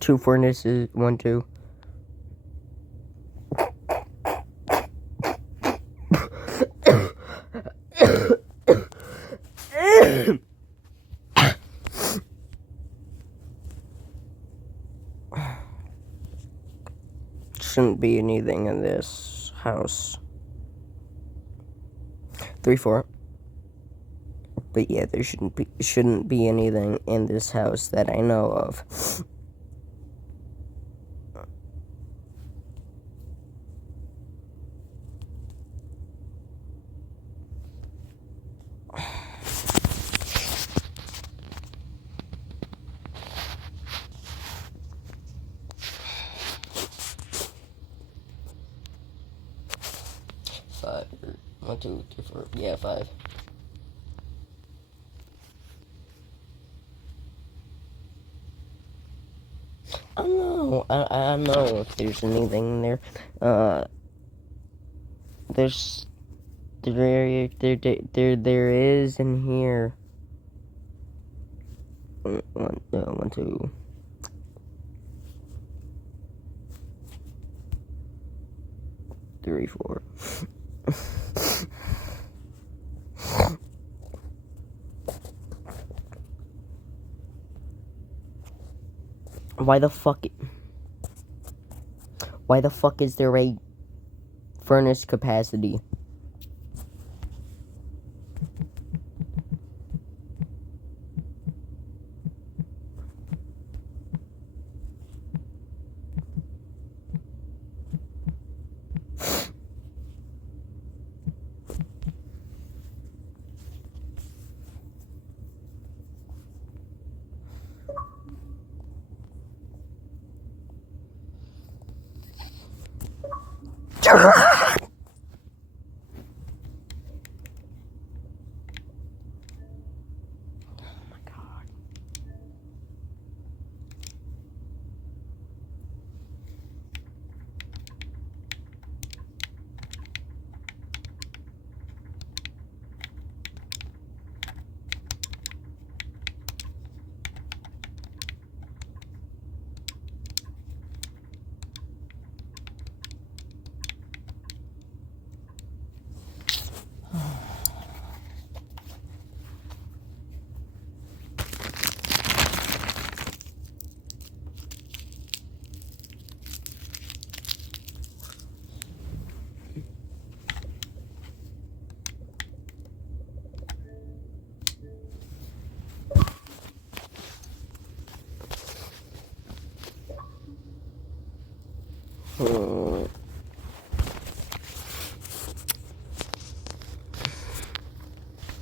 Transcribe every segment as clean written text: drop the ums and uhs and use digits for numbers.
Two furnaces, 1, 2. Shouldn't be anything in this house. 3, 4. But yeah, there shouldn't be anything in this house that I know of. Five. 1, 2, 3, 4. Yeah, 5. I don't know. I don't know if there's anything in there. There is in here. 1, 2. 3, 4. Why the fuck is there a furnace capacity?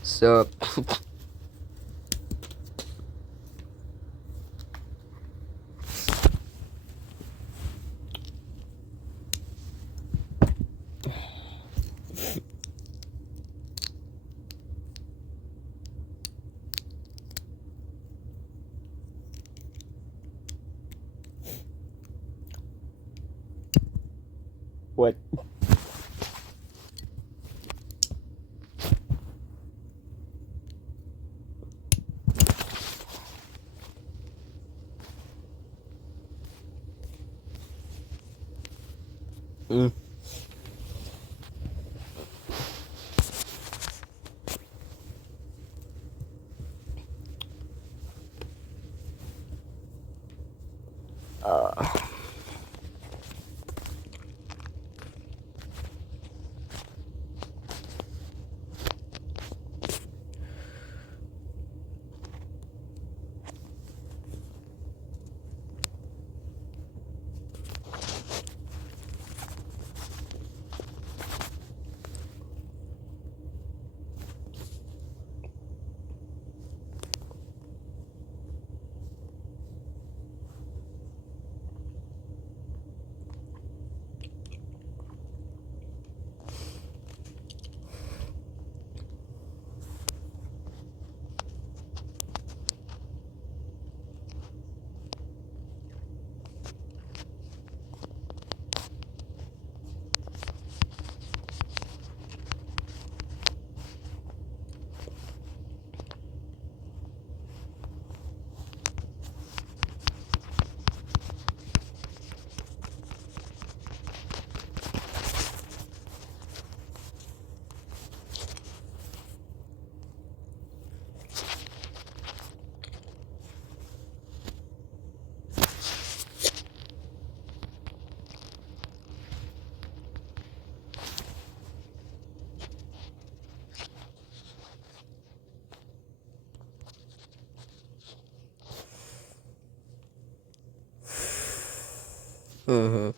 So what? Mm-hmm.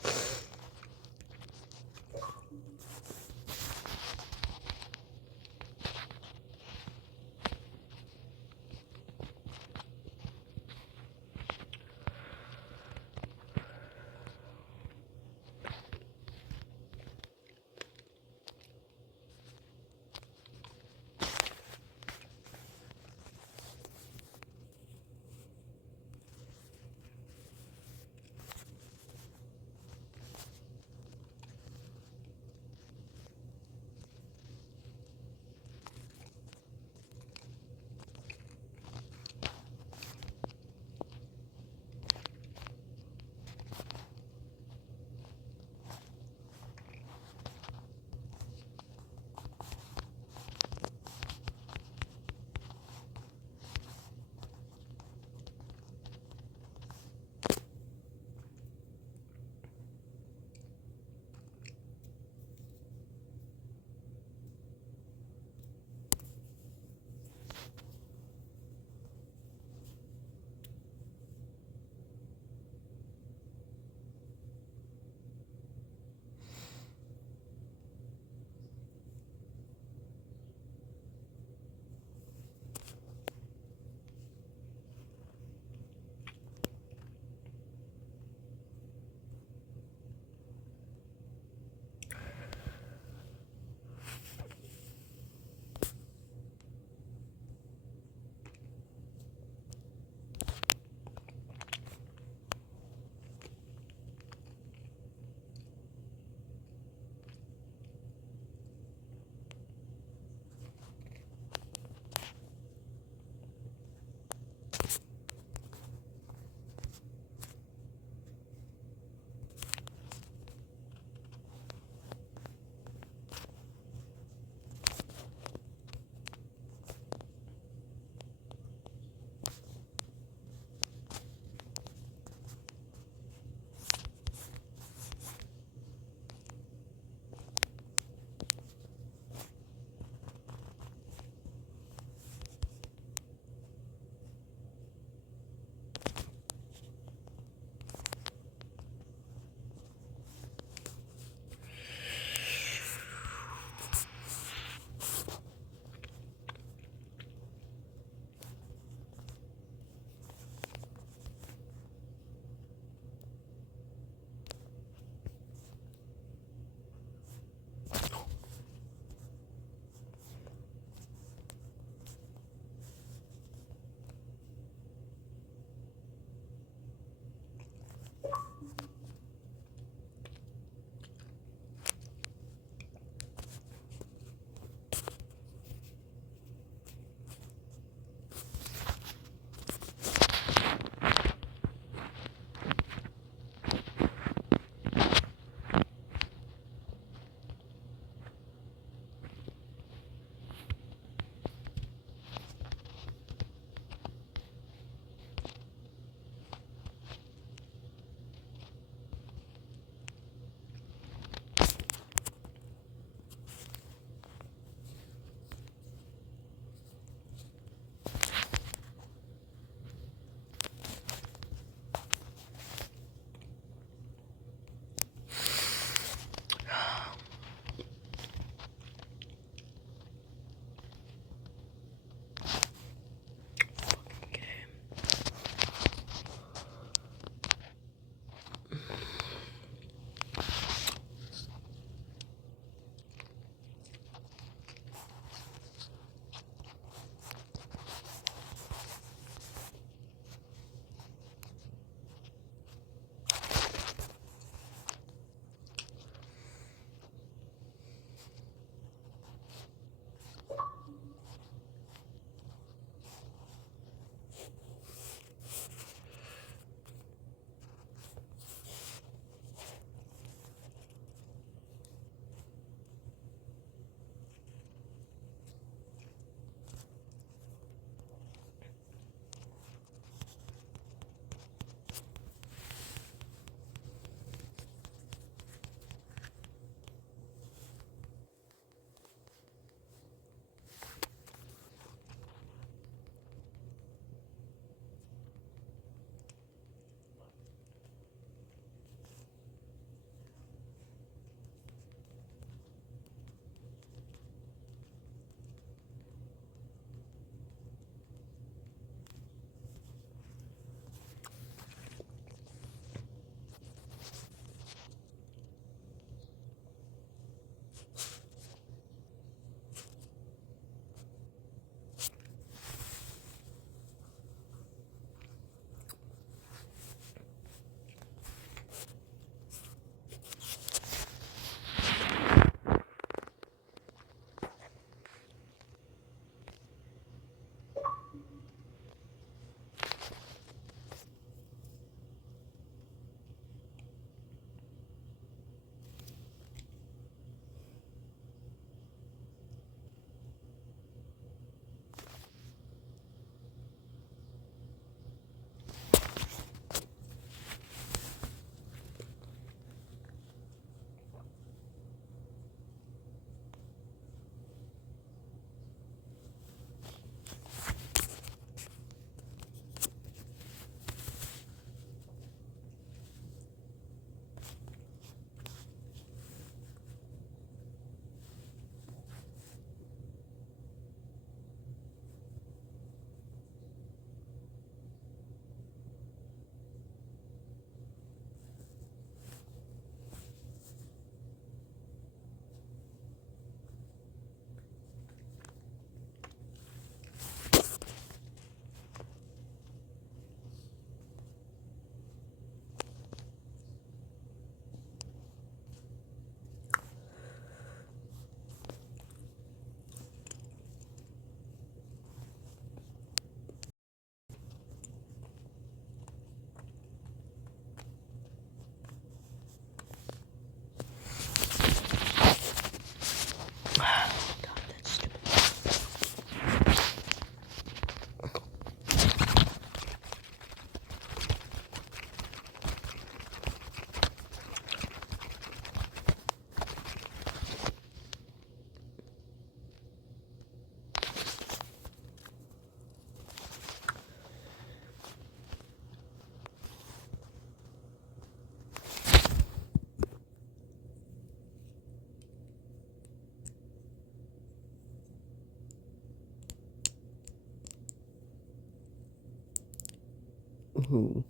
Hmm.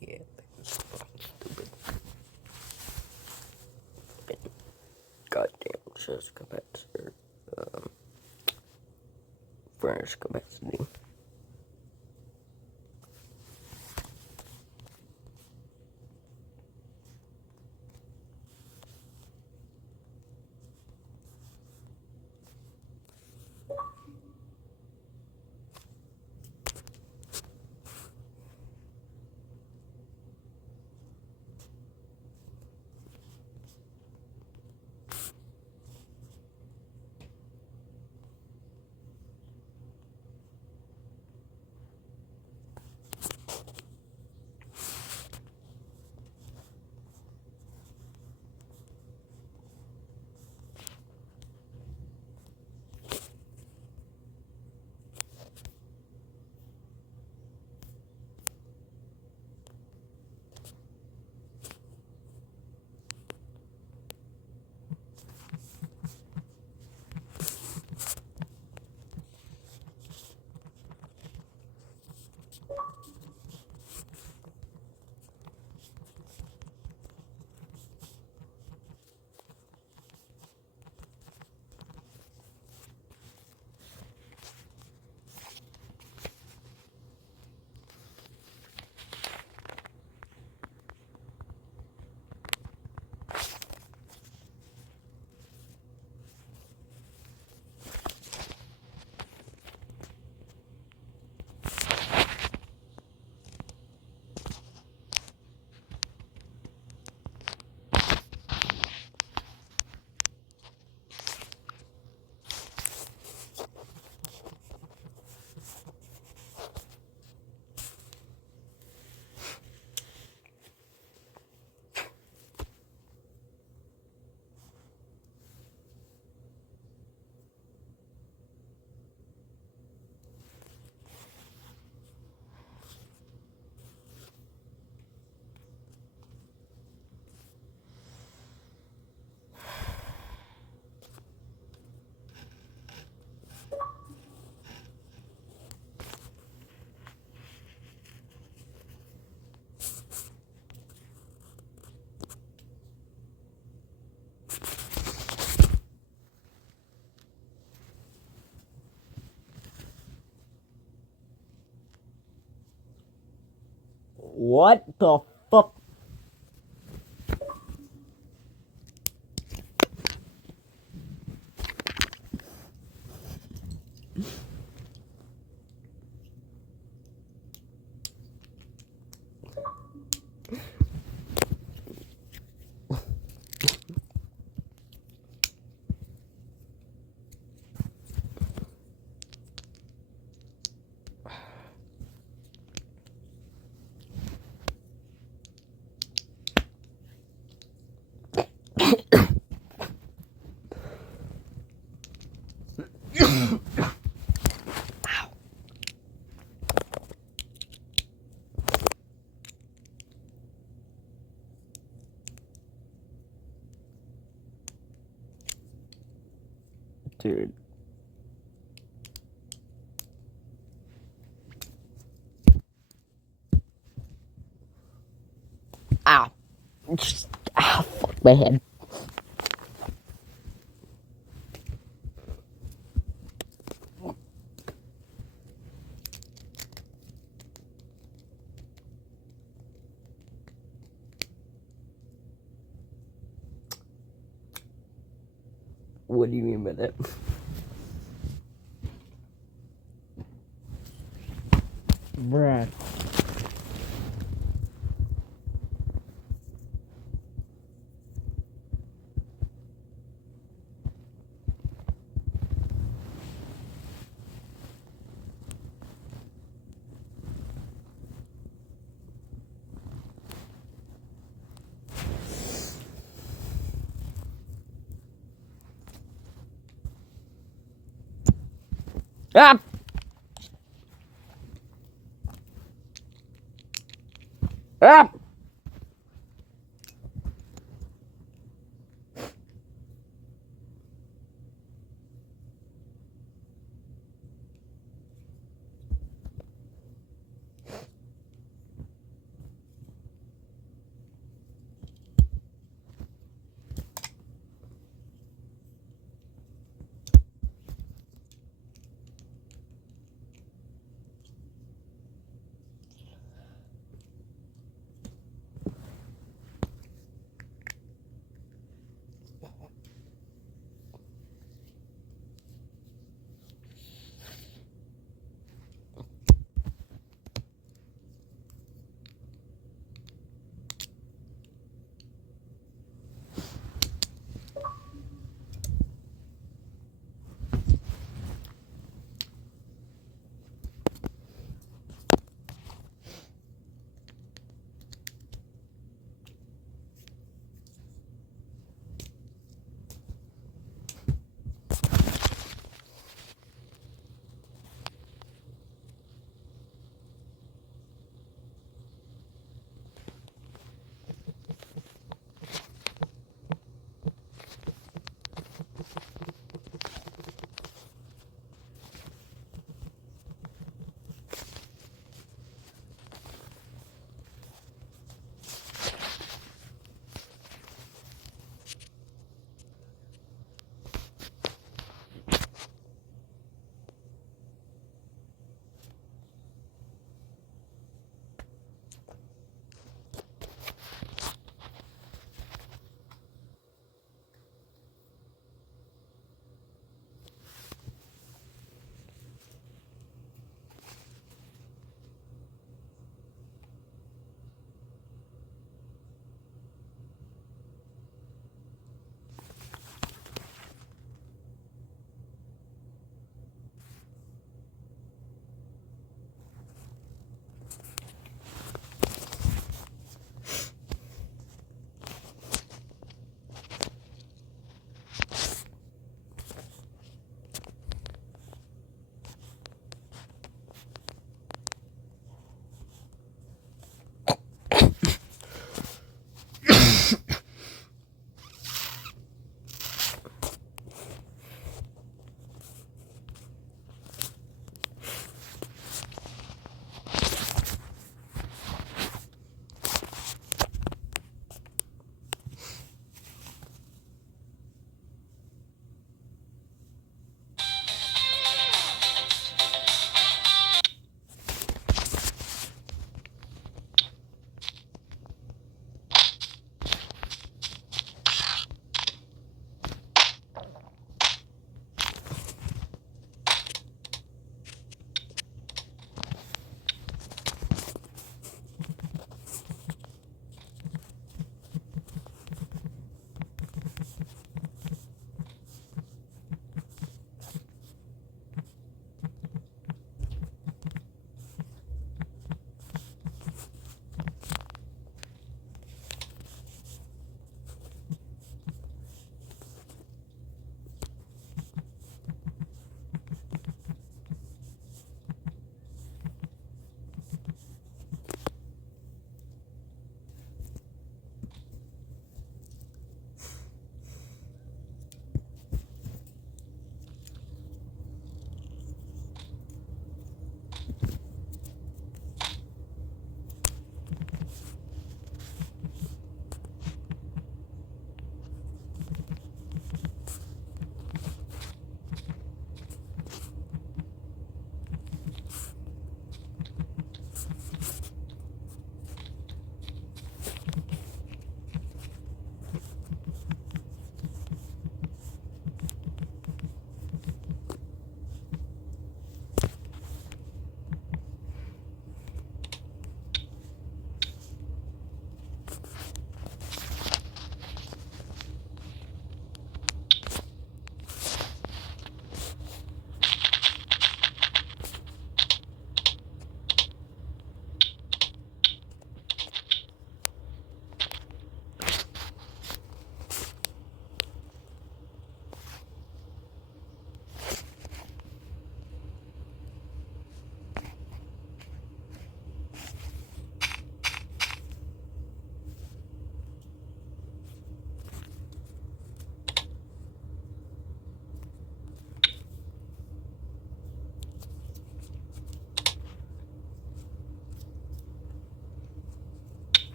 Yeah, that's stupid. Goddamn chest capacitor. Furnace capacity. What the fuck? Dude. Ow. Ow. my head. What do you mean by that? Bruh. Ah! Ah!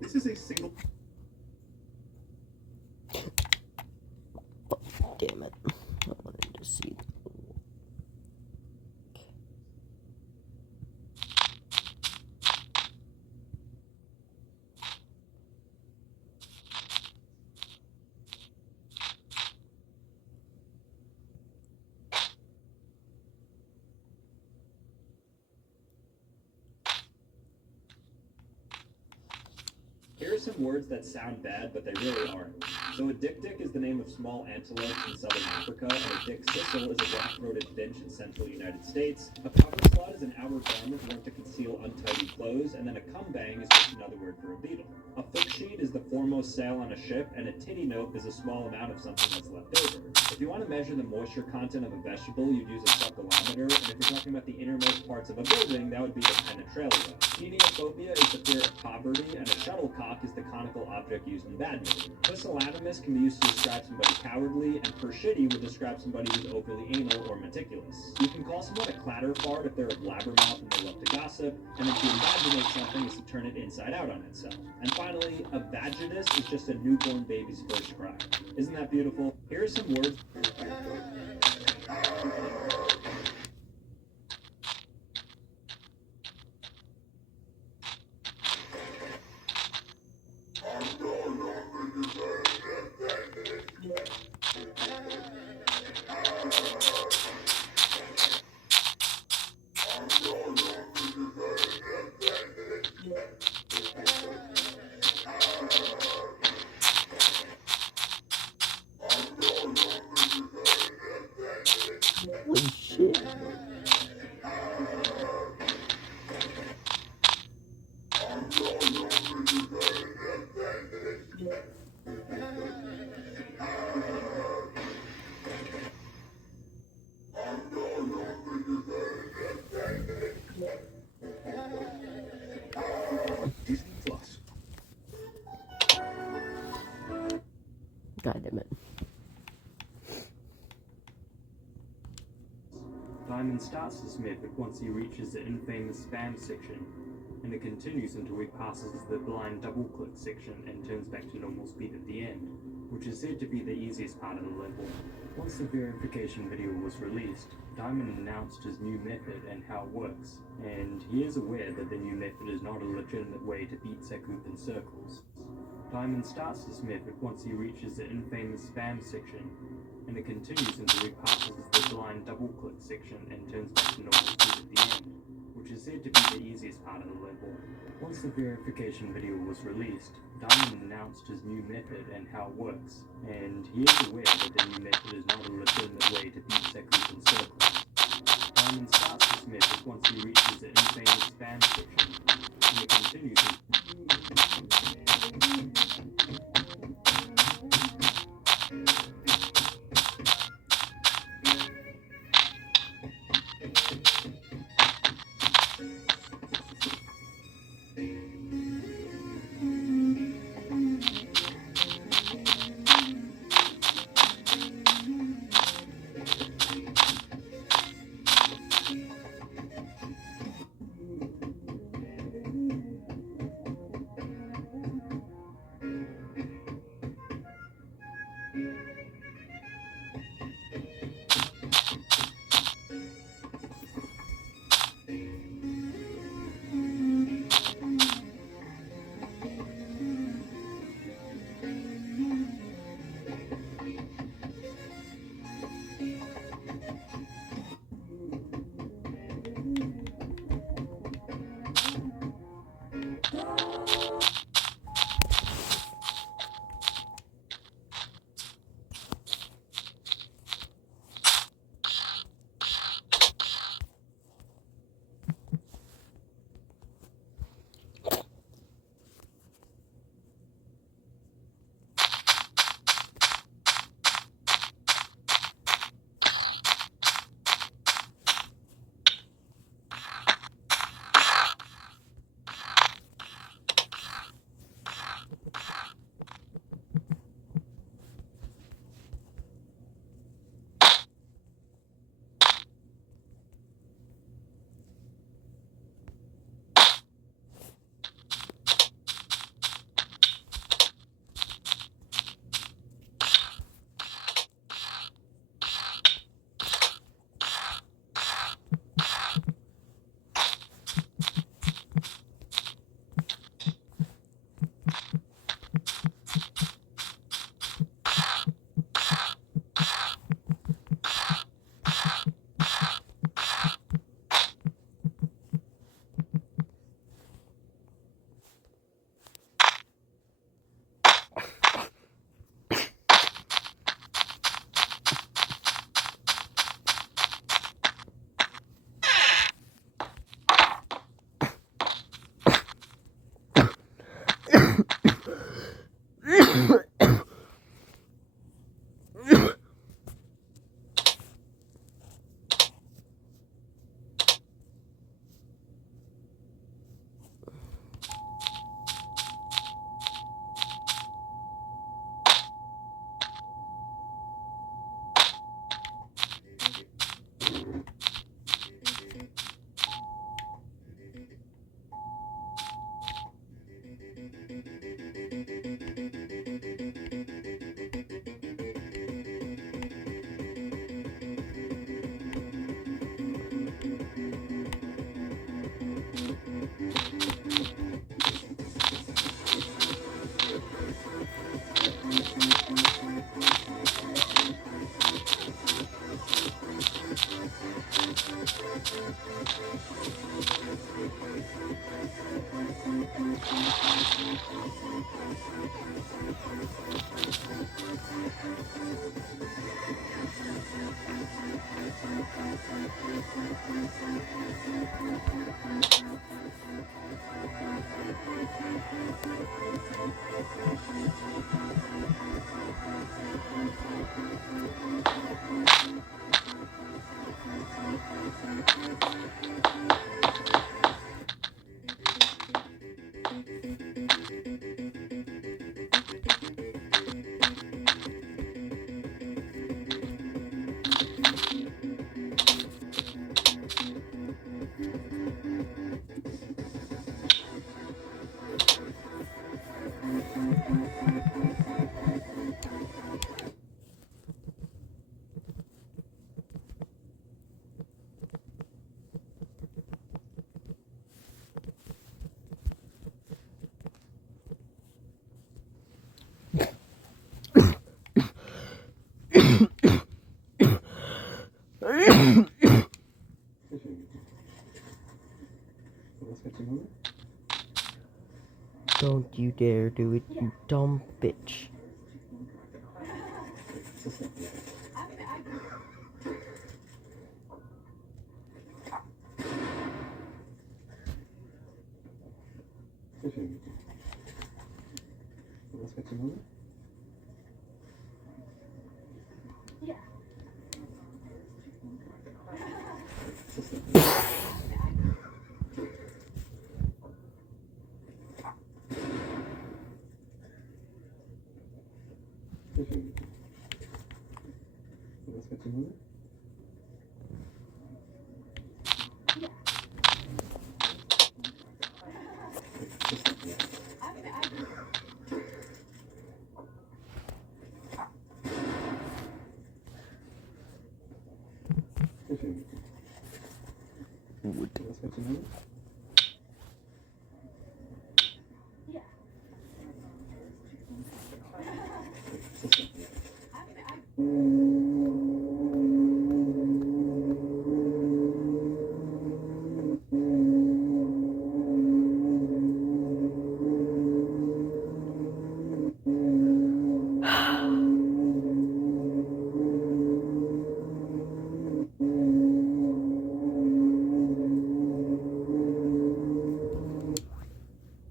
This is a single. Damn it. I wanted to see. Here are some words that sound bad, but they really aren't. So a dik-dik is the name of small antelope in southern Africa, and a dick-sissel is a black-throated finch in central United States. A cover slut is an outer garment worn to conceal untidy clothes, and then a cumbang is just another word for a beetle. A foot sheet is the foremost sail on a ship, and a titty note is a small amount of something that's left over. If you want to measure the moisture content of a vegetable, you'd use a succulometer, and if you're talking about the innermost parts of a building, that would be the penetralia. Pediophobia is the fear of poverty, and a shuttlecock is the conical object used in badminton. Pusillanimous can be used to describe somebody cowardly, and pershitty would describe somebody who's overly anal or meticulous. You can call someone a clatterfart if they're a blabbermouth and they love to gossip, and then to invaginate something is to turn it inside out on itself. And finally, a vagitus is just a newborn baby's first cry. Isn't that beautiful? Here are some words. Holy shit. Plus. God damn it. Diamond starts to smith once he reaches the infamous spam section, and it continues until he passes the blind double-click section and turns back to normal speed at the end, which is said to be the easiest part of the level. Once the verification video was released, Diamond announced his new method and how it works, and he is aware that the new method is not a legitimate way to beat Sekoup in circles. Diamond starts his method once he reaches the infamous spam section, and it continues until he passes the blind double-click section and turns back to normal speed at the end, which is said to be the easiest part of the level. Once the verification video was released, Diamond announced his new method and how it works, and he is aware that the new method is not a legitimate way to beat Sekoup in circles. Diamond starts his method once he reaches the infamous spam section, and it continues Don't you dare do it, you dumb bitch.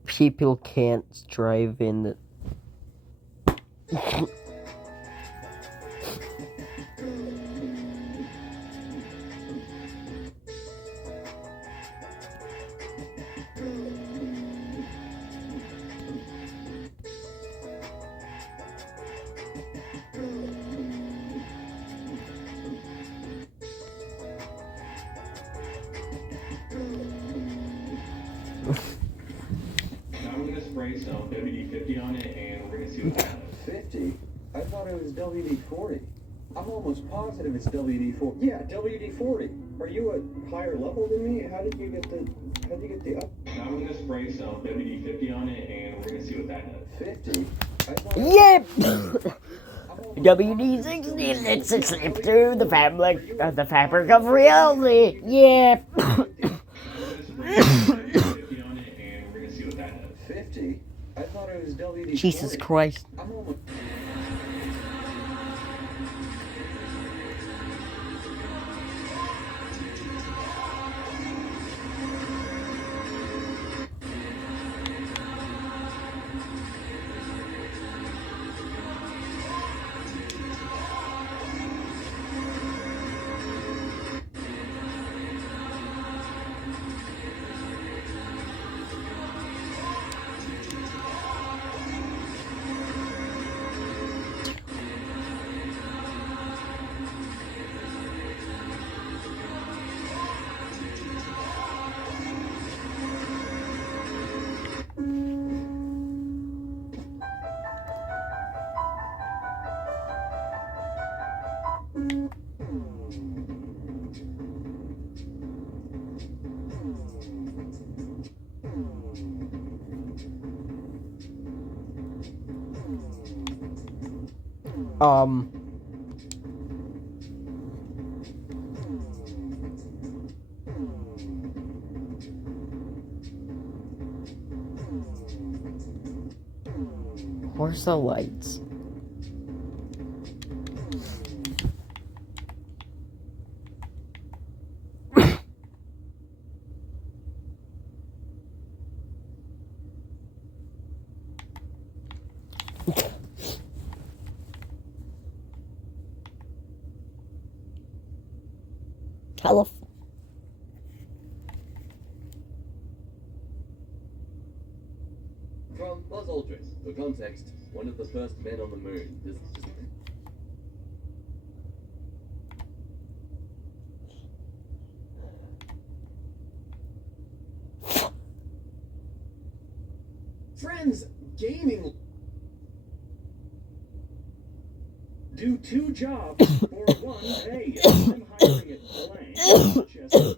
People can't drive in the... Now I'm going to spray some WD-50 on it, and we're going to see what happens. 50? I thought it was WD-40. I'm almost positive it's WD-40. Yeah, WD-40. Are you a higher level than me? How did you get the up? Now I'm going to spray some WD-50 on it, and we're going to see what that does. 50? I thought Yep! WD-60 lets it slip through the fabric of reality. Yep! I'm going to spray some WD-50 on it, and we're going to see what that does. 50? I thought it was WD-40. Jesus Christ. I'm almost... Where's the lights? Hello. From Buzz Aldrin. For context, one of the first men on the moon. This just... Friends, gaming. Do 2 jobs for 1 pay. I'm hiring at blank. Rochester.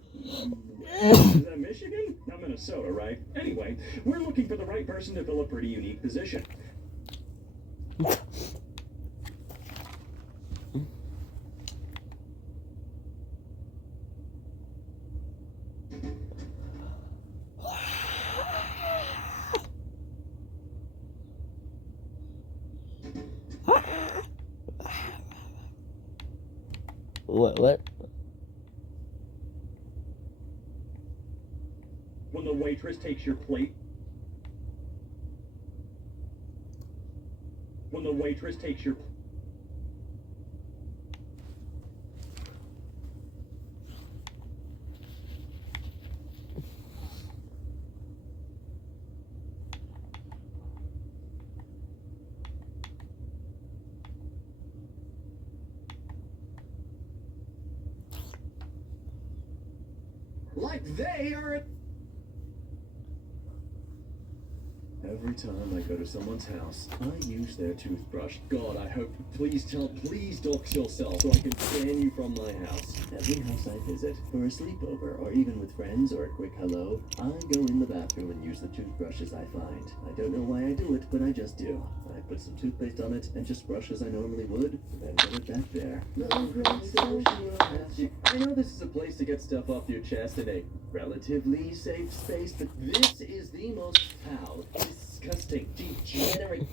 Is that Michigan? Not Minnesota, right? Anyway, we're looking for the right person to fill a pretty unique position. What? When the waitress takes your plate. When the waitress takes your... Like they are. Every time I go to someone's house, I use their toothbrush. God, I hope. Please dox yourself so I can ban you from my house. Every house I visit, for a sleepover, or even with friends or a quick hello, I go in the bathroom and use the toothbrushes I find. I don't know why I do it, but I just do. I put some toothpaste on it and just brush as I normally would, then put it back there. I know this is a place to get stuff off your chest in a relatively safe space, but this is the most foul, disgusting, degenerate...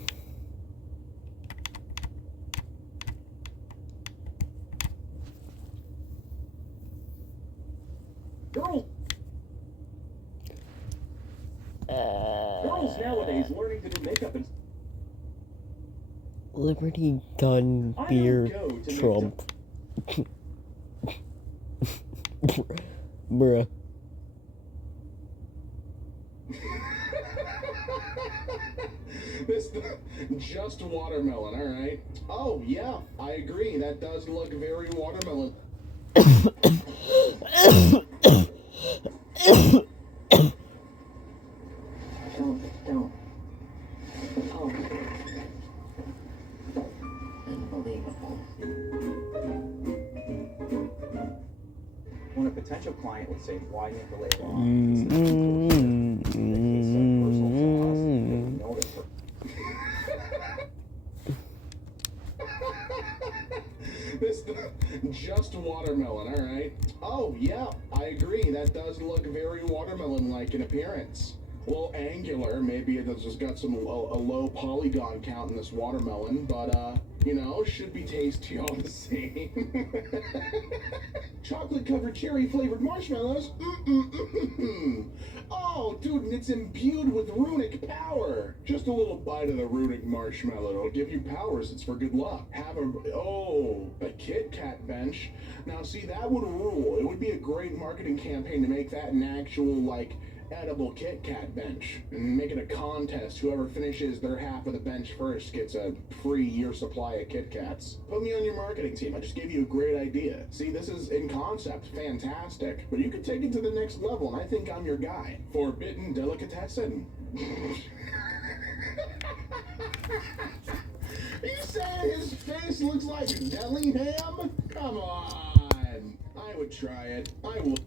Girls nowadays learning to do makeup and... Liberty Gun I Beer don't go to Trump. Bruh. This just watermelon, all right. Oh yeah, I agree. That does look very watermelon. Don't. Oh. Unbelievable. When a potential client would say, why didn't you delay long? In the case of personal loss, they know that This just watermelon, all right. Oh yeah, I agree. That does look very watermelon-like in appearance. A little angular, maybe it has just got a low polygon count in this watermelon, but you know, should be tasty all the same. Chocolate-covered cherry-flavored marshmallows. Oh, dude, and it's imbued with runic power. Just a little bite of the runic marshmallow. It'll give you powers. It's for good luck. Have a Kit Kat bench. Now, see, that would rule. It would be a great marketing campaign to make that an actual, like, edible Kit Kat bench and make it a contest. Whoever finishes their half of the bench first gets a free year supply of Kit Kats. Put me on your marketing team. I just gave you a great idea. See, this is in concept fantastic, but you could take it to the next level, and I think I'm your guy. Forbidden delicatessen. You saying his face looks like deli ham? Come on. I would try it. I would.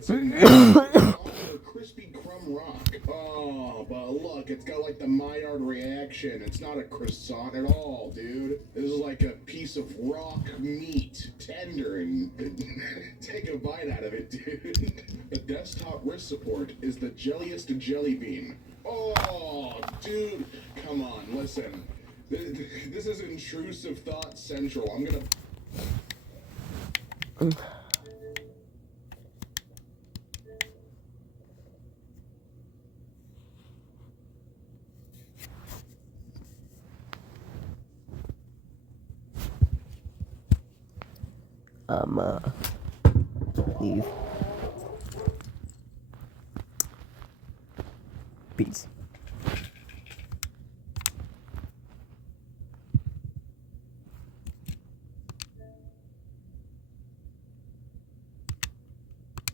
what's in there. Crispy crumb rock. Oh, but look, it's got like the Maillard reaction. It's not a croissant at all, dude. This is like a piece of rock meat, tender, and take a bite out of it, dude. The desktop wrist support is the jelliest jelly bean. Oh, dude, come on, listen. This is intrusive thought central. I'm gonna... Leave. Peace.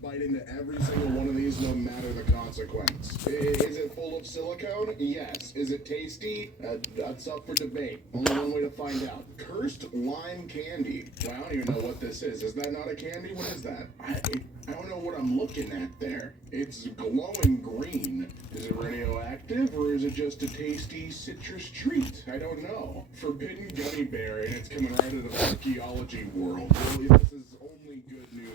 Bite into every single one of these, no matter the consequence. Is it full of silicone? Yes. Is it tasty? That's up for debate. Only one way to find out. Cursed lime candy. Well, I don't even know what this is. Is that not a candy? What is that? I don't know what I'm looking at there. It's glowing green. Is it radioactive, or is it just a tasty citrus treat? I don't know. Forbidden gummy bear, and it's coming right out of the archaeology world. Really, this is only good news.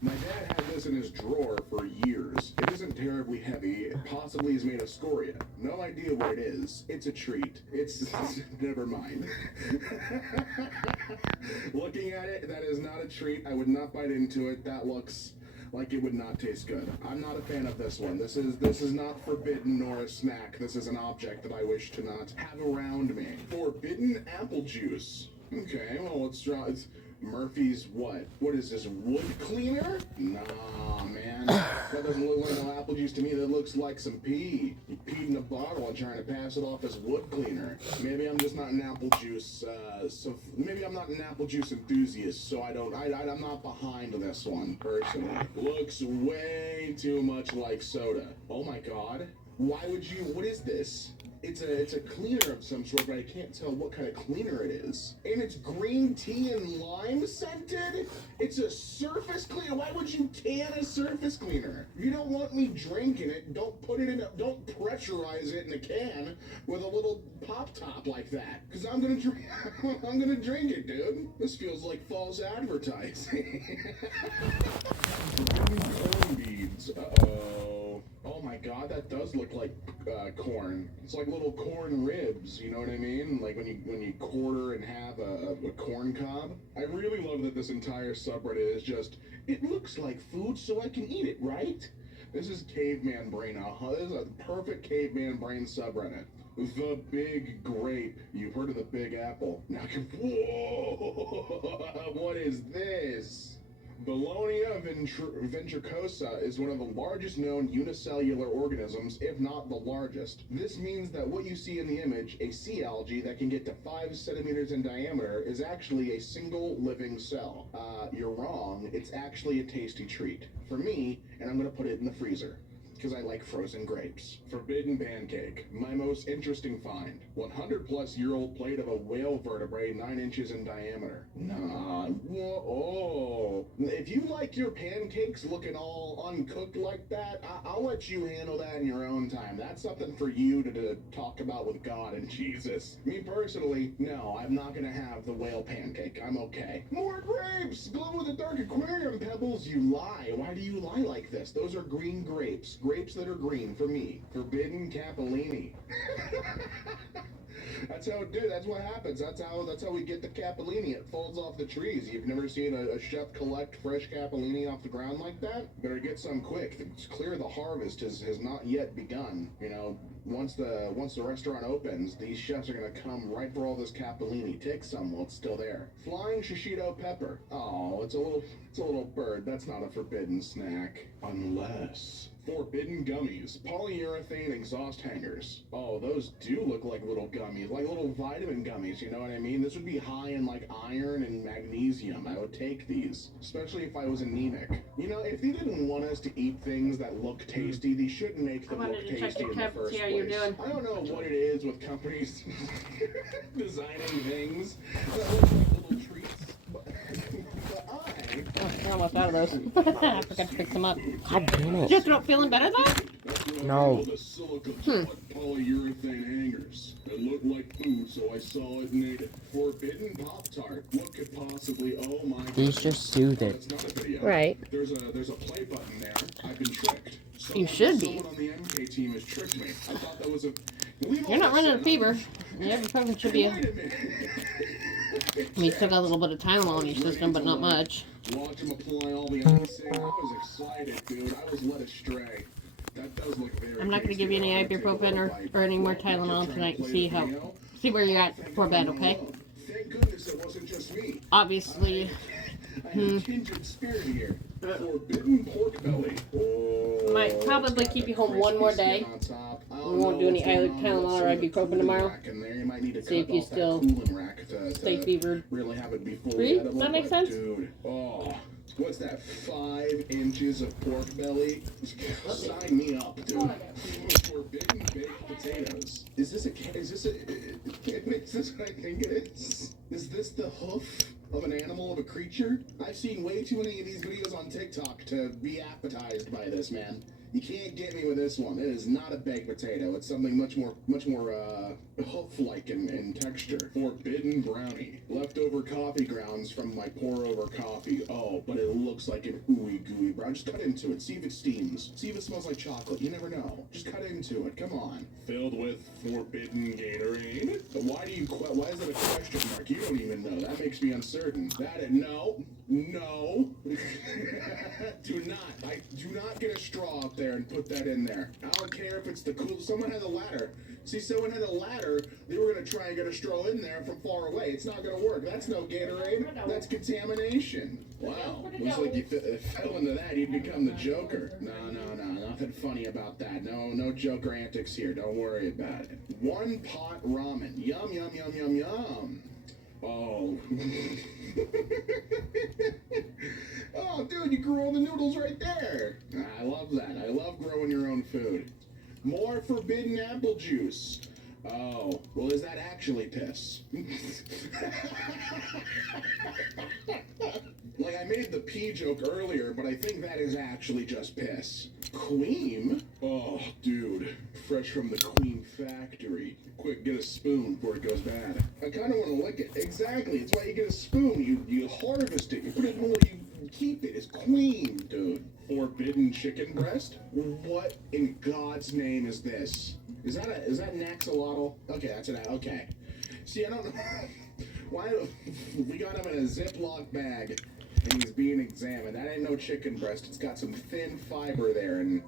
My dad had this in his drawer for years. It isn't terribly heavy. It possibly is made of scoria. No idea what it is. It's a treat. It's... never mind. Looking at it, that is not a treat. I would not bite into it. That looks like it would not taste good. I'm not a fan of this one. This is not forbidden nor a snack. This is an object that I wish to not have around me. Forbidden apple juice. Okay, well, let's try... Murphy's what? What is this, wood cleaner? Nah, man. That doesn't look like no apple juice to me. That looks like some pee. You peed in a bottle and trying to pass it off as wood cleaner. Maybe I'm just not an apple juice, maybe I'm not an apple juice enthusiast, so I'm not behind this one, personally. Looks way too much like soda. Oh my god. Why would you, what is this? It's a cleaner of some sort, but I can't tell what kind of cleaner it is. And it's green tea and lime scented? It's a surface cleaner? Why would you can a surface cleaner? If you don't want me drinking it, don't pressurize it in a can with a little pop top like that. Cause I'm gonna drink it, dude. This feels like false advertising. Corn beads. Uh-oh. Oh my god, that does look like corn. It's like little corn ribs, you know what I mean? Like when you quarter and have a corn cob. I really love that this entire subreddit is just, it looks like food so I can eat it, right? This is caveman brain. This is a perfect caveman brain subreddit. The Big Grape. You've heard of the Big Apple. Now, whoa! What is this? Belonia ventricosa is one of the largest known unicellular organisms, if not the largest. This means that what you see in the image, a sea algae that can get to 5 centimeters in diameter, is actually a single living cell. You're wrong. It's actually a tasty treat. For me, and I'm going to put it in the freezer. Because I like frozen grapes. Forbidden pancake. My most interesting find. 100-plus-year-old plate of a whale vertebrae 9 inches in diameter. Nah. Oh. If you like your pancakes looking all uncooked like that, I'll let you handle that in your own time. That's something for you to talk about with God and Jesus. Me personally, no, I'm not gonna have the whale pancake. I'm okay. More grapes! Glow-in-the-dark aquarium pebbles, you lie. Why do you lie like this? Those are green grapes. Grapes that are green for me. Forbidden capellini. That's how it do. That's what happens. That's how we get the capellini. It falls off the trees. You've never seen a chef collect fresh capellini off the ground like that? Better get some quick. It's clear the harvest has not yet begun. You know, once the restaurant opens, these chefs are gonna come right for all this capellini. Take some while it's still there. Flying shishito pepper. Oh, it's a little bird. That's not a forbidden snack. Unless... Forbidden gummies. Polyurethane exhaust hangers. Oh, those do look like little gummies. Like little vitamin gummies, you know what I mean? This would be high in like iron and magnesium. I would take these. Especially if I was anemic. You know, if they didn't want us to eat things that look tasty, they shouldn't make them look tasty in the first place. I don't know what it is with companies designing things that look like little treats. But I almost out of those. I forgot to pick them up. God damn Is it. your throat feeling better though? No. The silicone polyurethane hangers. It looked like food, so I saw it and ate it. Forbidden Pop-Tart. What could possibly? Oh my God. Please just soothe it. That's not a video. Right. There's a play button there. I've been tricked. You should be. Someone on the MK team has tricked me. I thought that was a. You're not running a fever. Your ibuprofen should be. Wait a minute. You still got a little bit of Tylenol in your system, but not much. Watch him apply all the icing. I was excited, dude. I was led astray. That does look very. I'm not going to give you any ibuprofen or any more Tylenol tonight and see where you're at before bed, okay? Thank goodness it wasn't just me. Obviously. I have a kindred spirit here. Forbidden pork belly. Oh, Might probably keep you home one more day. We won't do any Tylenol or ibuprofen tomorrow. See if you still stay fevered. Really have it be fully Free? edible, That makes but sense? Dude, oh, what's that? 5 inches of pork belly? Sign me up, dude. Forbidden baked potatoes. Is this what I think it is? Is this the hoof of an animal, of a creature? I've seen way too many of these videos on TikTok to be appetized by this, man. You can't get me with this one. It is not a baked potato. It's something much more hoof-like in texture. Forbidden brownie. Leftover coffee grounds from my pour-over coffee. Oh, but it looks like an ooey-gooey brown. Just cut into it. See if it steams. See if it smells like chocolate. You never know. Just cut into it. Come on. Filled with forbidden Gatorade. Why is it a question mark? You don't even know. That makes me uncertain. No. Do not get a straw up there and put that in there. I don't care if it's the cool. Someone had a ladder. See, someone had a ladder. They were gonna try and get a straw in there from far away. It's not gonna work. That's no Gatorade. That's contamination. Wow. Looks like you fell into that. You'd become the Joker. No. Nothing funny about that. No Joker antics here. Don't worry about it. One pot ramen. Yum. Oh. Oh, dude, you grew all the noodles right there. I love that. I love growing your own food. More forbidden apple juice. Oh, well, is that actually piss? Like, I made the pee joke earlier, but I think that is actually just piss. Queen? Oh, dude. Fresh from the Queen factory. Quick, get a spoon before it goes bad. I kind of want to lick it. Exactly. It's why you get a spoon. You harvest it. You put it in where you keep it. It's Queen, dude. Forbidden chicken breast? What in God's name is this? Is that an axolotl? Okay, that's an okay. See, I don't know why we got him in a Ziploc bag and he's being examined. That ain't no chicken breast. It's got some thin fiber there, and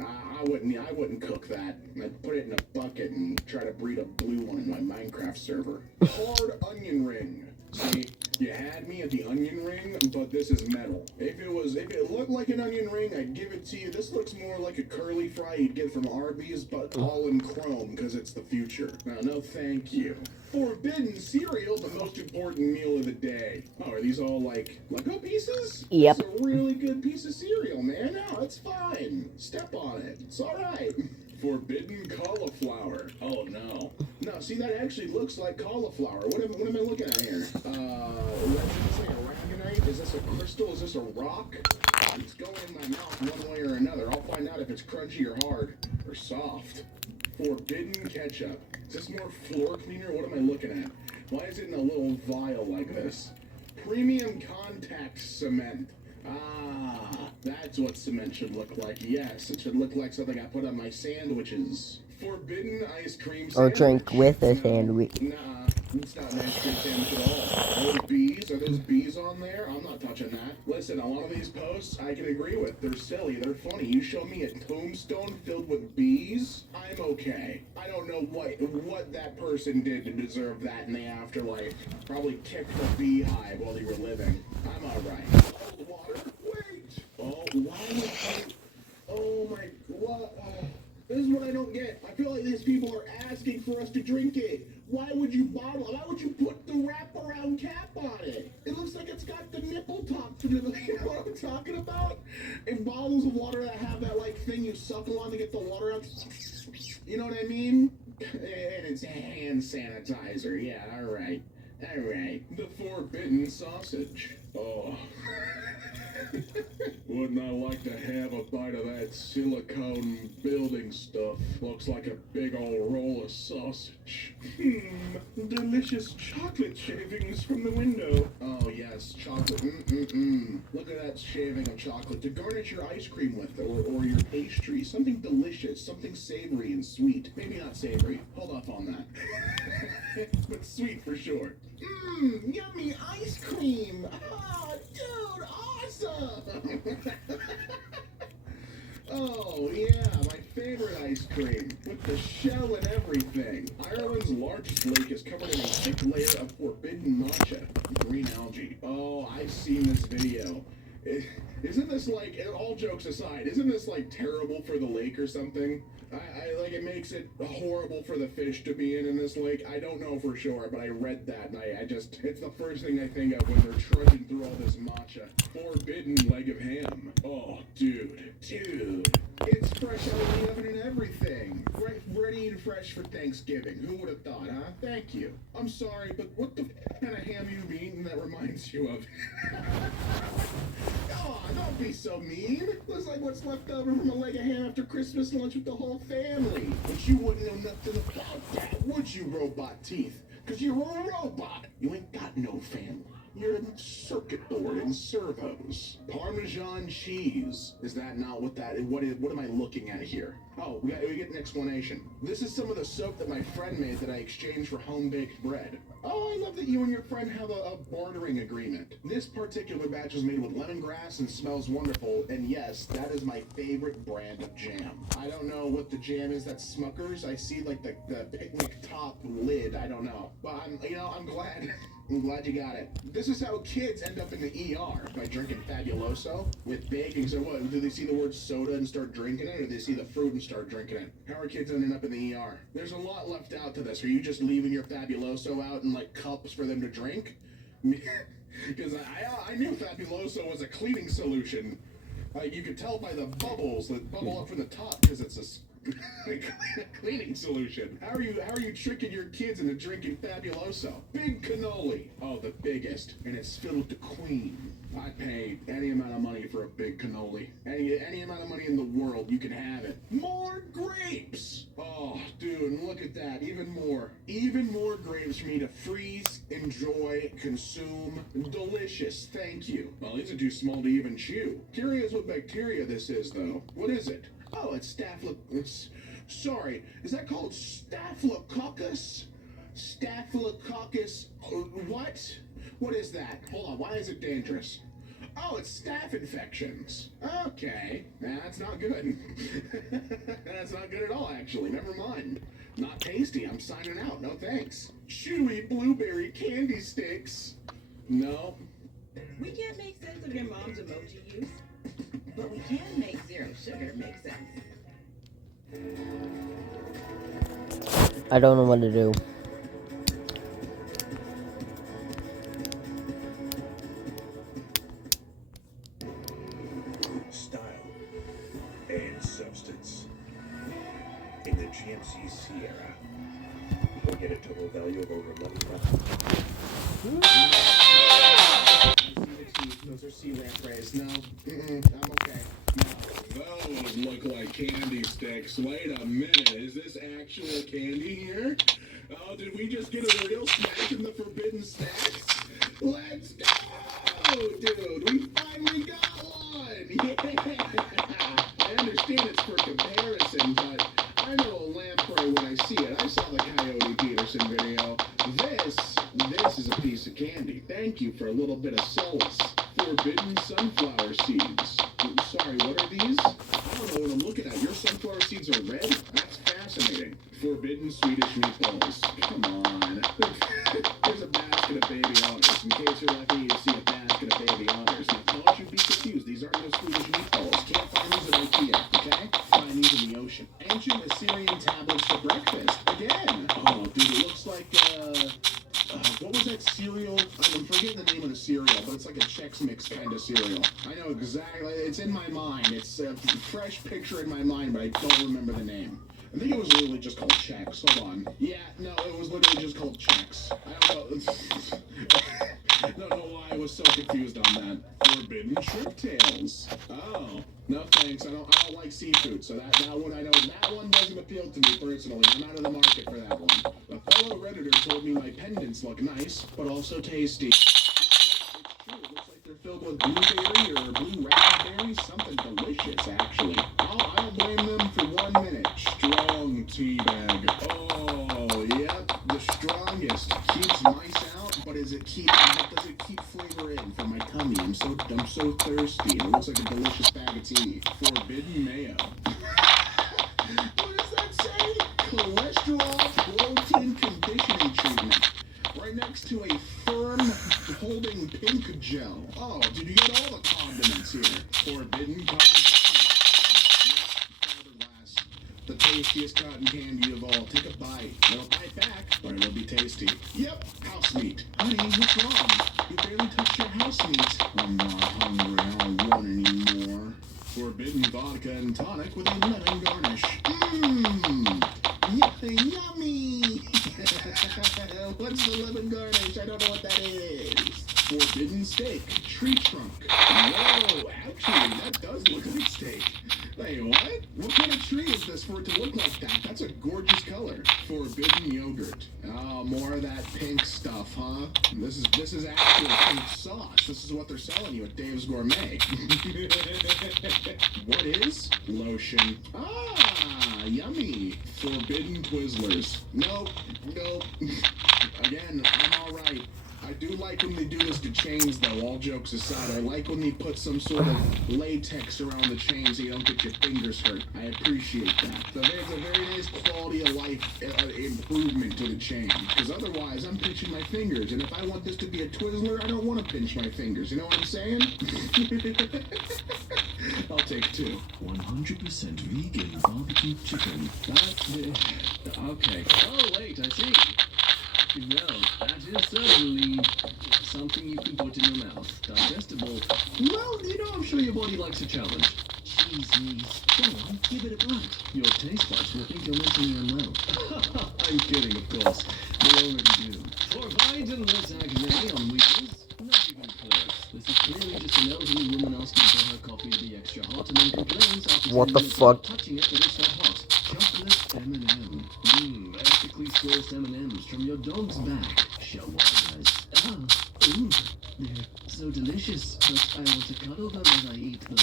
I wouldn't cook that. I'd put it in a bucket and try to breed a blue one in my Minecraft server. Hard onion ring. See, you had me at the onion ring, but this is metal. If it looked like an onion ring, I'd give it to you. This looks more like a curly fry you'd get from Arby's, but all in chrome because it's the future. No, thank you. Forbidden cereal, the most important meal of the day. Oh, are these all like Lego pieces? Yep. It's a really good piece of cereal, man. No, it's fine. Step on it. It's all right. Forbidden cauliflower. Oh no. No, see, that actually looks like cauliflower. What am I looking at here? Is this a aragonite? Is this a crystal? Is this a rock? It's going in my mouth one way or another. I'll find out if it's crunchy or hard or soft. Forbidden ketchup. Is this more floor cleaner? What am I looking at? Why is it in a little vial like this? Premium contact cement. Ah, that's what cement should look like. Yes, it should look like something I put on my sandwiches. Forbidden ice cream sandwich. Or drink with a sandwich. Nah, it's not an ice cream sandwich at all. Those bees, are those bees on there? I'm not touching that. Listen, a lot of these posts I can agree with. They're silly, they're funny. You show me a tombstone filled with bees, I'm okay. I don't know what that person did to deserve that in the afterlife. Probably kicked a beehive while they were living. I'm alright. Cold water? Wait! Oh, why would you... Oh my... What? This is what I don't get. I feel like these people are asking for us to drink it. Why would you bottle? Why would you put the wraparound cap on it? It looks like it's got the nipple top to the. You know what I'm talking about? And bottles of water that have that like thing you suckle on to get the water out. You know what I mean? And it's hand sanitizer. Yeah, all right. The forbidden sausage. Oh, Oh. Wouldn't I like to have a bite of that silicone building stuff? Looks like a big old roll of sausage. Delicious chocolate shavings from the window. Oh yes, chocolate. Look at that shaving of chocolate to garnish your ice cream with, or your pastry. Something delicious, something savory and sweet. Maybe not savory. Hold off on that. But sweet for sure. Yummy ice cream. Oh, dude, awesome. Oh, yeah, my favorite ice cream, with the shell and everything. Ireland's largest lake is covered in a thick layer of forbidden matcha, green algae. Oh, I've seen this video. Isn't this like, all jokes aside, isn't this like terrible for the lake or something? I like, it makes it horrible for the fish to be in this lake. I don't know for sure, but I read that and I just, it's the first thing I think of when they're trudging through all this matcha. Forbidden leg of ham. Oh, dude, it's fresh out of the oven and everything. Ready and fresh for Thanksgiving. Who would have thought, huh? Thank you. I'm sorry, but what the kind of ham you've eaten that reminds you of? Oh, don't be so mean. Looks like what's left over from a leg of ham after Christmas lunch with the whole family. But you wouldn't know nothing about that, would you, Robot Teeth? Because you're a robot. You ain't got no family. You're a circuit board and servos. Parmesan cheese. Is that not what that is? What am I looking at here? Oh, we get an explanation. This is some of the soap that my friend made that I exchanged for home-baked bread. Oh, I love that you and your friend have a bartering agreement. This particular batch is made with lemongrass and smells wonderful, and yes, that is my favorite brand of jam. I don't know what the jam is. That's Smucker's. I see like the picnic top lid. I don't know, but I'm glad. I'm glad you got it. This is how kids end up in the ER, by drinking Fabuloso with baking. So what, do they see the word soda and start drinking it, or do they see the fruit and start drinking it? How are kids ending up in the ER? There's a lot left out to this. Are you just leaving your Fabuloso out in like cups for them to drink? Because I knew Fabuloso was a cleaning solution. You could tell by the bubbles that bubble up from the top because it's a cleaning solution. How are you tricking your kids into drinking Fabuloso? Big cannoli. Oh, the biggest. And it's filled with the queen. I pay any amount of money for a big cannoli. Any amount of money in the world, you can have it. More grapes! Oh, dude, look at that. Even more. Even more grapes for me to freeze, enjoy, consume. Delicious, thank you. Well, these are too small to even chew. Curious what bacteria this is, though. What is it? Oh, it's sorry, is that called Staphylococcus? Staphylococcus, what? What is that? Hold on, why is it dangerous? Oh, it's staph infections. Okay, that's not good. That's not good at all, actually. Never mind. Not tasty, I'm signing out, no thanks. Chewy blueberry candy sticks. No. We can't make sense of your mom's emoji use. But we can make zero sugar make sense. I don't know what to do. Style and substance. In the GMC Sierra, we'll get a total value of over $11,000. Those are sea lampreys. No, I'm okay. No, those look like candy sticks. Wait a minute, is this actual candy here? Oh, did we just get a real snack in the forbidden snacks? Let's go, dude. We finally got one. Yeah. I understand it's for comparison, but I know a lamprey when I see it. I saw the Coyote Peterson video. This is a piece of candy. Thank you for a little bit of solace. Forbidden sunflower seeds. Sorry, what are these? I don't know what I'm looking at. Your sunflower seeds are red? That's fascinating. Forbidden Swedish meatballs. Come on. There's a basket of baby otters. In case you're lucky, you see a basket of baby otters. Now, don't you be confused. These aren't no Swedish meatballs. Can't find these at IKEA, okay? Find these in the ocean. Ancient Assyrian tablets for breakfast. Again. Oh, dude, it looks like, what was that cereal? I'm forgetting the name of the cereal, but it's like a Chex Mix kind of cereal. I know exactly. It's in my mind. It's a fresh picture in my mind, but I don't remember the name. I think it was literally just called Chex. Hold on. Yeah, no, it was literally just called Chex. I don't know. Don't know why I was so confused on that. Forbidden shrimp tails. Oh, no thanks. I don't like seafood, so that one I know that one doesn't appeal to me personally. I'm out of the market for that one. A fellow redditor told me my pendants look nice, but also tasty. It's true. It looks like they're filled with blueberry or blue raspberry, something delicious actually. I don't blame them for 1 minute. Strong tea bag. Oh, yep, the strongest. Keeps mice out, but does it keep flavor in for my tummy? I'm so thirsty. It looks like a delicious bag of tea. Forbidden mayo. What does that say? Cholesterol protein conditioning treatment. Right next to a firm holding pink gel. Oh, did you get all the condiments here? Forbidden cotton candy. Fiberglass. The tastiest cotton candy of all. Take a bite. It'll bite back, but it'll be tasty. Yep, house meat. Honey, what's wrong? You barely touched your house meat. I'm not hungry. I don't want any more. Forbidden vodka and tonic with a lemon garnish. Mmm. Yummy. What's the lemon garnish? I don't know what that is. Forbidden steak. Tree trunk. Whoa, actually, that does look like steak. Wait, what? What kind of tree is this for it to look like that? That's a gorgeous color. Forbidden yogurt. Oh, more of that pink stuff, huh? This is actual pink sauce. This is what they're selling you at Dave's Gourmet. What is? Lotion. Ah, yummy. Forbidden Twizzlers. Nope. Again, I'm alright. I do like when they do this to chains, though, all jokes aside. I like when they put some sort of latex around the chain so you don't get your fingers hurt. I appreciate that. So there's a very nice quality of life improvement to the chain. Because otherwise, I'm pinching my fingers. And if I want this to be a Twizzler, I don't want to pinch my fingers. You know what I'm saying? I'll take 2. 100% vegan barbecue chicken. Okay. Oh, wait, I see. Well, that is certainly something you can put in your mouth. Digestible. Well, I'm sure your body likes a challenge. Jeez, go on, give it a bite. Your taste buds will think you're messing your mouth. I'm kidding, of course. They already do. For Biden was agony on wheels. Not even close. This is clearly just an elderly woman asking for her coffee to be extra hot and then complains after What the fuck? touching it that it's not hot. Chocolate M&M. Ethically sourced M&M's from your dog's back. Shawarmas. Ooh, they're so delicious, but I want to cuddle them as I eat them.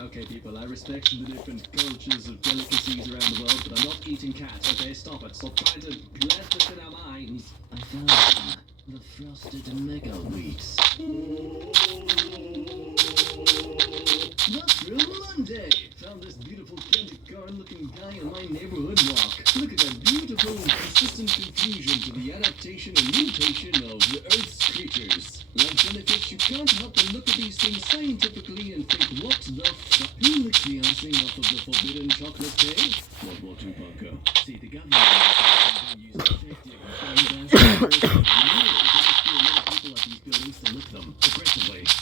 Okay, people, I respect the different cultures of delicacies around the world, but I'm not eating cats, okay? Stop it. Stop trying to bless us in our minds. I found the frosted mega wheats. Mushroom Monday! Found this beautiful candy-corn-looking guy in my neighborhood walk. Look at that beautiful and consistent confusion to the adaptation and mutation of the Earth's creatures. Like jellyfish, you can't help but look at these things scientifically and think, what the fuck? Who licks the icing off of the forbidden chocolate cake? World War II bunko. See, the government use effective people at these buildings to lick them.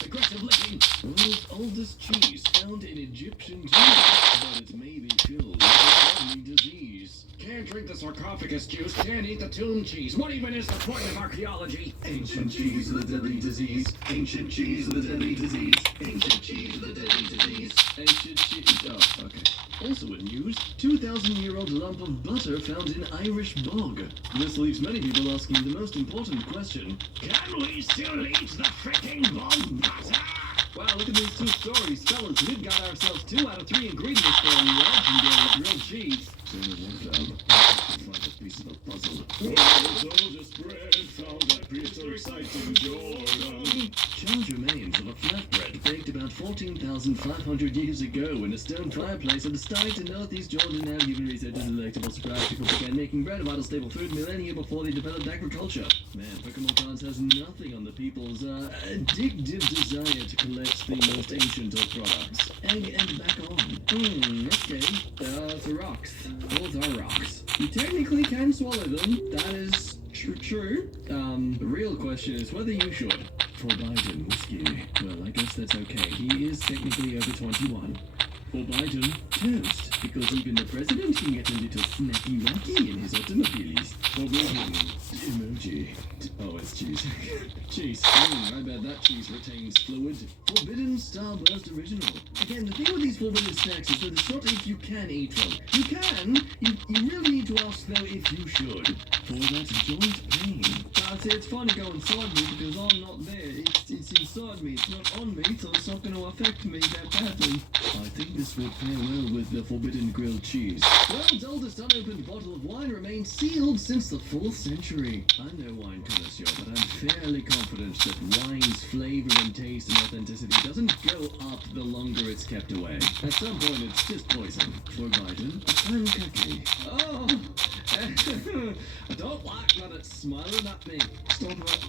Aggressive licking. World's oldest cheese found in Egyptian tombs, but it's maybe filled with a deadly disease. Can't drink the sarcophagus juice, can't eat the tomb cheese. What even is the point of archaeology? Ancient cheese of the deadly disease. Ancient cheese of the deadly disease. Ancient cheese of the deadly disease. Ancient cheese. Oh, okay. Also in news, 2,000-year-old lump of butter found in Irish bog. This leaves many people asking the most important question: can we still eat the freaking bog butter? Wow, look at these 2 stories, fellas. We've got ourselves 2 out of 3 ingredients for a legendary grilled cheese. So the one find a piece of the puzzle. Soldier spread found that prehistoric site in Jordan. Charles remains of a flatbread baked about 14,500 years ago in a stone fireplace at the site in northeast Jordan, and given researchers a delectable surprise, people began making bread, a vital staple food millennia before they developed agriculture. Man, Pokemon cards has nothing on the people's addictive desire to collect the most ancient of products. Egg and back on. Okay. So rocks. Those are rocks. You technically can swallow them. That is true. The real question is whether you should. For Biden whiskey. Well, I guess that's okay. He is technically over 21. For Biden, toast, because even the president can get a little snacky-wacky in his automobiles. Forbidden emoji. Oh, it's cheese. Cheese. I bet that cheese retains fluid. Forbidden Starburst Original. Again, the thing with these forbidden snacks is that it's not if you can eat them. You can. You really need to ask, though, if you should. For that joint pain. I'd say it's fun to go inside me because I'm not there. It's inside me. It's not on me, so it's not going to affect me that badly. I think this would pair well with the forbidden grilled cheese. World's oldest unopened bottle of wine remains sealed since the 4th century. I'm no wine connoisseur, but I'm fairly confident that wine's flavor and taste and authenticity doesn't go up the longer it's kept away. At some point, it's just poison. For Biden, I'm cookie. Oh! I don't like that it's smiling at me. Stop it.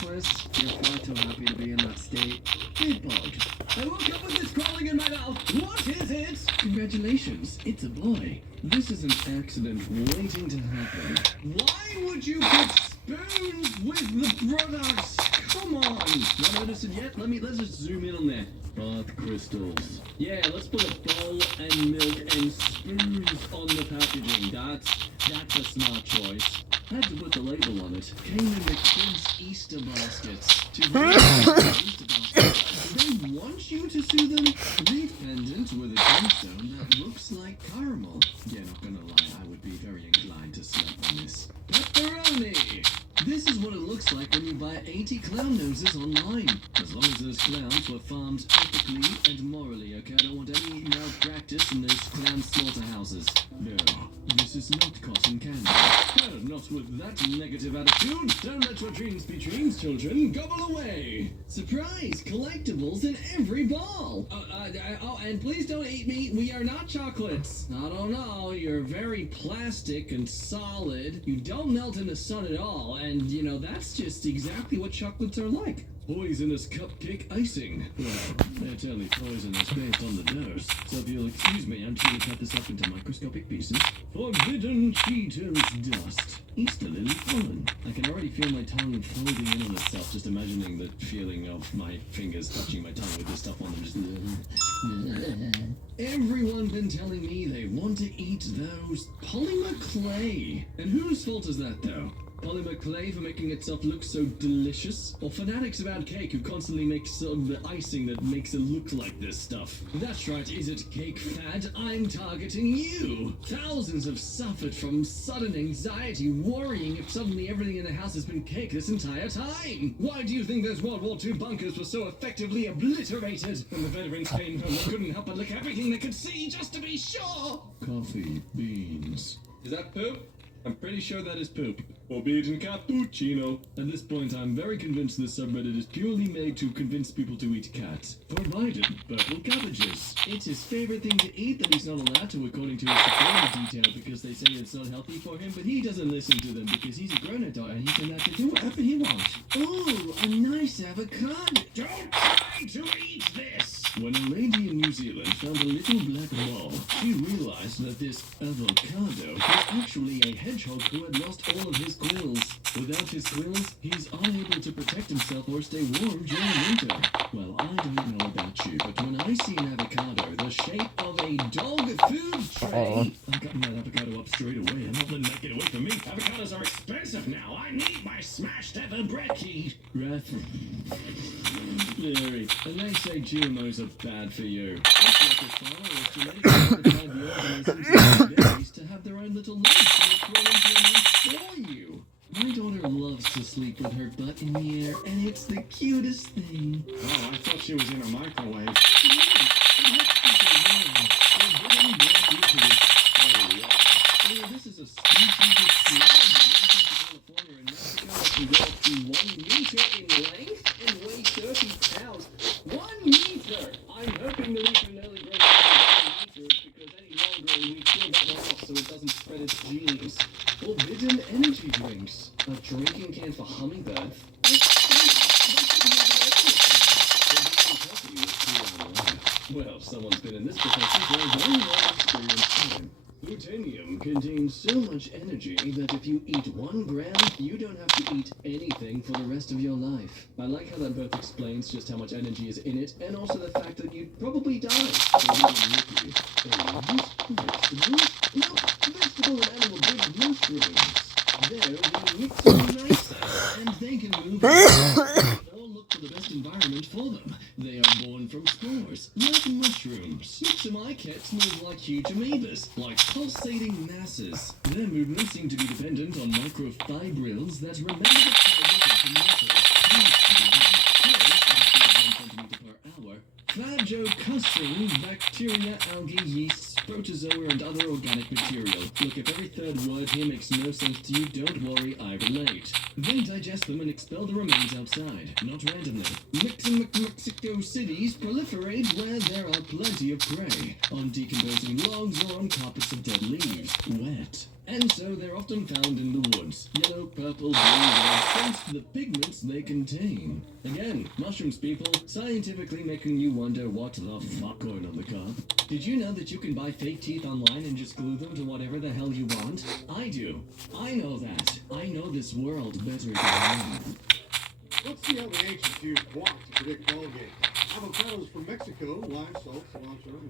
Chris, you're far too happy to be in that state. Hey, Bug. I woke up with this crawling in my mouth. What is it? Congratulations, it's a boy. This is an accident waiting to happen. Why would you put spoons with the products? Come on. Not noticed it yet? Let's just zoom in on that. Bath crystals. Yeah, let's put a bowl and milk and spoons on the packaging. That's a smart choice. Had to put the label on it. Came in the kids' Easter baskets. Easter baskets. They want you to sue them? Leaf pendant with a gemstone that looks like caramel. Yeah, not gonna lie, I would be very inclined to slap on this. Pepperoni! This is what it looks like when you buy 80 clown noses online. As long as those clowns were farmed ethically and morally, okay? I don't want any malpractice in those clown slaughterhouses. No, this is not cotton candy. Well, not with that negative attitude. Don't let your dreams be dreams, children. Gobble away. Surprise! Collectibles in every ball. Oh, and please don't eat me. We are not chocolates. I don't know. You're very plastic and solid. You don't melt in the sun at all. And, you know, that's just exactly what chocolates are like. Poisonous cupcake icing. Well, they're only poisonous based on the dose. So if you'll excuse me, I'm trying to cut this up into microscopic pieces. Forbidden Cheetos dust. Easter lily pollen. I can already feel my tongue folding in on itself, just imagining the feeling of my fingers touching my tongue with this stuff on them. Just everyone been telling me they want to eat those polymer clay. And whose fault is that, though? Polymer clay for making itself look so delicious? Or fanatics about cake who constantly make the icing that makes it look like this stuff? That's right, is it cake fad? I'm targeting you! Thousands have suffered from sudden anxiety, worrying if suddenly everything in the house has been cake this entire time! Why do you think those World War II bunkers were so effectively obliterated? When the veterans came home, they couldn't help but lick everything they could see just to be sure! Coffee beans. Is that poop? I'm pretty sure that is poop. Forbidden cappuccino. At this point, I'm very convinced this subreddit is purely made to convince people to eat cats. For Biden, purple cabbages. It's his favorite thing to eat that he's not allowed to according to his security detail because they say it's not healthy for him, but he doesn't listen to them because he's a grown adult and he's allowed to do whatever he wants. Ooh, a nice avocado. Don't try to eat this! When a lady in New Zealand found a little black ball, she realized that this avocado was actually a hedgehog who had lost all of his quills. Without his quills, he's unable to protect himself or stay warm during winter. Well, I don't know about you, but when I see an avocado the shape of a dog food tray, I'm cutting that avocado up straight away. I'm not letting that get away from me. Avocados are expensive now. I need my smashed ever bread key. Very. And they say GMOs are bad for you. This local farmer is genetically modified the organisms in the berries to have their own little legs and they grow into a nest for you. My daughter loves to sleep with her butt in the air, and it's the cutest thing. Oh, I thought she was in a microwave. This is a species of slug in California and Mexico that can go up to 1 meter in length and weigh 30 pounds. 1 meter! I'm hoping the leaf can only grow to 1 meter because any longer and we kill that one off so it doesn't spread its genes. Forbidden energy drinks. A drinking can for hummingbirds. Well, someone's been in this profession for a very long experience time. Plutonium contains so much energy that if you eat 1 gram, you don't have to eat anything for the rest of your life. I like how that both explains just how much energy is in it, and also the fact that you'd probably die. Vegetables? No, vegetable and animal-based mushrooms. They're the nicer, and they can move or look for the best environment for them. They are born from spores, like mushrooms. Myxomycetes move like huge amoebas, like pulsating masses. Their movements seem to be dependent on microfibrils that remember the fibers of the metal. Per hour. Phagocussing bacteria, algae, yeasts, protozoa, and other organic material. Look, if every third word here makes no sense to you, don't worry, I relate. They digest them and expel the remains outside, not randomly. Mexico cities proliferate where there are plenty of prey, on decomposing logs or on carpets of dead leaves, wet. And so they're often found in the woods, yellow, purple, blue, red, thanks to the pigments they contain. Again, mushrooms, people, scientifically making you wonder what the fuck going on the cob. Did you know that you can buy fake teeth online and just glue them to whatever the hell you want? I do. I know that. I know this world better than you. Let's see how the ancients used guac to predict ball games. Avocados from Mexico, live salt, cilantro,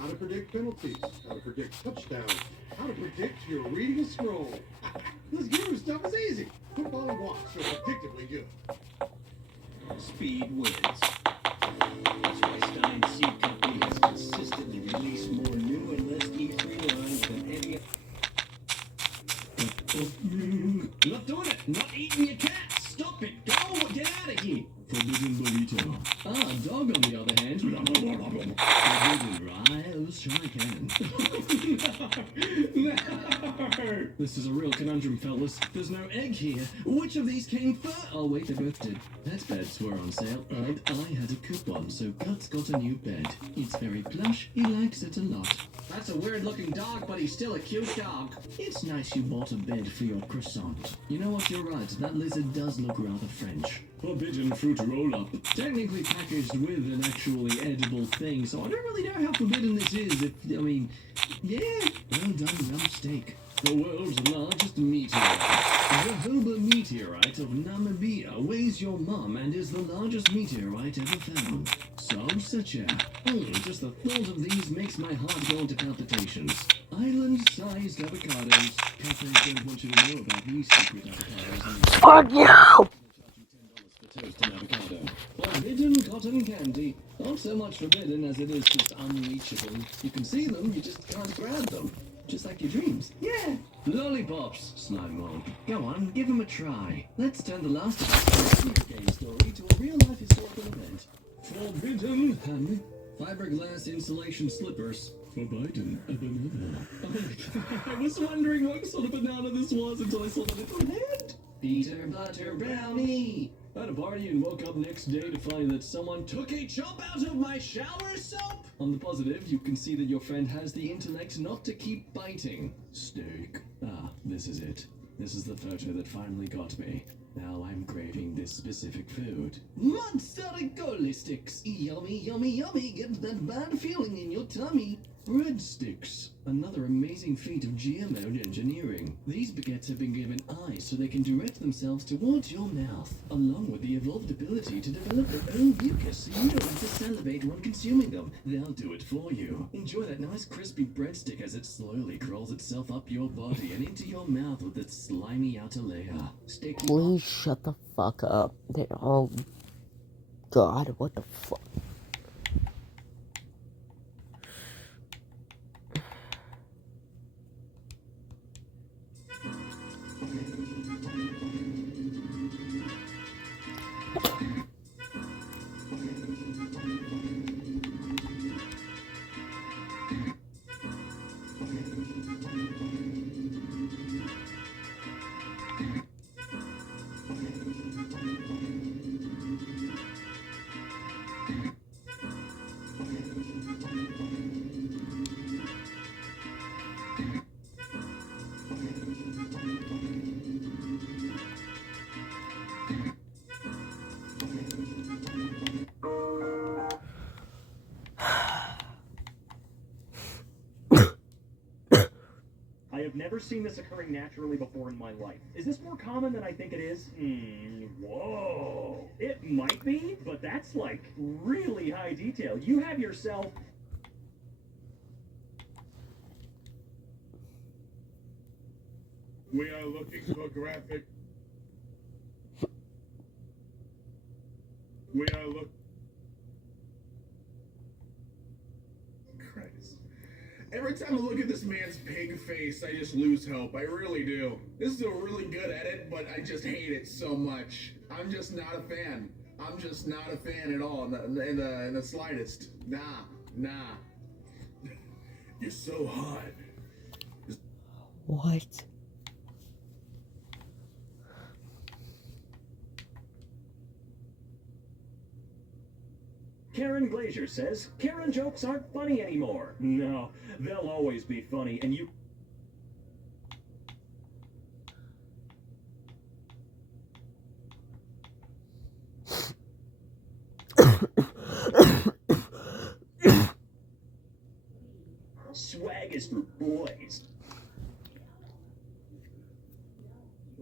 how to predict penalties, how to predict touchdowns, how to predict your reading a scroll. This guru stuff is easy. Football and guac so predictably good. Speed wins. That's why Stein Seed Company has consistently released more new and less E3 lines than any. Not doing it! Not eating your cat! Stop it! Go! Get out of here! Forbidden burrito. Dog on the other hand. Forbidden rice. Sure I can. No! This is a real conundrum, fellas. There's no egg here. Which of these came first? Oh wait, they both did. That beds were on sale, and I had a coupon, so Cut's got a new bed. It's very plush. He likes it a lot. That's a weird-looking dog, but he's still a cute dog. It's nice you bought a bed for your croissant. You know what, you're right. That lizard does look rather French. Forbidden fruit roll-up. Technically packaged with an actually edible thing, so I don't really know how forbidden this is. Yeah, well done, rump steak. The world's largest meteorite. The Jojoba meteorite of Namibia weighs your mum and is the largest meteorite ever found. So such a... just the thought of these makes my heart go into palpitations. Island-sized avocados. Cafes don't want you to know about these secret avocados. Fuck you! Toast and avocado. Forbidden cotton candy. Not so much forbidden as it is just unreachable. You can see them, you just can't grab them. Just like your dreams. Yeah. Lollipops. Slime won't. Go on, give them a try. Let's turn the last of this game story to a real-life historical event. Forbidden honey. Fiberglass insulation slippers. For Biden, a banana. I was wondering what sort of banana this was until I saw the little head. Peter Butter Brownie. At a party and woke up next day to find that someone took a chop out of my shower soap. On the positive, you can see that your friend has the intellect not to keep biting. Steak. This is it. This is the photo that finally got me. Now I'm craving this specific food. Mozzarella sticks. Yummy, yummy, yummy. Get that bad feeling in your tummy. Breadsticks. Another amazing feat of GMO engineering. These baguettes have been given eyes so they can direct themselves towards your mouth, along with the evolved ability to develop their own mucus so you don't have to salivate when consuming them. They'll do it for you. Enjoy that nice crispy breadstick as it slowly crawls itself up your body and into your mouth with its slimy outer layer. Sticky. Please shut the fuck up. Oh, God, what the fuck? never seen this occurring naturally before in my life. Is this more common than I think it is? Whoa. It might be, but that's like really high detail. You have yourself... We are looking for graphic. We are look. Christ. Every time I look at this man's pig face, I just lose hope. I really do. This is a really good edit, but I just hate it so much. I'm just not a fan. I'm just not a fan at all, in the slightest. Nah. You're so hot. What? Karen Glazier says, Karen jokes aren't funny anymore. No, they'll always be funny, and you... Swag is for boys.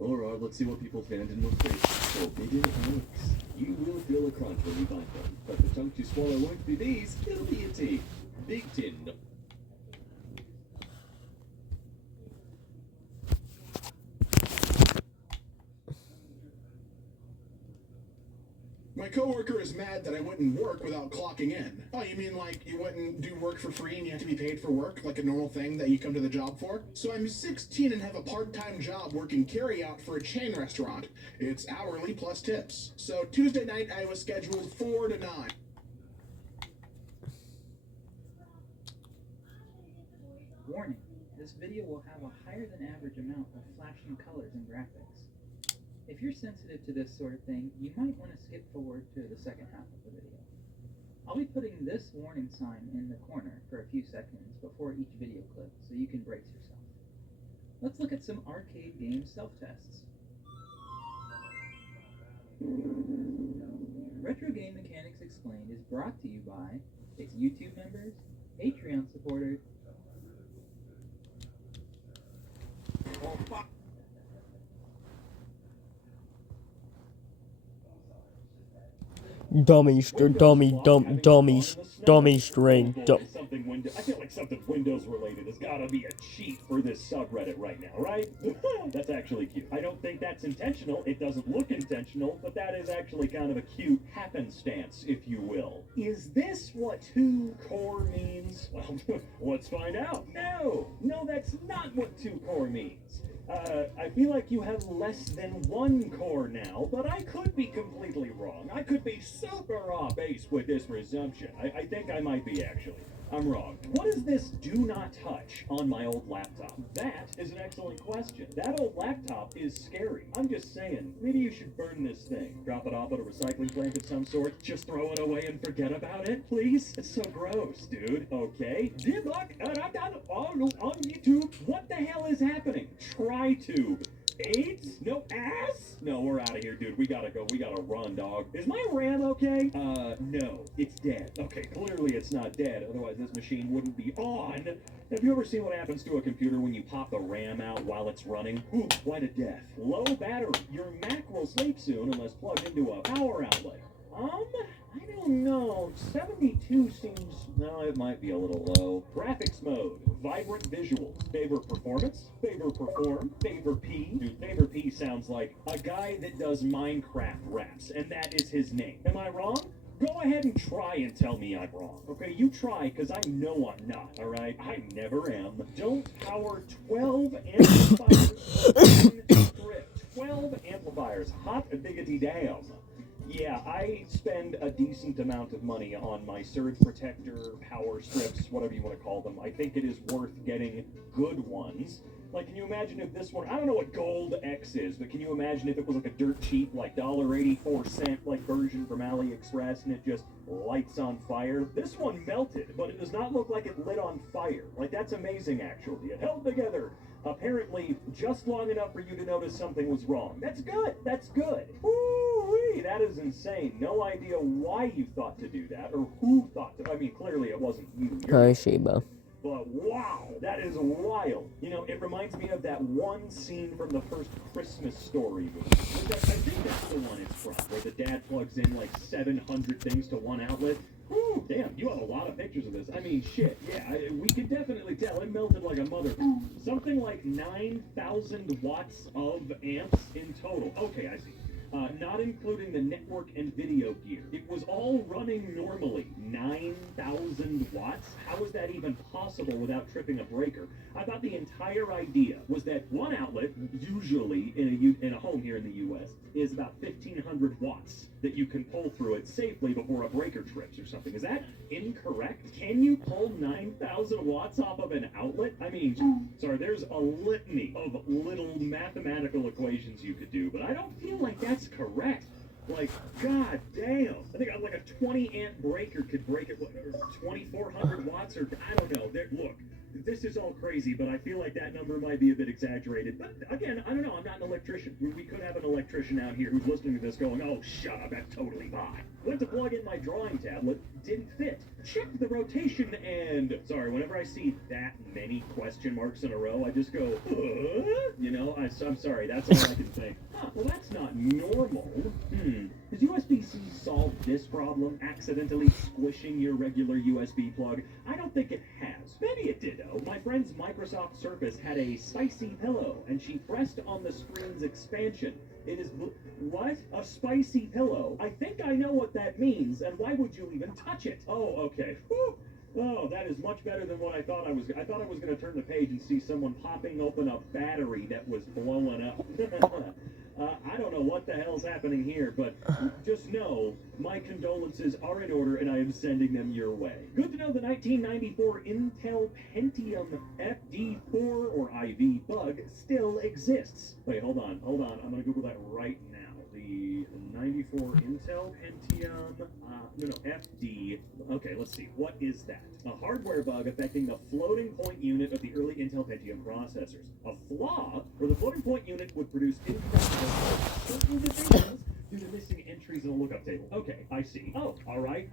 Alright, let's see what people found in my face. Forbidden eggs. You will feel a crunch when you bite them, but the chunks you swallow won't be these, it'll be your teeth. Big tin. My coworker is mad that I wouldn't work without clocking in. Oh, you mean like you wouldn't do work for free and you have to be paid for work, like a normal thing that you come to the job for? So I'm 16 and have a part-time job working carry-out for a chain restaurant. It's hourly plus tips. So Tuesday night I was scheduled 4 to 9. Warning, this video will have a higher than average amount of flashing colors and graphics. If you're sensitive to this sort of thing, you might want to skip forward to the second half of the video. I'll be putting this warning sign in the corner for a few seconds before each video clip, so you can brace yourself. Let's look at some arcade game self-tests. Retro Game Mechanics Explained is brought to you by its YouTube members, Patreon supporters, Dummy string. I feel like something Windows related has got to be a cheat for this subreddit right now, right? That's actually cute. I don't think that's intentional. It doesn't look intentional, but that is actually kind of a cute happenstance, if you will. Is this what 2 core means? Well, let's find out. No, that's not what 2 core means. I feel like you have less than 1 core now, but I could be completely wrong. I could be super off base with this presumption. I think I might be, actually. I'm wrong. What is this do not touch on my old laptop? That is an excellent question. That old laptop is scary. I'm just saying, maybe you should burn this thing. Drop it off at a recycling plant of some sort. Just throw it away and forget about it, please? It's so gross, dude. Okay. Debug on YouTube. What the hell is happening? TriTube. AIDS? No ass? No, we're out of here, dude. We gotta go. We gotta run, dog. Is my RAM okay? No. It's dead. Okay, clearly it's not dead. Otherwise, this machine wouldn't be on. Have you ever seen what happens to a computer when you pop the RAM out while it's running? Ooh, quite a death. Low battery. Your Mac will sleep soon unless plugged into a power outlet. I don't know. 72 seems... No, it might be a little low. Graphics mode. Vibrant visuals. Favor performance. Favor perform. Favor P. Dude, Favor P sounds like a guy that does Minecraft raps, and that is his name. Am I wrong? Go ahead and try and tell me I'm wrong. Okay, you try, because I know I'm not, alright? I never am. Don't power 12 amplifiers. 12 amplifiers. Hot diggity damn. Yeah, I spend a decent amount of money on my surge protector, power strips, whatever you want to call them. I think it is worth getting good ones. Like, can you imagine if this one, I don't know what Gold X is, but can you imagine if it was like a dirt cheap, like $1.84 like version from AliExpress and it just lights on fire? This one melted, but it does not look like it lit on fire. Like, that's amazing, actually. It held together. Apparently, just long enough for you to notice something was wrong. That's good. That's good. Woo-wee, that is insane. No idea why you thought to do that or who thought to. I mean, clearly it wasn't you. Hi, Sheba. But wow, that is wild. You know, it reminds me of that one scene from the first Christmas Story movie. I think that's the one it's from, where the dad plugs in like 700 things to one outlet. Whew, damn, you have a lot of pictures of this. I mean, shit, yeah, we can definitely tell. It melted like a mother. Something like 9,000 watts of amps in total. Okay, I see. Not including the network and video gear. It was all running normally. 9,000 watts? How is that even possible without tripping a breaker? I thought the entire idea was that one outlet, usually in a home here in the U.S., is about 1,500 watts that you can pull through it safely before a breaker trips or something. Is that incorrect? Can you pull 9,000 watts off of an outlet? I mean, sorry, there's a litany of little mathematical equations you could do, but I don't feel like that's correct. Like, god damn. I think like a 20 amp breaker could break it, what, 2,400 watts, or I don't know. Look, this is all crazy, but I feel like that number might be a bit exaggerated. But again, I don't know. I'm not an electrician. We could have an electrician out here who's listening to this going, oh, shut up, that's totally fine. Went to plug in my drawing tablet, didn't fit. Checked the rotation and, sorry, whenever I see that many question marks in a row, I just go, you know, I'm sorry, that's all I can think. Huh, well, that's not normal. Does USB-C solve this problem, accidentally squishing your regular USB plug? I don't think it has. Maybe it did, though. My friend's Microsoft Surface had a spicy pillow, and she pressed on the screen's expansion. It is what? A spicy pillow? I think I know what that means, and why would you even touch it? Oh, okay. Whew. Oh, that is much better than what I thought I was. I thought I was going to turn the page and see someone popping open a battery that was blowing up. I don't know what the hell's happening here, but just know my condolences are in order, and I am sending them your way. Good to know the 1994 Intel Pentium FD4 or IV bug still exists. Wait, hold on. I'm going to Google that right now. The 94 Intel Pentium, no, FD. Okay, let's see. What is that? A hardware bug affecting the floating point unit of the early Intel Pentium processors. A flaw where the floating point unit would produce incorrect certain divisions due to missing entries in a lookup table. Okay, I see. Oh, all right.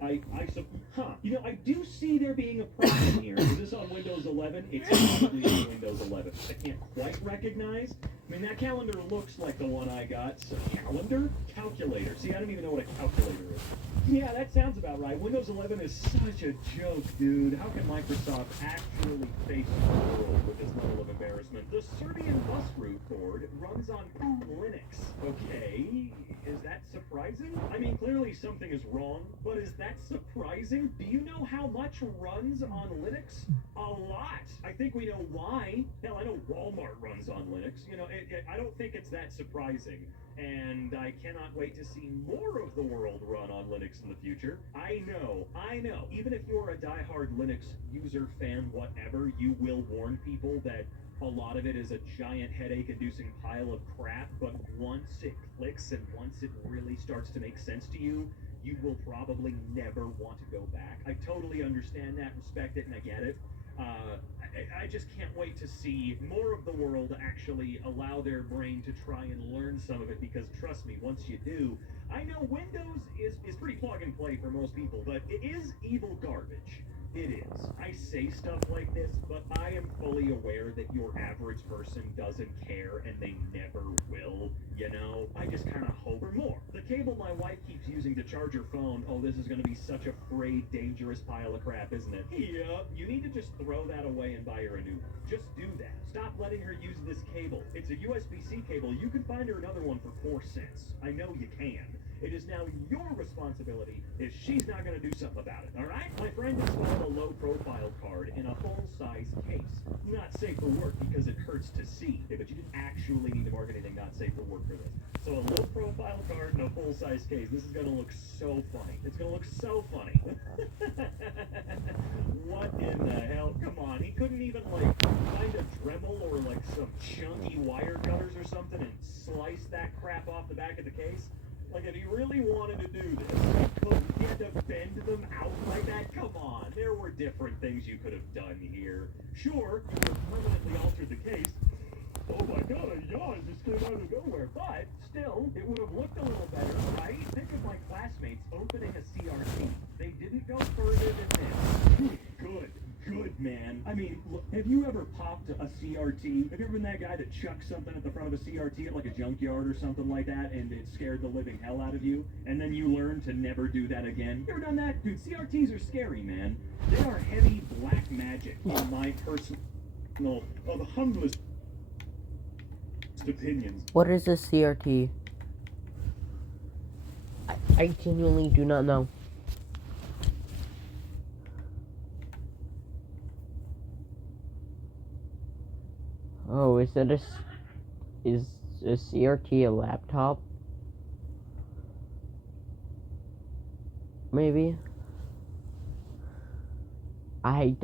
You know, I do see there being a problem here. Is this on Windows 11? It's probably on Windows 11. I can't quite recognize. I mean, that calendar looks like the one I got. So, calendar? Calculator. See, I don't even know what a calculator is. Yeah, that sounds about right. Windows 11 is such a joke, dude. How can Microsoft actually face the world with this level of embarrassment? The Serbian bus route board runs on Linux. Okay, is that surprising? I mean, clearly something is wrong, but is that surprising? Do you know how much runs on Linux? A lot. I think we know why. Hell, I know Walmart runs on Linux. You know, I don't think it's that surprising. And I cannot wait to see more of the world run on Linux in the future. I know. Even if you're a diehard Linux user fan, whatever, you will warn people that a lot of it is a giant headache-inducing pile of crap, but once it clicks and once it really starts to make sense to you, you will probably never want to go back. I totally understand that, respect it, and I get it. I just can't wait to see more of the world actually allow their brain to try and learn some of it, because trust me, once you do, I know Windows is pretty plug and play for most people, but it is evil garbage. It is. I say stuff like this, but I am fully aware that your average person doesn't care, and they never will, you know? I just kind of hope for more. The cable my wife keeps using to charge her phone, oh, this is going to be such a frayed, dangerous pile of crap, isn't it? Yep. You need to just throw that away and buy her a new one. Just do that. Stop letting her use this cable. It's a USB-C cable. You can find her another one for 4 cents. I know you can. It is now your responsibility if she's not going to do something about it, all right? My friend installed a low-profile card in a full-size case. Not safe for work because it hurts to see. Okay, but you didn't actually need to mark anything not safe for work for this. So a low-profile card in a full-size case. This is going to look so funny. It's going to look so funny. What in the hell? Come on. He couldn't even, like, find a Dremel or, like, some chunky wire cutters or something and slice that crap off the back of the case? Like, if he really wanted to do this, he had to bend them out like that? Come on, there were different things you could have done here. Sure, you could have permanently altered the case. Oh my god, a yawn just came out of nowhere. But, still, it would have looked a little better, right? Think of my classmates opening a CRT. They didn't go further than this. Good man. I mean, look, have you ever popped a CRT? Have you ever been that guy that chucked something at the front of a CRT at like a junkyard or something like that, and it scared the living hell out of you? And then you learn to never do that again? You ever done that? Dude, CRTs are scary, man. They are heavy black magic, in my personal, of the humblest opinions. What is a CRT? I genuinely do not know. Oh, is a CRT a laptop? Maybe. I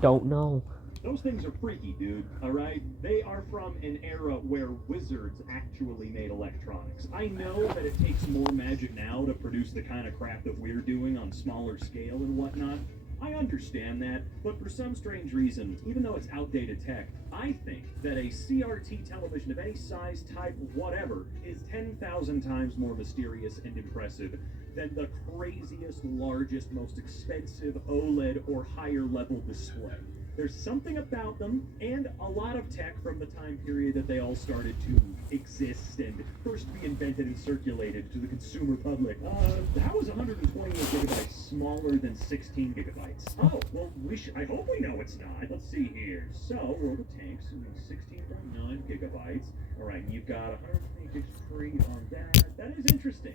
don't know. Those things are freaky, dude, alright? They are from an era where wizards actually made electronics. I know that it takes more magic now to produce the kind of crap that we're doing on smaller scale and whatnot. I understand that, but for some strange reason, even though it's outdated tech, I think that a CRT television of any size, type, whatever, is 10,000 times more mysterious and impressive than the craziest, largest, most expensive OLED or higher level display. There's something about them, and a lot of tech from the time period that they all started to exist and first be invented and circulated to the consumer public. How is 128 gigabytes smaller than 16 gigabytes? Oh, well, I hope we know it's not. Let's see here. So, World of Tanks, 16.9 gigabytes. All right, and you've got 120 gigs free on that. That is interesting.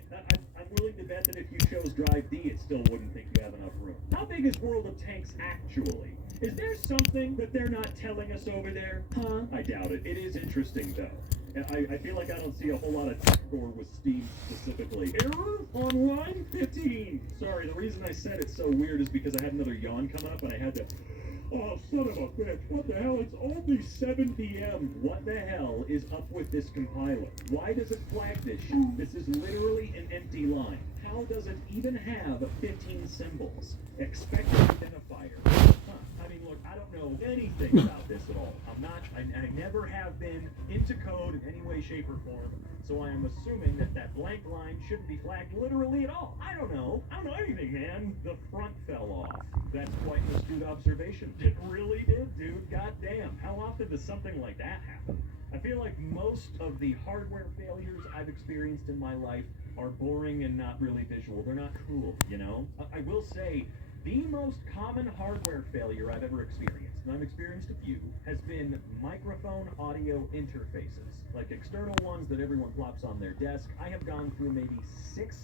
I'm willing to bet that if you chose Drive D, it still wouldn't think you have enough room. How big is World of Tanks actually? Is there something that they're not telling us over there? Huh? I doubt it. It is interesting, though. I feel like I don't see a whole lot of tech gore with Steam specifically. Error on line 15. Sorry, the reason I said it's so weird is because I had another yawn come up and I had to... Oh, son of a bitch. What the hell? It's only 7 p.m. What the hell is up with this compiler? Why does it flag this shit? This is literally an empty line. How does it even have 15 symbols? Expected identifier. I mean, look, I don't know anything about this at all. I never have been into code in any way, shape, or form, so I am assuming that blank line shouldn't be flagged literally at all. I don't know anything, man. The front fell off. That's quite an astute observation. It really did, dude. Goddamn. How often does something like that happen? I feel like most of the hardware failures I've experienced in my life are boring and not really visual. They're not cool, you know? I will say, the most common hardware failure I've ever experienced, and I've experienced a few, has been microphone audio interfaces. Like external ones that everyone plops on their desk. I have gone through maybe 6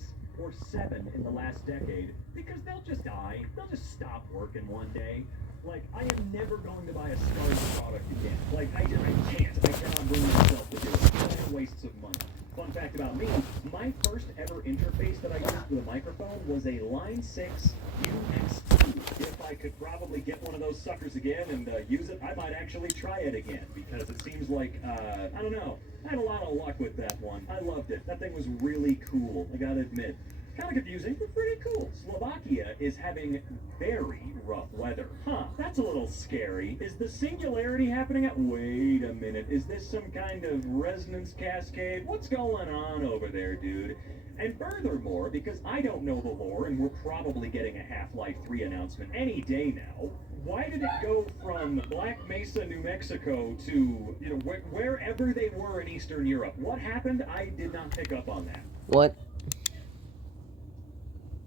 or 7 in the last decade because they'll just die. They'll just stop working one day. Like, I am never going to buy a Starz product again. Like, I can't. I cannot bring myself to do it. Giant wastes of money. Fun fact about me, my first ever interface that I used with a microphone was a Line 6 UX2. If I could probably get one of those suckers again and use it, I might actually try it again, because it seems like, I don't know, I had a lot of luck with that one. I loved it. That thing was really cool, I gotta admit. Kind of confusing, but pretty cool. Slovakia is having very rough weather. Huh, that's a little scary. Is the singularity happening at... Wait a minute, is this some kind of resonance cascade? What's going on over there, dude? And furthermore, because I don't know the lore, and we're probably getting a Half-Life 3 announcement any day now, why did it go from Black Mesa, New Mexico to, you know, wherever they were in Eastern Europe? What happened? I did not pick up on that. What?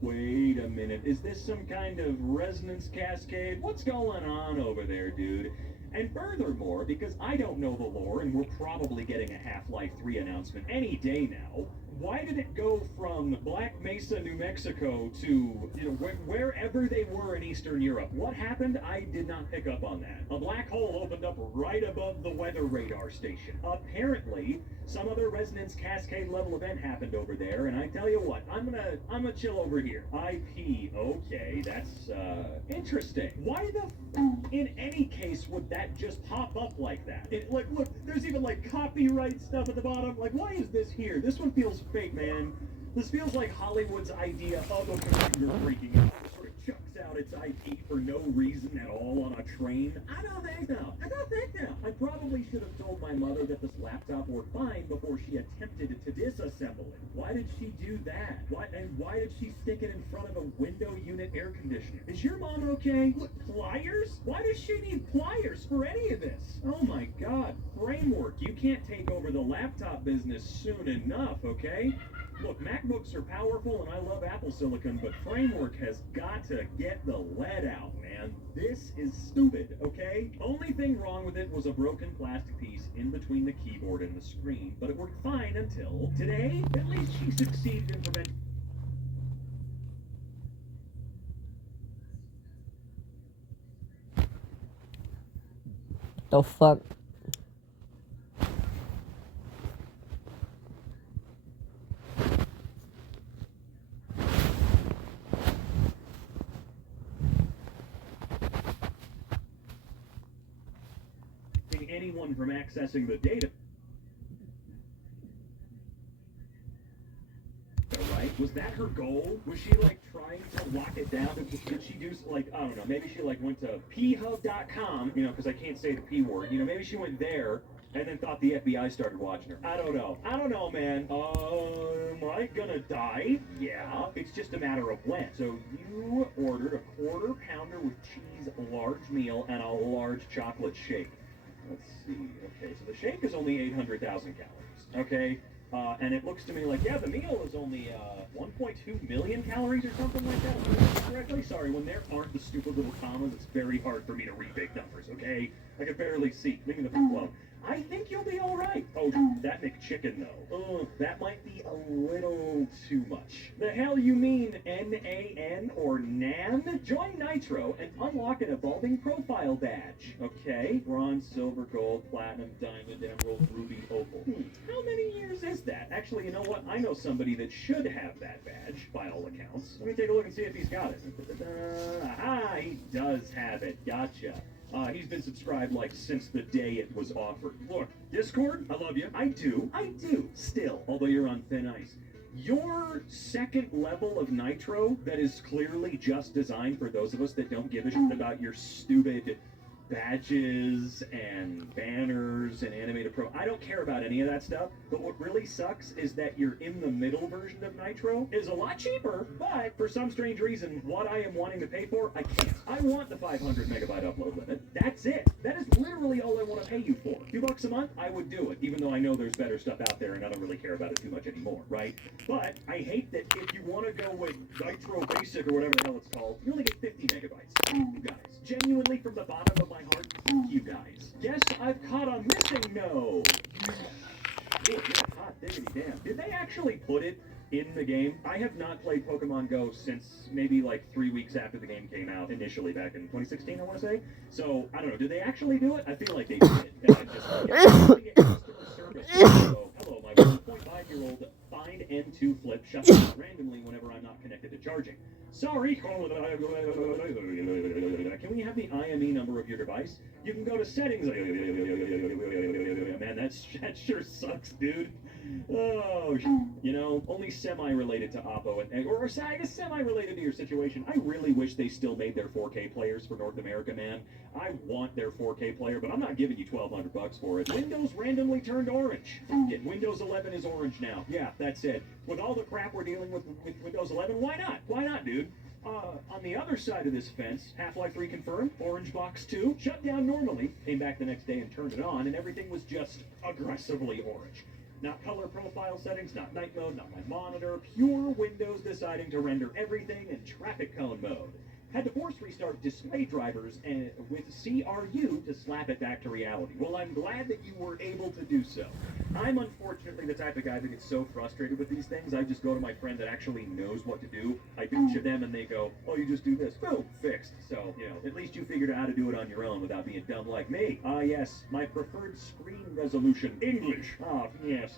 Wait a minute, is this some kind of resonance cascade? What's going on over there, dude? And furthermore, because I don't know the lore, and we're probably getting a Half-Life 3 announcement any day now, why did it go from Black Mesa, New Mexico to, you know, wherever they were in Eastern Europe? What happened? I did not pick up on that. A black hole opened up right above the weather radar station. Apparently, some other resonance cascade level event happened over there, and I tell you what, I'm gonna chill over here. IP, okay, that's, interesting. Why the in any case would that just pop up like that? Like, look, there's even, like, copyright stuff at the bottom. Like, why is this here? This one feels fake, man. This feels like Hollywood's idea of a computer freaking out. It sort of chucks out out its IP for no reason at all on a train? I don't think so. I probably should have told my mother that this laptop worked fine before she attempted to disassemble it. Why did she do that? Why did she stick it in front of a window unit air conditioner? Is your mom okay? Look, pliers? Why does she need pliers for any of this? Oh my god. Framework, you can't take over the laptop business soon enough, okay? Look, MacBooks are powerful and I love Apple Silicon, but Framework has got to get the lead out, man. This is stupid, okay? Only thing wrong with it was a broken plastic piece in between the keyboard and the screen, but it worked fine until today. At least she succeeded in preventing. The fuck? Anyone from accessing the data. Right? Was that her goal? Was she like trying to lock it down? Did she do like, I don't know, maybe she like went to phub.com, you know, because I can't say the P word, you know, maybe she went there and then thought the FBI started watching her. I don't know, man. Am I gonna die? Yeah. It's just a matter of when. So you ordered a quarter pounder with cheese, a large meal, and a large chocolate shake. Let's see. Okay, so the shake is only 800,000 calories. Okay, and it looks to me like, yeah, the meal is only 1.2 million calories or something like that. If I remember correctly. Sorry, when there aren't the stupid little commas, it's very hard for me to read big numbers. Okay, I can barely see. Leave me the fuck alone. I think you'll be all right. Oh, that McChicken though. That might be a little too much. The hell you mean N-A-N or NAN? Join Nitro and unlock an evolving profile badge. Okay, bronze, silver, gold, platinum, diamond, emerald, ruby, opal. How many years is that? Actually, you know what? I know somebody that should have that badge, by all accounts. Let me take a look and see if he's got it. Aha, he does have it. Gotcha. He's been subscribed like since the day it was offered. Look, Discord, I love you. I do. Still, although you're on thin ice. Your second level of Nitro that is clearly just designed for those of us that don't give a shit about your stupid badges and banners and animated pro. I don't care about any of that stuff, but what really sucks is that you're in the middle version of Nitro is a lot cheaper, but for some strange reason, what I am wanting to pay for, I can't. I want the 500 megabyte upload limit. That's it. That is literally all I want to pay you for. $2 a month, I would do it, even though I know there's better stuff out there and I don't really care about it too much anymore, right? But I hate that if you want to go with Nitro Basic or whatever the hell it's called, you only get 50 megabytes. You guys, genuinely from the bottom of my heart, you guys. Yes, I've caught a missing no. Hot diggity damn. Did they actually put it in the game? I have not played Pokemon Go since maybe like 3 weeks after the game came out, initially back in 2016, I want to say. So, I don't know, did they actually do it? I feel like they did. And I just get customer service. So, hello, my 1.5-year-old find N2 flip shuts down randomly whenever I'm not connected to charging. Sorry. Can we have the IME number of your device? You can go to settings. Man, that sure sucks, dude. Oh, you know, only semi-related to Oppo, or I guess semi-related to your situation. I really wish they still made their 4K players for North America, man. I want their 4K player, but I'm not giving you $1,200 for it. Windows randomly turned orange. Windows 11 is orange now. Yeah, that's it. With all the crap we're dealing with Windows 11, why not? Why not, dude? On the other side of this fence, Half-Life 3 confirmed, Orange Box 2 shut down normally, came back the next day and turned it on, and everything was just aggressively orange. Not color profile settings, not night mode, not my monitor, pure Windows deciding to render everything in traffic cone mode. Had to force restart display drivers and with CRU to slap it back to reality. Well, I'm glad that you were able to do so. I'm unfortunately the type of guy that gets so frustrated with these things, I just go to my friend that actually knows what to do. I bitch at them and they go, oh, you just do this. Boom, fixed. So, you know, at least you figured out how to do it on your own without being dumb like me. Ah, yes, my preferred screen resolution. English. Ah, yes.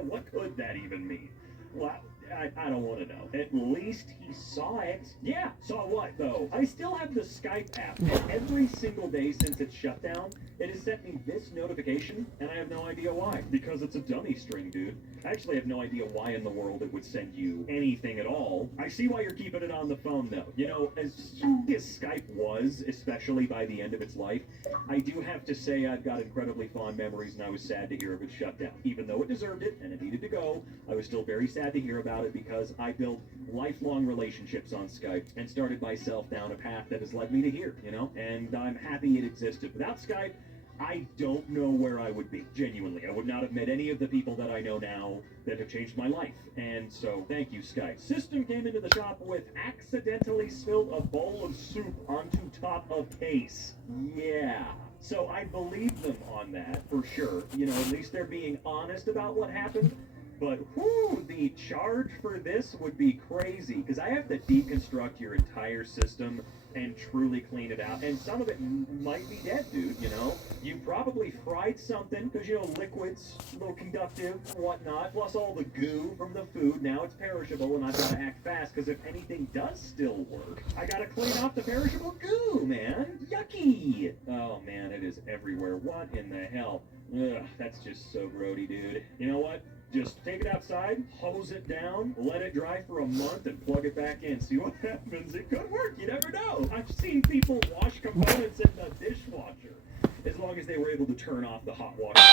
What could that even mean? Well, I don't want to know. At least he saw it. Yeah, saw what, though? I still have the Skype app, and every single day since its shutdown, it has sent me this notification, and I have no idea why. Because it's a dummy string, dude. I actually have no idea why in the world it would send you anything at all. I see why you're keeping it on the phone, though. You know, as Skype was, especially by the end of its life, I do have to say I've got incredibly fond memories, and I was sad to hear of its shutdown. Even though it deserved it, and it needed to go, I was still very sad to hear about it because I built lifelong relationships on Skype and started myself down a path that has led me to here, you know? And I'm happy it existed. Without Skype, I don't know where I would be. Genuinely, I would not have met any of the people that I know now that have changed my life. And so, thank you, Skype. System came into the shop with accidentally spilled a bowl of soup onto top of case. Yeah. So I believe them on that, for sure. You know, at least they're being honest about what happened. But, whoo, the charge for this would be crazy, because I have to deconstruct your entire system and truly clean it out. And some of it might be dead, dude, you know? You probably fried something, because, you know, liquids, a little conductive, whatnot, plus all the goo from the food. Now it's perishable, and I've got to act fast, because if anything does still work, I got to clean off the perishable goo, man. Yucky! Oh, man, it is everywhere. What in the hell? Ugh, that's just so grody, dude. You know what? Just take it outside, hose it down, let it dry for a month, and plug it back in. See what happens. It could work. You never know. I've seen people wash components in the dishwasher, as long as they were able to turn off the hot water. At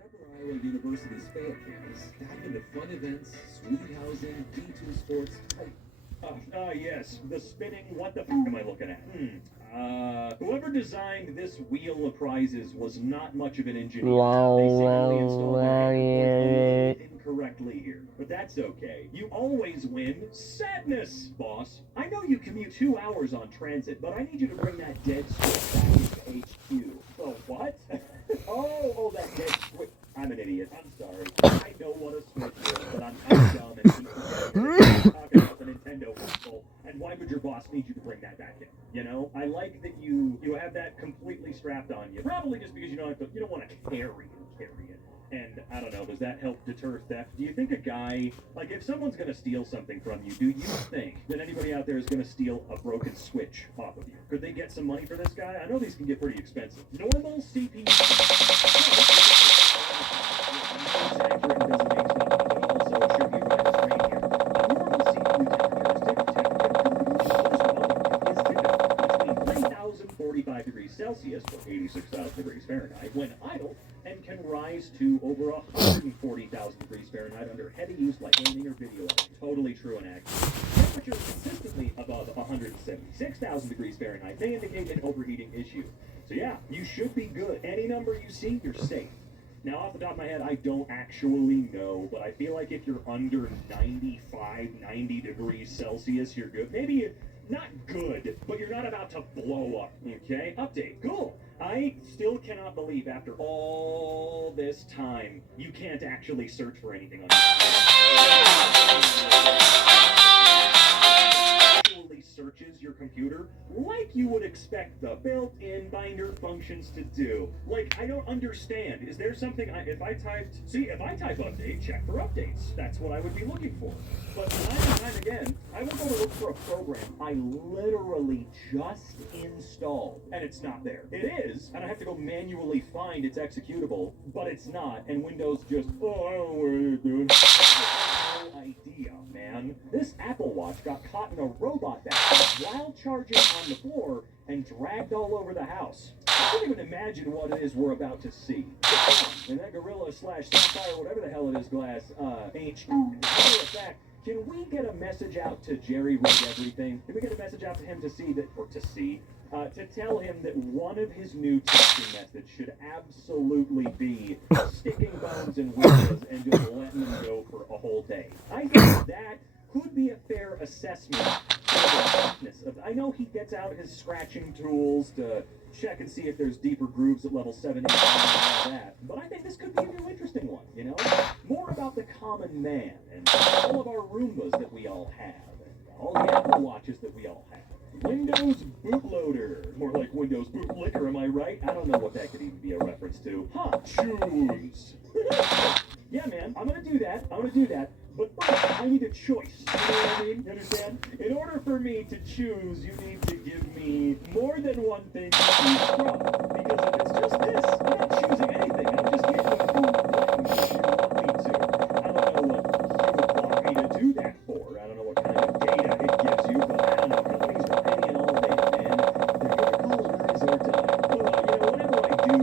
Upper Iowa University's Fayette campus, dive into fun events, sweetie housing, D2 sports, Yes, the spinning, what the f am I looking at? Whoever designed this wheel of prizes was not much of an engineer. They secretly installed it incorrectly here, but that's okay. You always win sadness, boss. I know you commute 2 hours on transit, but I need you to bring that dead switch back into HQ. Oh, what? oh, that dead switch. I'm an idiot. I'm sorry. I know what a switch is, but I'm dumb and keep forgetting talking about the Nintendo console. And why would your boss need you to bring that back in? You know, I like that you have that completely strapped on you. Probably just because you don't want to carry it. And I don't know, does that help deter theft? Do you think a guy, like if someone's going to steal something from you, do you think that anybody out there is going to steal a broken switch off of you? Could they get some money for this guy? I know these can get pretty expensive. Normal CPU. Celsius or 86,000 degrees Fahrenheit when idle, and can rise to over 140,000 degrees Fahrenheit under heavy use like gaming or video editing. Totally true and accurate. Temperatures consistently above 176,000 degrees Fahrenheit may indicate an overheating issue. So yeah, you should be good. Any number you see, you're safe. Now, off the top of my head, I don't actually know, but I feel like if you're under 90 degrees Celsius, you're good. Maybe not good, but you're not about to blow up, okay? Update, cool. I still cannot believe after all this time, you can't actually search for anything on actually searches your computer like you would expect the built-in Binder functions to do. Like, I don't understand. Is there something, if I type update, check for updates. That's what I would be looking for. But time and time again, I will go to look for a program I literally just installed, and it's not there. It is, and I have to go manually find its executable, but it's not, and Windows just, I don't know what you're doing. No idea, man. This Apple Watch got caught in a robot battery while charging on the floor and dragged all over the house. I can't even imagine what it is we're about to see. And that Gorilla / Sapphire, whatever the hell it is, glass, H. Matter of fact, can we get a message out to Jerry Rig Everything? Can we get a message out to him to tell him that one of his new testing methods should absolutely be sticking bones in windows and just letting them go for a whole day? I think that could be a fair assessment of the toughness of. I know he gets out his scratching tools to check and see if there's deeper grooves at level 7 and all that, but I think this could be a real interesting one, you know? More about the common man and all of our Roombas that we all have, and all the Apple Watches that we all have. Windows bootloader. More like Windows bootlicker, am I right? I don't know what that could even be a reference to. Choose. Yeah, man, I'm gonna do that. But first, I need a choice. You know what I mean? You understand? In order for me to choose, you need to give me more than one thing to choose from. Because if it's just this, I'm not choosing anything. I'm just giving you food things you want me to. I don't know what you would want me to do that for. I don't know what kind of data it gives you, but I don't know. Companies are penny all day, man. They're gonna colonize our time. Whenever I do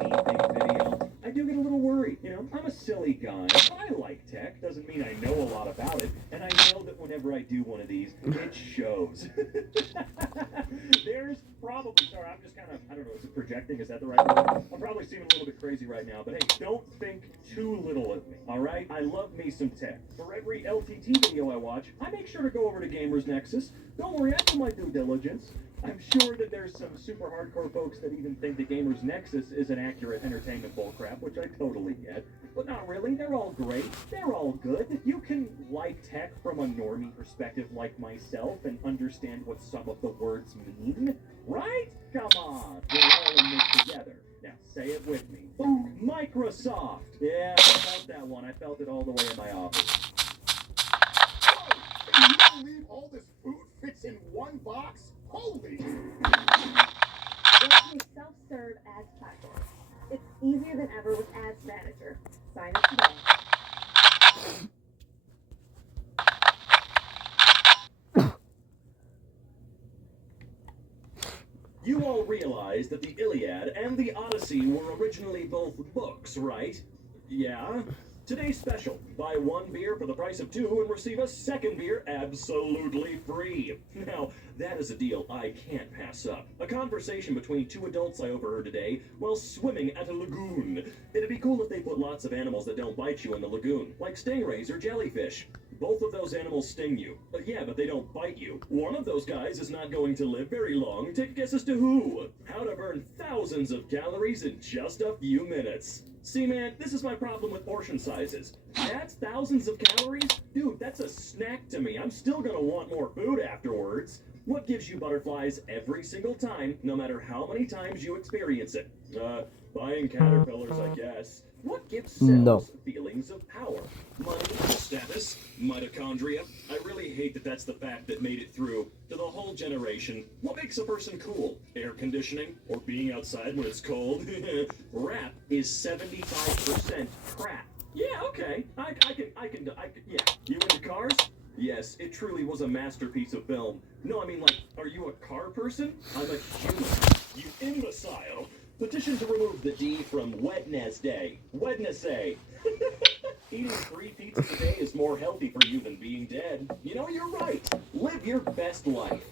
anything video, I do get a little worried. I'm a silly guy. I like tech. Doesn't mean I know a lot about it. And I know that whenever I do one of these, it shows. There's probably, sorry, I'm just kind of, I don't know, is it projecting? Is that the right word? I'm probably seeming a little bit crazy right now, but hey, don't think too little of me, all right? I love me some tech. For every LTT video I watch, I make sure to go over to Gamers Nexus. Don't worry, I do my due diligence. I'm sure that there's some super hardcore folks that even think that Gamers Nexus is an accurate entertainment bullcrap, which I totally get. But not really. They're all great. They're all good. You can like tech from a normie perspective like myself and understand what some of the words mean, right? Come on. We're all in this together. Now, say it with me. Microsoft. Yeah, I felt that one. I felt it all the way in my office. Can you believe all this food fits in one box? Holy! Welcome to self-serve ads platform. It's easier than ever with Ads Manager. Sign up today. You all realize that the Iliad and the Odyssey were originally both books, right? Yeah? Today's special. Buy one beer for the price of two and receive a second beer absolutely free. Now, that is a deal I can't pass up. A conversation between two adults I overheard today while swimming at a lagoon. It'd be cool if they put lots of animals that don't bite you in the lagoon, like stingrays or jellyfish. Both of those animals sting you. Yeah, but they don't bite you. One of those guys is not going to live very long. Take a guess as to who. How to burn thousands of calories in just a few minutes. See, man, this is my problem with portion sizes. That's thousands of calories? Dude, that's a snack to me. I'm still gonna want more food afterwards. What gives you butterflies every single time, no matter how many times you experience it? Buying caterpillars, I guess. What gives cells feelings of power? Money, status, mitochondria? I really hate that that's the fact that made it through to the whole generation. What makes a person cool? Air conditioning? Or being outside when it's cold? Rap is 75% crap. Yeah, okay. I can, yeah. You into cars? Yes, it truly was a masterpiece of film. No, I mean, like, are you a car person? I'm a human. You imbecile. Petition to remove the D from Wednesday. Wednesday. Eating 3 pizzas a day is more healthy for you than being dead. You know, you're right. Live your best life.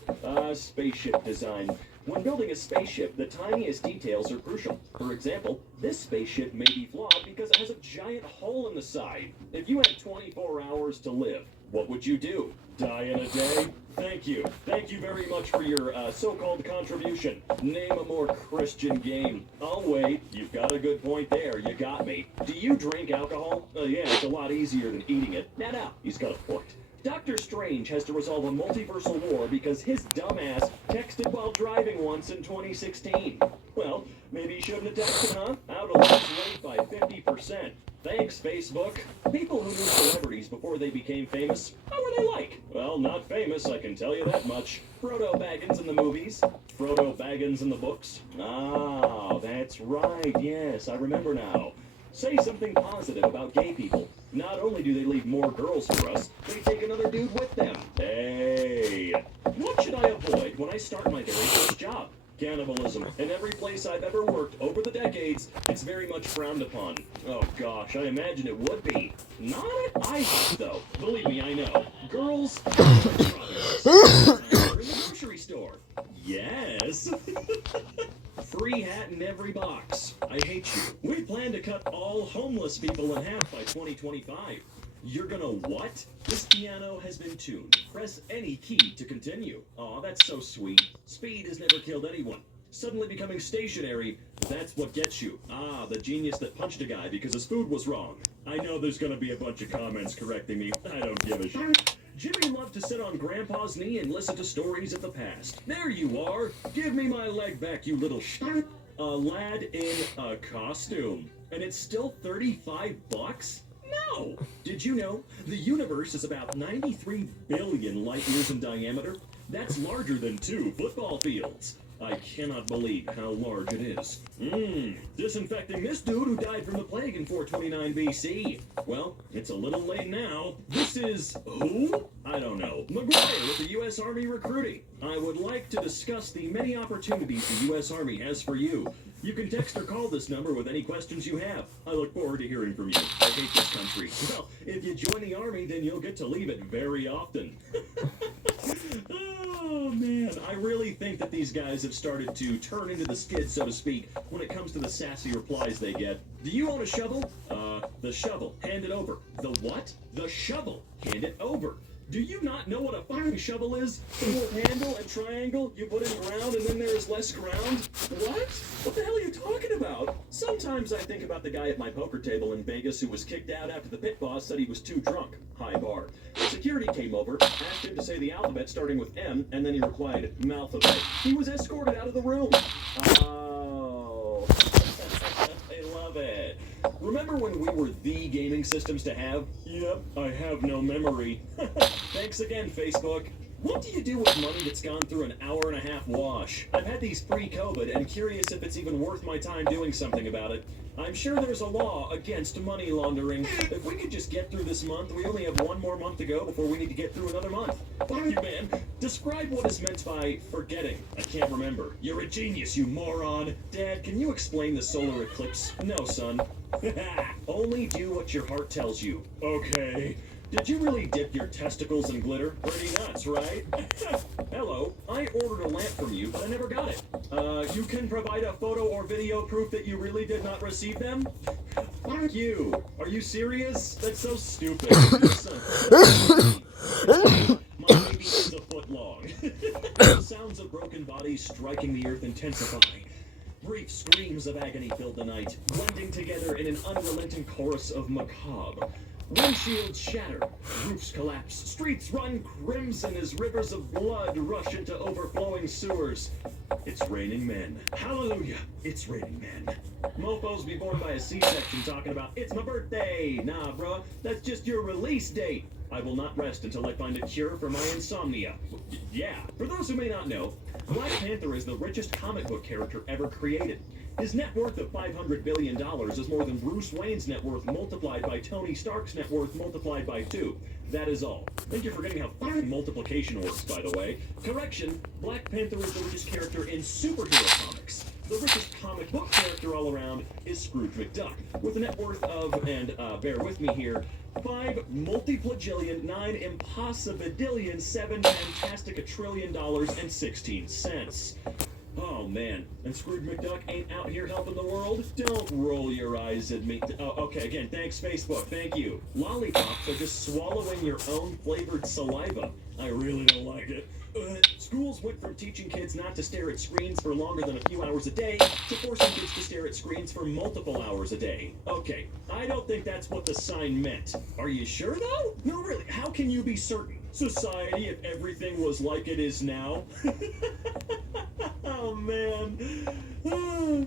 Spaceship design. When building a spaceship, the tiniest details are crucial. For example, this spaceship may be flawed because it has a giant hole in the side. If you had 24 hours to live, what would you do? Die in a day? Thank you. Thank you very much for your so-called contribution. Name a more Christian game. I'll wait. You've got a good point there. You got me. Do you drink alcohol? Yeah, it's a lot easier than eating it. No, he's got a point. Doctor Strange has to resolve a multiversal war because his dumbass texted while driving once in 2016. Well, maybe he shouldn't have texted, huh? Out of lose rate by 50%. Thanks, Facebook. People who knew celebrities before they became famous, how were they like? Well, not famous, I can tell you that much. Frodo Baggins in the movies. Frodo Baggins in the books. Ah, that's right, yes, I remember now. Say something positive about gay people. Not only do they leave more girls for us, they take another dude with them. Hey, what should I avoid when I start my very first job? Cannibalism. In every place I've ever worked over the decades, it's very much frowned upon. Oh gosh, I imagine it would be. Not at IHOP though. Believe me, I know. Girls in the grocery store. Yes. Free hat in every box. I hate you. We plan to cut all homeless people in half by 2025. You're gonna what? This piano has been tuned. Press any key to continue. Aw, that's so sweet. Speed has never killed anyone. Suddenly becoming stationary, that's what gets you. Ah, the genius that punched a guy because his food was wrong. I know there's gonna be a bunch of comments correcting me. I don't give a shit. Jimmy loved to sit on Grandpa's knee and listen to stories of the past. There you are. Give me my leg back, you little sh**. A lad in a costume. And it's still $35? No! Did you know the universe is about 93 billion light years in diameter? That's larger than 2 football fields. I cannot believe how large it is. Disinfecting this dude who died from the plague in 429 BC. Well, it's a little late now. This is who? I don't know. McGuire with the U.S. Army recruiting. I would like to discuss the many opportunities the U.S. Army has for you. You can text or call this number with any questions you have. I look forward to hearing from you. I hate this country. Well, if you join the Army, then you'll get to leave it very often. Oh, man. I really think that these guys have started to turn into the skid, so to speak, when it comes to the sassy replies they get. Do you own a shovel? The shovel. Hand it over. The what? The shovel. Hand it over. Do you not know what a fucking shovel is? The little handle and triangle you put in ground and then there is less ground? What? What the hell are you talking about? Sometimes I think about the guy at my poker table in Vegas who was kicked out after the pit boss said he was too drunk. High bar. Security came over, asked him to say the alphabet starting with M, and then he replied, "Malphabet." He was escorted out of the room. Oh. I love it. Remember when we were the gaming systems to have? Yep, I have no memory. Thanks again, Facebook. What do you do with money that's gone through an hour-and-a-half wash? I've had these pre-COVID and curious if it's even worth my time doing something about it. I'm sure there's a law against money laundering. If we could just get through this month, we only have one more month to go before we need to get through another month. Fuck you, man. Describe what is meant by forgetting. I can't remember. You're a genius, you moron. Dad, can you explain the solar eclipse? No, son. Only do what your heart tells you. Okay. Did you really dip your testicles in glitter? Pretty nuts, right? Hello, I ordered a lamp from you, but I never got it. You can provide a photo or video proof that you really did not receive them? Fuck you. Are you serious? That's so stupid. My baby is a foot long. The sounds of broken bodies striking the earth intensify. Brief screams of agony filled the night, blending together in an unrelenting chorus of macabre. Windshields shatter, roofs collapse, streets run crimson as rivers of blood rush into overflowing sewers. It's raining men. Hallelujah, it's raining men. Mofos be born by a C-section talking about, it's my birthday. Nah, bruh, that's just your release date. I will not rest until I find a cure for my insomnia. Yeah, for those who may not know, Black Panther is the richest comic book character ever created. His net worth of $500 billion is more than Bruce Wayne's net worth multiplied by Tony Stark's net worth multiplied by 2. That is all. I think you're forgetting how fucking multiplication works, by the way. Correction, Black Panther is the richest character in superhero comics. The richest comic book character all around is Scrooge McDuck, with a net worth of, and bear with me here, 5 multiplagillion, 9 impossibillion, 7 fantastic $1 trillion and 16 cents. Oh man, and Scrooge McDuck ain't out here helping the world? Don't roll your eyes at me. Oh, okay, again, thanks Facebook, thank you. Lollipops are just swallowing your own flavored saliva. I really don't like it. Schools went from teaching kids not to stare at screens for longer than a few hours a day to forcing kids to stare at screens for multiple hours a day. Okay, I don't think that's what the sign meant. Are you sure though? No, really, how can you be certain? Society, if everything was like it is now? Oh man.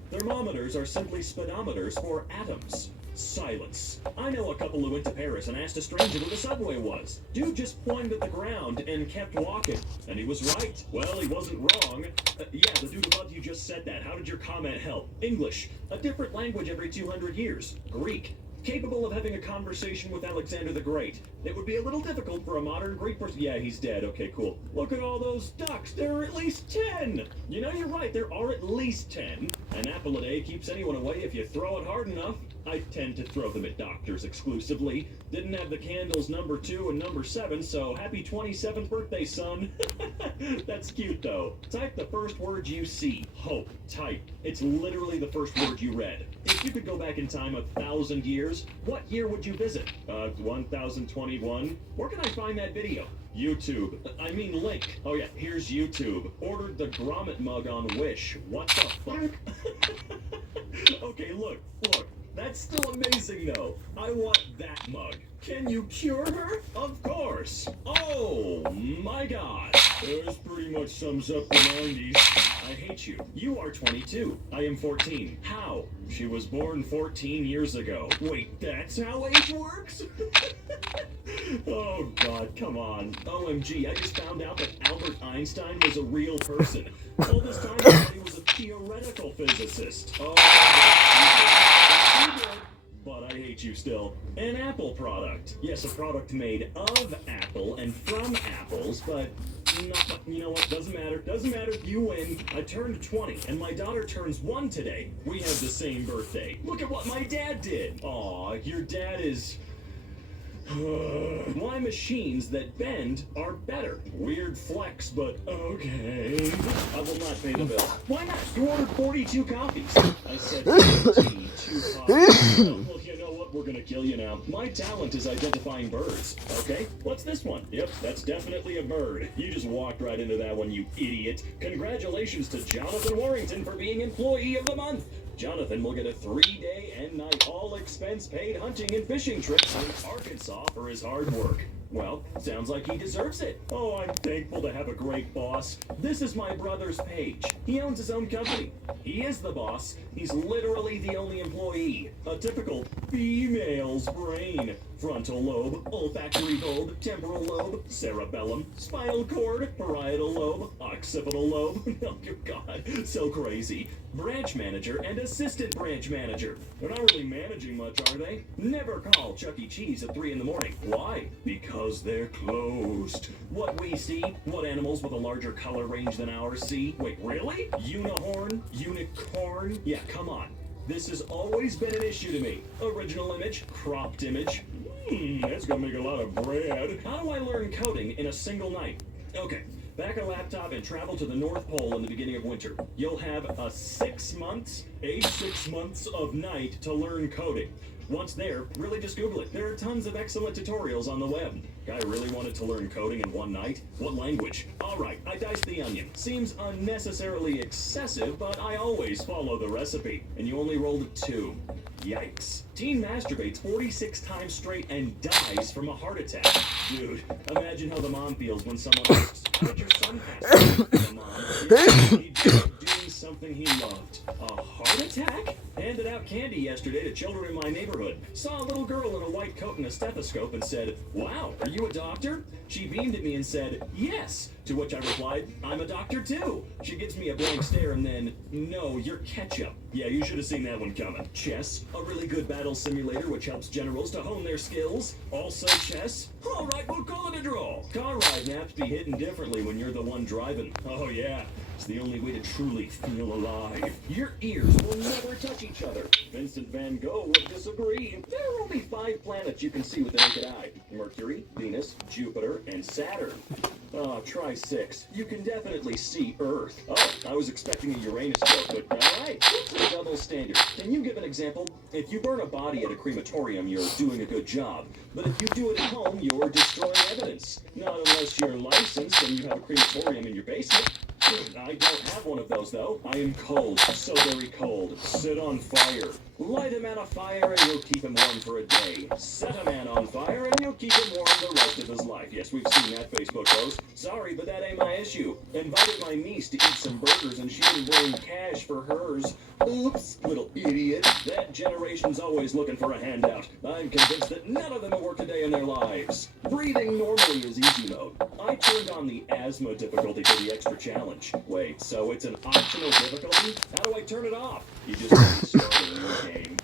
Thermometers are simply speedometers for atoms. Silence. I know a couple who went to Paris and asked a stranger where the subway was. Dude just pointed at the ground and kept walking. And he was right. Well, he wasn't wrong. Yeah, the dude above you just said that. How did your comment help? English. A different language every 200 years. Greek. Capable of having a conversation with Alexander the Great. It would be a little difficult for a modern Greek person. Yeah, he's dead. Okay, cool. Look at all those ducks. There are at least 10. You know, you're right. There are at least 10. An apple a day keeps anyone away if you throw it hard enough. I tend to throw them at doctors exclusively. Didn't have the candles number 2 and number 7, so happy 27th birthday, son. That's cute, though. Type the first word you see. Hope. Type. It's literally the first word you read. If you could go back in time 1,000 years, what year would you visit? 1021. Where can I find that video? YouTube. I mean link. Oh yeah, here's YouTube. Ordered the Grommet mug on Wish. What the fuck? Okay, look. That's still amazing, though. I want that mug. Can you cure her? Of course. Oh, my God. This pretty much sums up the 90s. I hate you. You are 22. I am 14. How? She was born 14 years ago. Wait, that's how age works? Oh, God, come on. OMG, I just found out that Albert Einstein was a real person. All this time, I thought he was a theoretical physicist. Oh, but I hate you still. An Apple product. Yes, a product made of Apple and from apples, but you know what? Doesn't matter. Doesn't matter. You win. I turned 20, and my daughter turns 1 today. We have the same birthday. Look at what my dad did. Aw, your dad is... Why machines that bend are better? Weird flex, but okay. I will not pay the bill. Why not? You ordered 42 copies. I said 42 copies. Well, you know what? We're gonna kill you now. My talent is identifying birds. Okay, what's this one? Yep, that's definitely a bird. You just walked right into that one, you idiot. Congratulations to Jonathan Warrington for being Employee of the Month. Jonathan will get a 3-day and night all-expense-paid hunting and fishing trip to Arkansas for his hard work. Well, sounds like he deserves it. Oh, I'm thankful to have a great boss. This is my brother's Paige. He owns his own company. He is the boss. He's literally the only employee. A typical female's brain. Frontal lobe, olfactory bulb, temporal lobe, cerebellum, spinal cord, parietal lobe, occipital lobe. Oh, good God, so crazy. Branch manager and assistant branch manager. They're not really managing much, are they? Never call Chuck E. Cheese at 3 in the morning. Why? Because they're closed. What we see, what animals with a larger color range than ours see. Wait, really? Unihorn? Unicorn? Yeah, come on. This has always been an issue to me. Original image, cropped image. That's gonna make a lot of bread. How do I learn coding in a single night? Okay, back a laptop and travel to the North Pole in the beginning of winter. You'll have a 6 months of night to learn coding. Once there, really just Google it. There are tons of excellent tutorials on the web. Guy really wanted to learn coding in 1 night? What language? Alright, I diced the onion. Seems unnecessarily excessive, but I always follow the recipe. And you only rolled a 2. Yikes. Teen masturbates 46 times straight and dies from a heart attack. Dude, imagine how the mom feels when someone asks, "How'd your son pass away?" The mom, he died doing something he loved. A heart attack? Handed out candy yesterday to children in my neighborhood. Saw a little girl in a white coat and a stethoscope and said, "Wow, are you a doctor?" She beamed at me and said, "Yes." To which I replied, "I'm a doctor too." She gives me a blank stare and then, "No, you're ketchup." Yeah, you should have seen that one coming. Chess, a really good battle simulator which helps generals to hone their skills. Also chess. All right, we'll call it a draw. Car ride maps be hidden differently when you're the one driving. Oh yeah, it's the only way to truly feel alive. Your ears will never touch each other. Vincent van Gogh would disagree. There are only 5 planets you can see with the naked eye. Mercury, Venus, Jupiter, and Saturn. Oh, try 6. You can definitely see Earth. Oh, I was expecting a Uranus joke, but alright. It's a double standard. Can you give an example? If you burn a body at a crematorium, you're doing a good job. But if you do it at home, you're destroying evidence. Not unless you're licensed and you have a crematorium in your basement. I don't have one of those, though. I am cold. So very cold. Sit on fire. Light a man on fire and you'll keep him warm for a day. Set a man on fire and you'll keep him warm the rest of his life. Yes, we've seen that Facebook post. Sorry, but that ain't my issue. Invited my niece to eat some burgers and she didn't bring cash for hers. Oops, little idiot. That generation's always looking for a handout. I'm convinced that none of them will work a day in their lives. Breathing normally is easy mode. I turned on the asthma difficulty for the extra challenge. Wait, so it's an optional difficulty? How do I turn it off? You just haven't started a new game.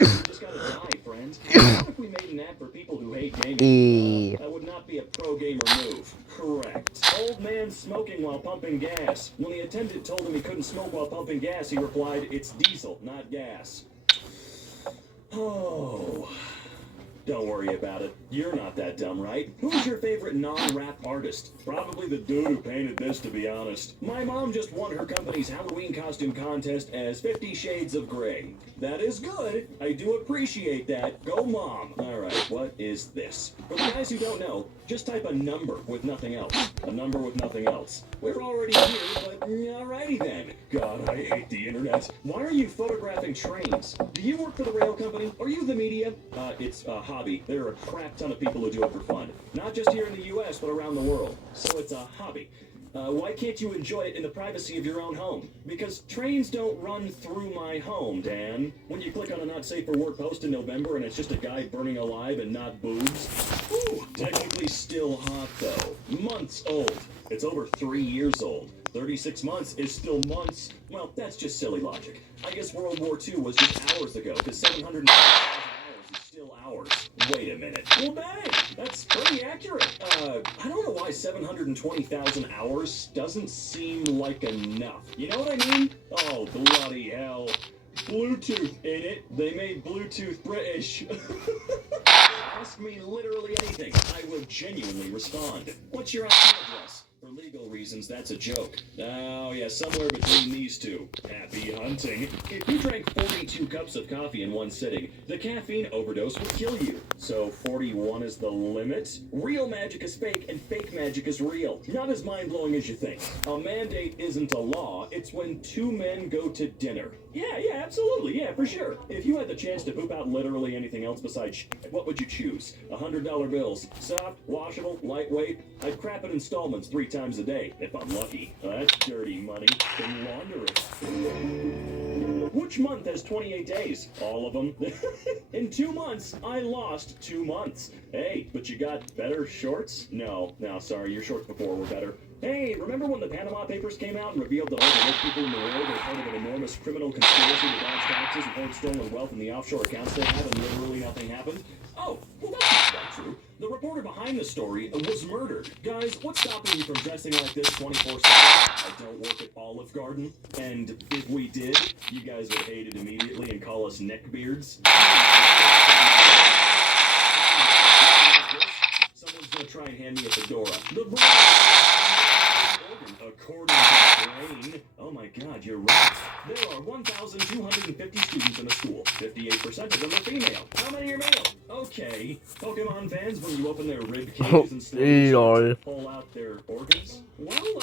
You just gotta die, friends. What if we made an app for people who hate gaming? That would not be a pro gamer move. Correct. Old man smoking while pumping gas. When the attendant told him he couldn't smoke while pumping gas, he replied, "It's diesel, not gas." Oh. Don't worry about it. You're not that dumb, right? Who's your favorite non-rap artist? Probably the dude who painted this, to be honest. My mom just won her company's Halloween costume contest as 50 Shades of Grey. That is good. I do appreciate that. Go, Mom. All right, what is this? For the guys who don't know, just type a number with nothing else. A number with nothing else. We're already here, but alrighty then. God, I hate the internet. Why are you photographing trains? Do you work for the rail company? Are you the media? It's a hobby. There are a crap ton of people who do it for fun. Not just here in the US, but around the world. So it's a hobby. Why can't you enjoy it in the privacy of your own home? Because trains don't run through my home, Dan. When you click on a not safe for work post in November and it's just a guy burning alive and not boobs. Ooh, technically still hot though. Months old. It's over 3 years old. 36 months is still months. Well, that's just silly logic. I guess World War II was just hours ago, because 750,000 hours is still hours. Wait a minute. Well, bang! That's pretty accurate. I don't know why 720,000 hours doesn't seem like enough. You know what I mean? Oh, bloody hell. Bluetooth, ain't it? They made Bluetooth British. Ask me literally anything. I will genuinely respond. What's your IP address? For legal reasons, that's a joke. Oh, yeah, somewhere between these two. Happy hunting. If you drank 42 cups of coffee in one sitting, the caffeine overdose would kill you. So 41 is the limit? Real magic is fake, and fake magic is real. Not as mind-blowing as you think. A mandate isn't a law, it's when two men go to dinner. Yeah, absolutely, yeah, for sure. If you had the chance to poop out literally anything else besides shit, what would you choose? $100 bills. Soft, washable, lightweight. I'd crap in installments 3 times a day, if I'm lucky. That's dirty money. Can launder it. Which month has 28 days? All of them. In 2 months, I lost 2 months. Hey, but you got better shorts? No, sorry, your shorts before were better. Hey, remember when the Panama Papers came out and revealed that all the rich people in the world are part of an enormous criminal conspiracy to dodge taxes and hold stolen wealth in the offshore accounts they have and literally nothing happened? Oh, well that's not quite true. The reporter behind the story was murdered. Guys, what's stopping you from dressing like this 24/7? I don't work at Olive Garden, and if we did, you guys would hate it immediately and call us neckbeards. Someone's gonna try and hand me a fedora. The according to the brain. Oh my god, you're right. There are 1,250 students in a school. 58% of them are female. How many are male? Okay. Pokemon fans, when you open their rib cages and slowly pull out their organs? Well,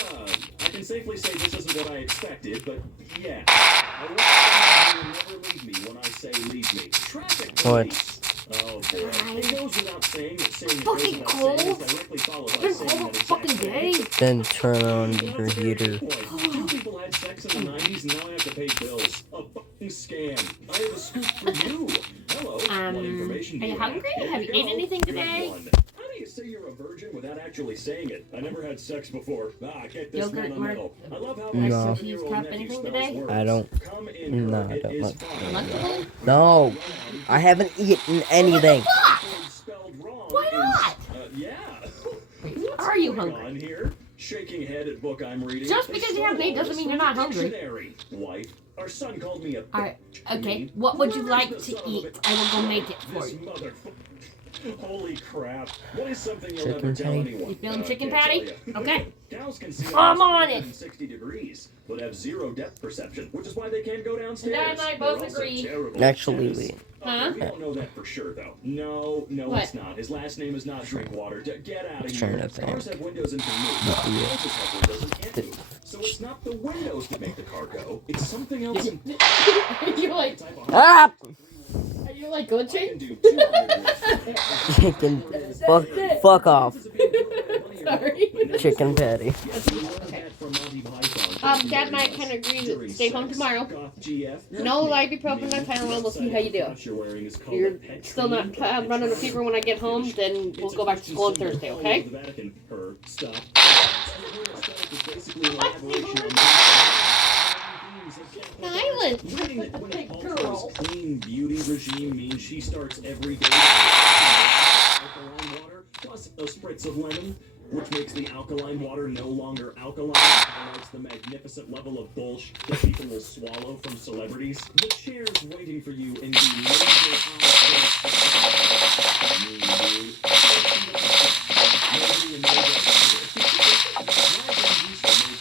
I can safely say this isn't what I expected, but yeah. I want someone who will never leave me when I say leave me. Traffic police. Oh boy. It goes without saying that saying it goes without saying is directly followed by saying that exactly. Then turn on your heater. 2 people had sex in the 90s and now I have to pay bills. A fucking scam. I have a scoop for you. Hello. What information do are you hungry? Have you eaten anything today? How do you say you're a virgin without actually saying it? I never had sex before. Get this Yogurt, fundamental. I love how No. my 7-year-old nephew spells words. I don't. Come in No, her, I it don't is like fine. Lunchable? No, I haven't eaten anything. Spelled wrong Why not? yeah. Are you Going hungry? on here? Shaking head at book I'm reading. Just because you haven't eaten doesn't mean you're not hungry. Dictionary. Wife, our son called me a Alright, okay. What would you like to eat? I will go make it for This you. Holy crap. What is something you'll Chicken never tell patty? anyone? You feeling chicken can't patty? tell ya. Okay. Cows can see I'm on it. 160 degrees, but have 0 depth perception, which is why they can't go downstairs. Dad and I They're both also agree. terrible Actually, at tennis. we- Huh? We don't know that for sure, though. No, What? it's not. His last name is not Drinkwater. Get out of Trying here. to think. Cars have windows and can move. Yeah. Houses have windows and can't move. So it's not the windows that make the car go. It's something else. You're like, Ah! are you like glitching? Chicken. Fuck off. Sorry. Chicken patty. Dad and I kind of agree to stay home tomorrow. No ibuprofen, no Tylenol. We'll see how you do. If you're still not running a fever when I get home, then we'll go back to school on Thursday, okay? Silence. Girl. Clean beauty regime means she starts every day with alkaline water plus a spritz of lemon, which makes the alkaline water no longer alkaline and highlights the magnificent level of bullshit that people will swallow from celebrities. The chair's waiting for you in the major mean, dude. Nobody in there made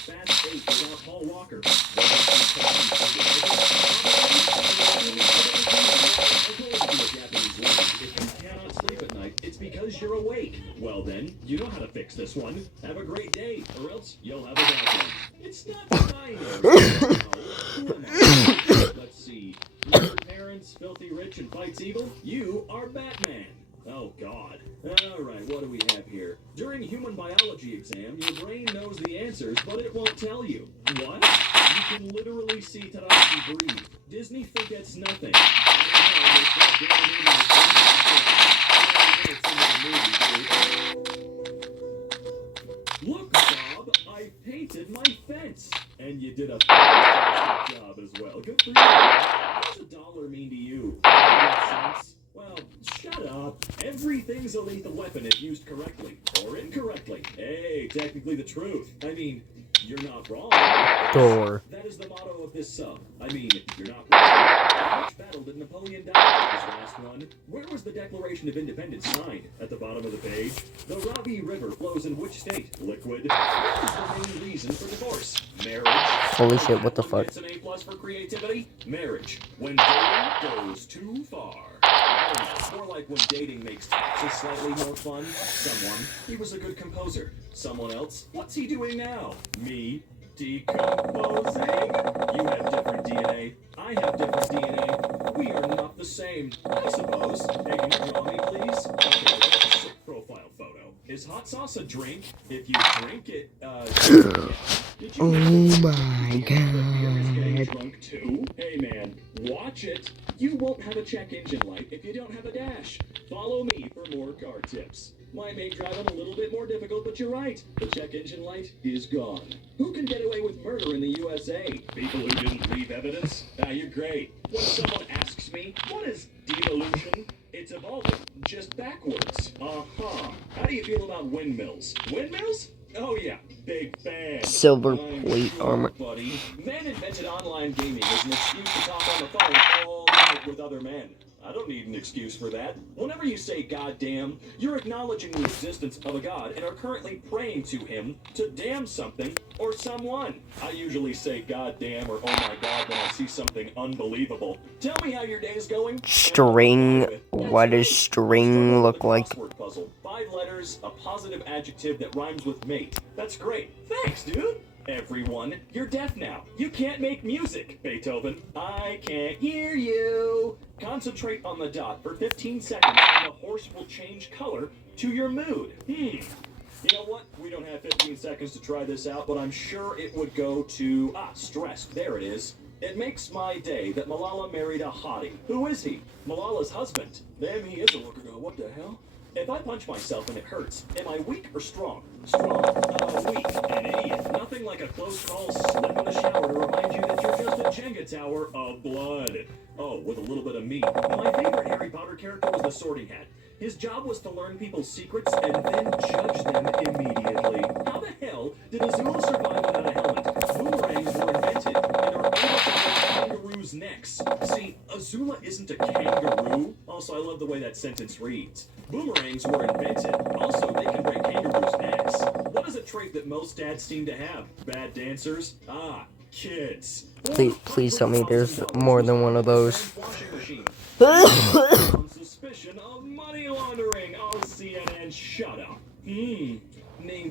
Fast 8 without Paul Walker. It's because you're awake. Well then, you know how to fix this one. Have a great day, or else you'll have a bad one. It's not binary. Let's see. Your parents, filthy rich and fights evil? You are Batman. Oh God. Alright, what do we have here? During human biology exam, your brain knows the answers, but it won't tell you. What? You can literally see Tadashi breathe. Disney forgets nothing. Look, Bob, I painted my fence. And you did a fantastic job as well. Good for you. What does $1 mean to you? $0.05? Well, shut up. Everything's a lethal weapon if used correctly or incorrectly. Hey, technically the truth. I mean, you're not wrong. Door. That is the motto of this sub. I mean, you're not wrong. In which battle did Napoleon die? His last one. Where was the Declaration of Independence signed? At the bottom of the page. The Ravi River flows in which state? Liquid. What is the main reason for divorce? Marriage. Holy shit, what the fuck? Gets an A+ for creativity? Marriage. When dating goes too far. More like when dating makes taxes slightly more fun. Someone, he was a good composer. Someone else, what's he doing now? Me, decomposing? You have different DNA. I have different DNA. We are not the same, I suppose. Hey, can you draw me, please? Okay, that's a sick profile photo. Is hot sauce a drink? If you drink it, Did you oh my god. Drunk too? Hey man, watch it. You won't have a check engine light if you don't have a dash. Follow me for more car tips. Might make driving a little bit more difficult, but you're right. The check engine light is gone. Who can get away with murder in the USA? People who didn't leave evidence? Ah, you're great. When someone asks me, what is devolution? It's evolving, just backwards. Uh-huh. How do you feel about windmills? Windmills? Oh yeah, big fan. Silver I'm plate sure, armor. Buddy. Men invented online gaming as an excuse to talk on the phone all night with other men. I don't need an excuse for that. Whenever you say goddamn, you're acknowledging the existence of a god and are currently praying to him to damn something or someone. I usually say goddamn or oh my god when I see something unbelievable. Tell me how your day's going. String. What does string look like? Crossword puzzle. 5 letters, a positive adjective that rhymes with mate. That's great. Thanks, dude. Everyone, you're deaf now. You can't make music, Beethoven. I can't hear you. Concentrate on the dot for 15 seconds and the horse will change color to your mood. You know what? We don't have 15 seconds to try this out, but I'm sure it would go to... stressed. There it is. It makes my day that Malala married a hottie. Who is he? Malala's husband. Damn, he is a looker. What the hell? If I punch myself and it hurts, am I weak or strong? Strong. Weak. An idiot. Nothing like a close call slip in the shower to remind you that you're just a Jenga tower of blood. Oh, with a little bit of meat. My favorite Harry Potter character was the Sorting Hat. His job was to learn people's secrets and then judge them immediately. How the hell did Azula survive without a helmet? Boomerangs were invented and are able to break kangaroos' necks. See, Azula isn't a kangaroo. Also, I love the way that sentence reads. Boomerangs were invented. Also, they can break kangaroos' necks. What is a trait that most dads seem to have? Bad dancers? Kids. Please tell me there's more than one of those. On suspicion of money laundering. Oh, CNN, shut up. Name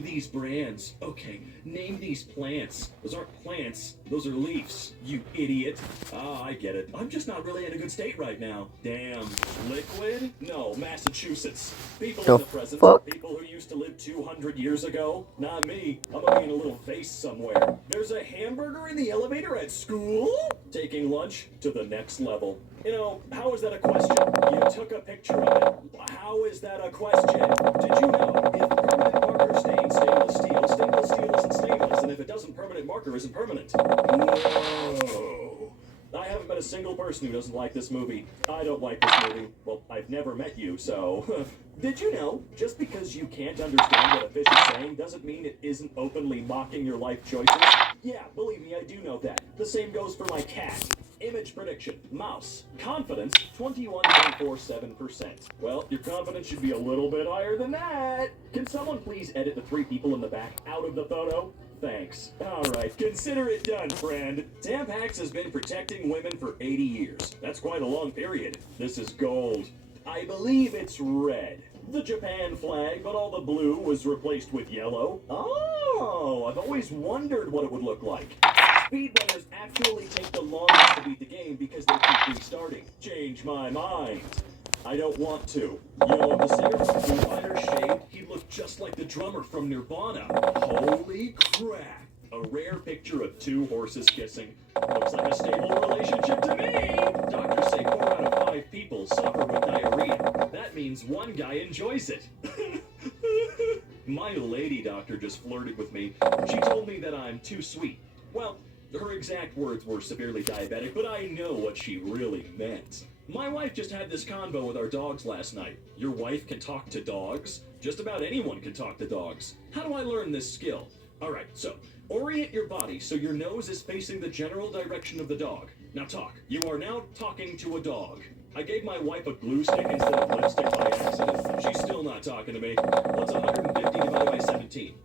these brands. Okay, name these plants. Those aren't plants. Those are leaves. You idiot. I get it. I'm just not really in a good state right now. Damn. Liquid? No, Massachusetts. People in the present. Fuck? People who used to live 200 years ago. Not me. I'm gonna be in a little vase somewhere. There's a hamburger in the elevator at school? Taking lunch to the next level. You know, how is that a question? You took a picture of it. How is that a question? Did you know if permanent marker stains stainless steel isn't stainless, and if it doesn't, permanent marker isn't permanent? Whoa. I haven't met a single person who doesn't like this movie. I don't like this movie. Well, I've never met you, so... Did you know, just because you can't understand what a fish is saying doesn't mean it isn't openly mocking your life choices? Yeah, believe me, I do know that. The same goes for my cat. Image prediction. Mouse. Confidence, 21.47%. Well, your confidence should be a little bit higher than that. Can someone please edit the 3 people in the back out of the photo? Thanks. Alright, consider it done, friend. Tampax has been protecting women for 80 years. That's quite a long period. This is gold. I believe it's red. The Japan flag, but all the blue was replaced with yellow. Oh, I've always wondered what it would look like. Speedrunners actually take the longest to beat the game because they keep restarting. Change my mind. I don't want to. You know, if the singer from Foo Fighters shaved, he looked just like the drummer from Nirvana. Holy crap. A rare picture of 2 horses kissing. Looks like a stable relationship to me. Doctors say 4 out of 5 people suffer with diarrhea. That means 1 guy enjoys it. My lady doctor just flirted with me. She told me that I'm too sweet. Well, her exact words were severely diabetic, but I know what she really meant. My wife just had this convo with our dogs last night. Your wife can talk to dogs? Just about anyone can talk to dogs. How do I learn this skill? Alright, so, orient your body so your nose is facing the general direction of the dog. Now talk. You are now talking to a dog. I gave my wife a glue stick instead of lipstick by accident. She's still not talking to me. What's 150 divided by 17?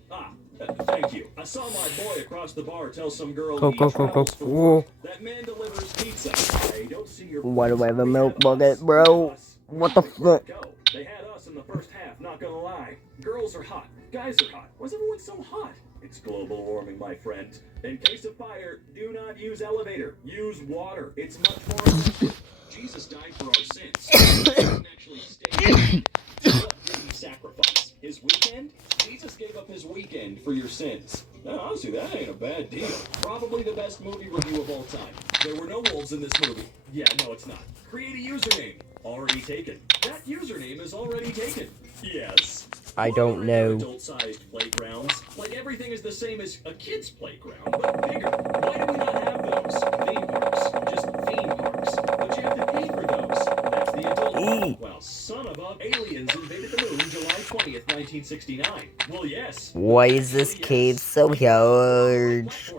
Thank you. I saw my boy across the bar tell some girl he travels for work. That man delivers pizza. I don't see your... Why do I have a milk bucket, bro? What the fuck? They had us in the first half, not gonna lie. Girls are hot. Guys are hot. Why's everyone so hot? It's global warming, my friend. In case of fire, do not use elevator. Use water. It's much more effective. Jesus died for our sins. He didn't actually stay. What did he sacrifice? His weekend? Jesus gave up his weekend for your sins. Now, honestly, that ain't a bad deal. Probably the best movie review of all time. There were no wolves in this movie. Yeah, no, it's not. Create a username. Already taken. That username is already taken. Yes. I don't know. Adult-sized playgrounds. Like everything is the same as a kid's playground, but bigger. Why do we not have those? Theme parks. Just theme parks. But you have to pay for those. That's the adult one. Well, son of a... Aliens invaded the moon July 20th, 1969. Well, yes. Why is this cave so huge?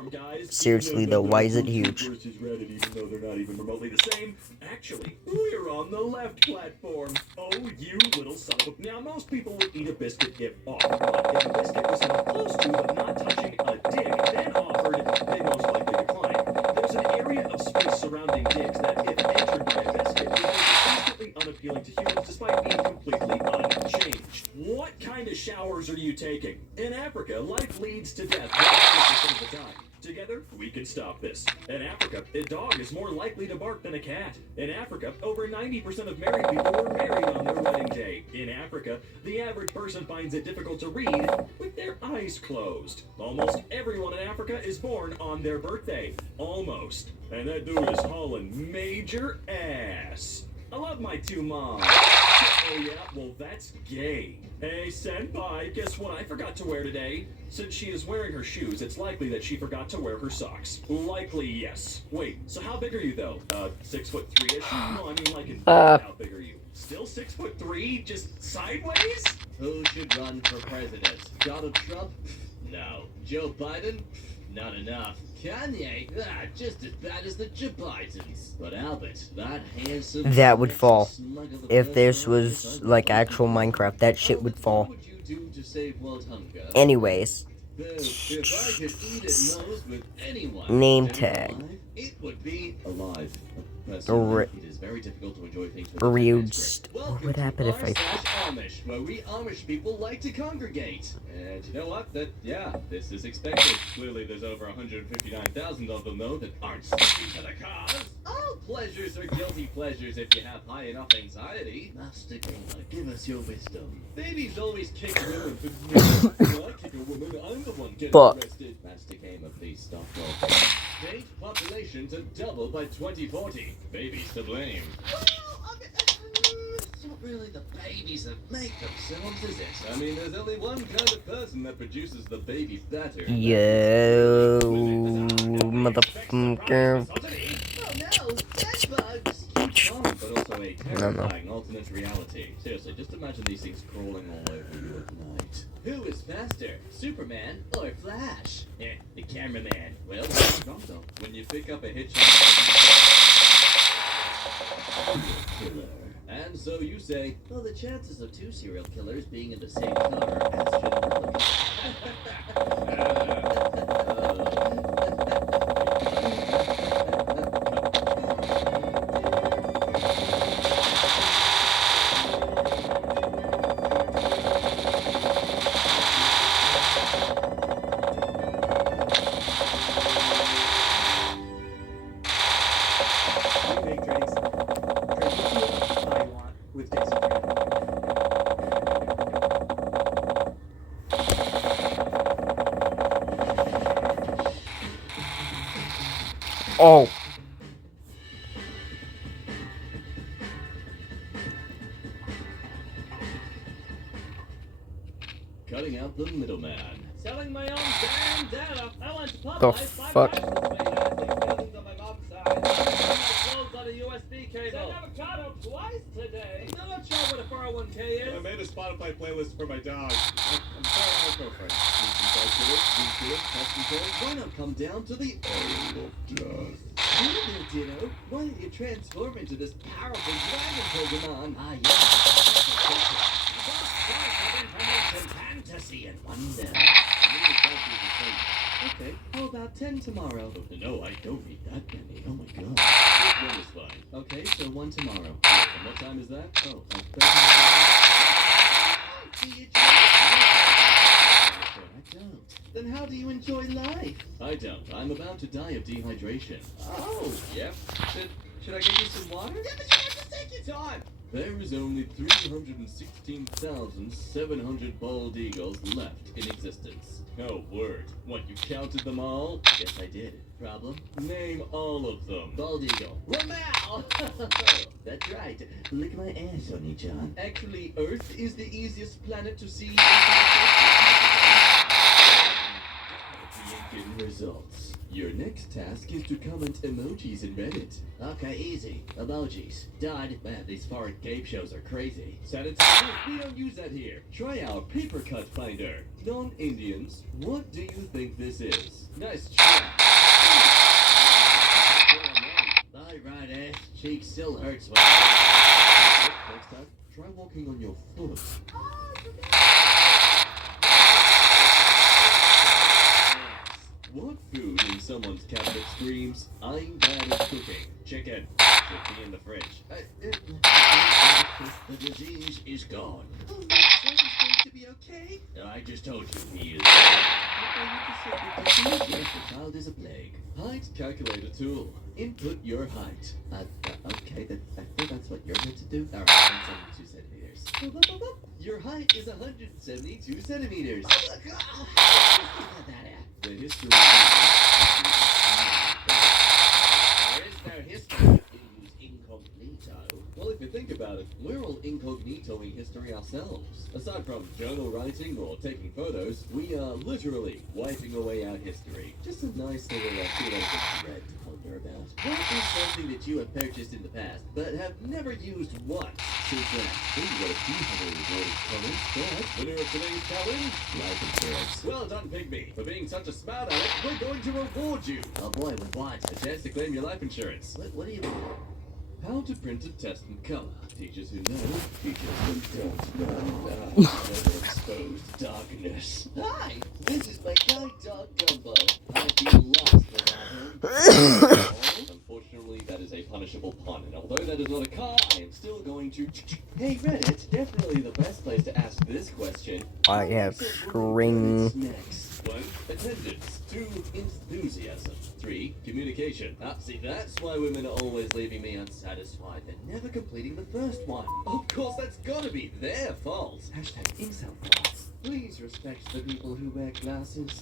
Seriously though, why is it huge? Versus Reddit, even though they're not even remotely the same. Actually, we're on the left platform. Oh, you little son of a... Now, most people would eat a biscuit if offered. But if a biscuit was not close to but not touching a dick, then offered, they most likely decline. There's an area of space surrounding dicks that, if entered by a biscuit, would make it constantly unappealing to humans despite being completely unchanged. What kind of showers are you taking? In Africa, life leads to death 100% of the time. Together, we can stop this. In Africa, a dog is more likely to bark than a cat. In Africa, over 90% of married people were married on their wedding day. In Africa, the average person finds it difficult to read with their eyes closed. Almost everyone in Africa is born on their birthday. Almost. And that dude is hauling major ass. I love my 2 moms. Oh yeah, well that's gay. Hey senpai, guess what I forgot to wear today? Since she is wearing her shoes, it's likely that she forgot to wear her socks. Likely, yes. Wait, so how big are you though? 6'3"-ish? No, I mean like in how big are you? Still 6'3"? Just sideways? Who should run for president? Donald Trump? No. Joe Biden? Not enough. Kanye? Just as bad as the Bidens. But Albert, that handsome... That would fall. If this was, like, actual Minecraft, that shit would fall. What would you do to save world hunger? Anyways. If I could eat at Moe's with anyone... Name tag. It would be alive. It is very difficult to enjoy things with What would happen if I... Amish, where we Amish people like to congregate. And you know what? This is expected. Clearly there's over 159,000 of them, though, that aren't sticking to the cause. All pleasures are guilty pleasures if you have high enough anxiety. Master Gamer, give us your wisdom. Babies always kick women, but when I kick a woman, I'm the one getting arrested. Master Gamer, please stop talking. State population to double by 2040. Babies to blame. Well, I mean, it's not really the babies that make themselves, is it? I mean, there's only one kind of person that produces the baby batter. Yo, motherfucker. Oh no, dead bugs! But also a terrifying alternate reality. Seriously, just imagine these things crawling all over you at night. Who is faster, Superman or Flash? The cameraman. Well, wrong though. When you pick up a hitchhiker... Killer. And so you say, well, the chances of two serial killers being in the same car are astronomical. Oh. Cutting out the middleman. Selling my own damn data. I went to The Popeyes. My fuck? price was made out of things on my mom's side. I clothes on a USB cable. Said avocado twice today. I'm not sure what a 401k is. I made a Spotify playlist for my dog. I'm sorry, I'll go first. Why not come down to the Isle of Death? Hey there, Ditto. Why don't you transform into this powerful dragon Pokemon? Ah, yes. Fantasy and wonder. Okay, how about 10 tomorrow? No, I don't need that many. Oh my god. One is fine. Okay, so 1 tomorrow. And what time is that? Oh, 30 minutes. I don't. Then how do you enjoy life? I don't. I'm about to die of dehydration. Oh, yep. Should I get you some water? Yeah, but you have to take your time. There is only 316,700 bald eagles left in existence. Oh, word. What, you counted them all? Yes, I did. Problem? Name all of them. Bald eagle. Ramal! That's right. Lick my ass, honey John. Actually, Earth is the easiest planet to see. Results. Your next task is to comment emojis in Reddit. Okay, easy. Emojis. Done. Man, these foreign game shows are crazy. Sanitizer? We don't use that here. Try our paper cut finder. Non-Indians, what do you think this is? Nice try. My right ass cheek still hurts when next time, try walking on your foot. What food in someone's cabinet screams, I'm bad at cooking? Chicken. Should be in the fridge. The disease is gone. Oh, my son is going to be okay? I just told you he is. Yes, the child is a plague. Height calculator tool. Input your height. Okay, I think that's what you're meant to do. Alright, 172 centimeters. Your height is 172 centimeters. Oh, look! The history there is no history. Use incognito. Well, if you think about it, we're all incognitoing history ourselves. Aside from journal writing or taking photos, we are literally wiping away our history. Just a nice little theoretical thread to ponder about. What is something that you have purchased in the past, but have never used once since then? We got a few heavily rewarded comments, but winner of today's challenge, life insurance. Well done, Pygmy. For being such a smart aleck, we're going to reward you. Oh boy, with what? A chance to claim your life insurance. What do you mean? How to print a test in color. Teachers who know, teachers who don't know. Never exposed darkness. Hi, this is my guide dog Dumbo. I feel lost without him. Unfortunately, that is a punishable pun, and although that is not a car, I am still going to. Hey, Reddit, definitely the best place to ask this question. I have string. Next. 1. Attendance. 2. Enthusiasm. 3. Communication. See, that's why women are always leaving me unsatisfied. They're never completing the first one. Of course, that's gotta be their fault. Hashtag incel class. Please respect the people who wear glasses.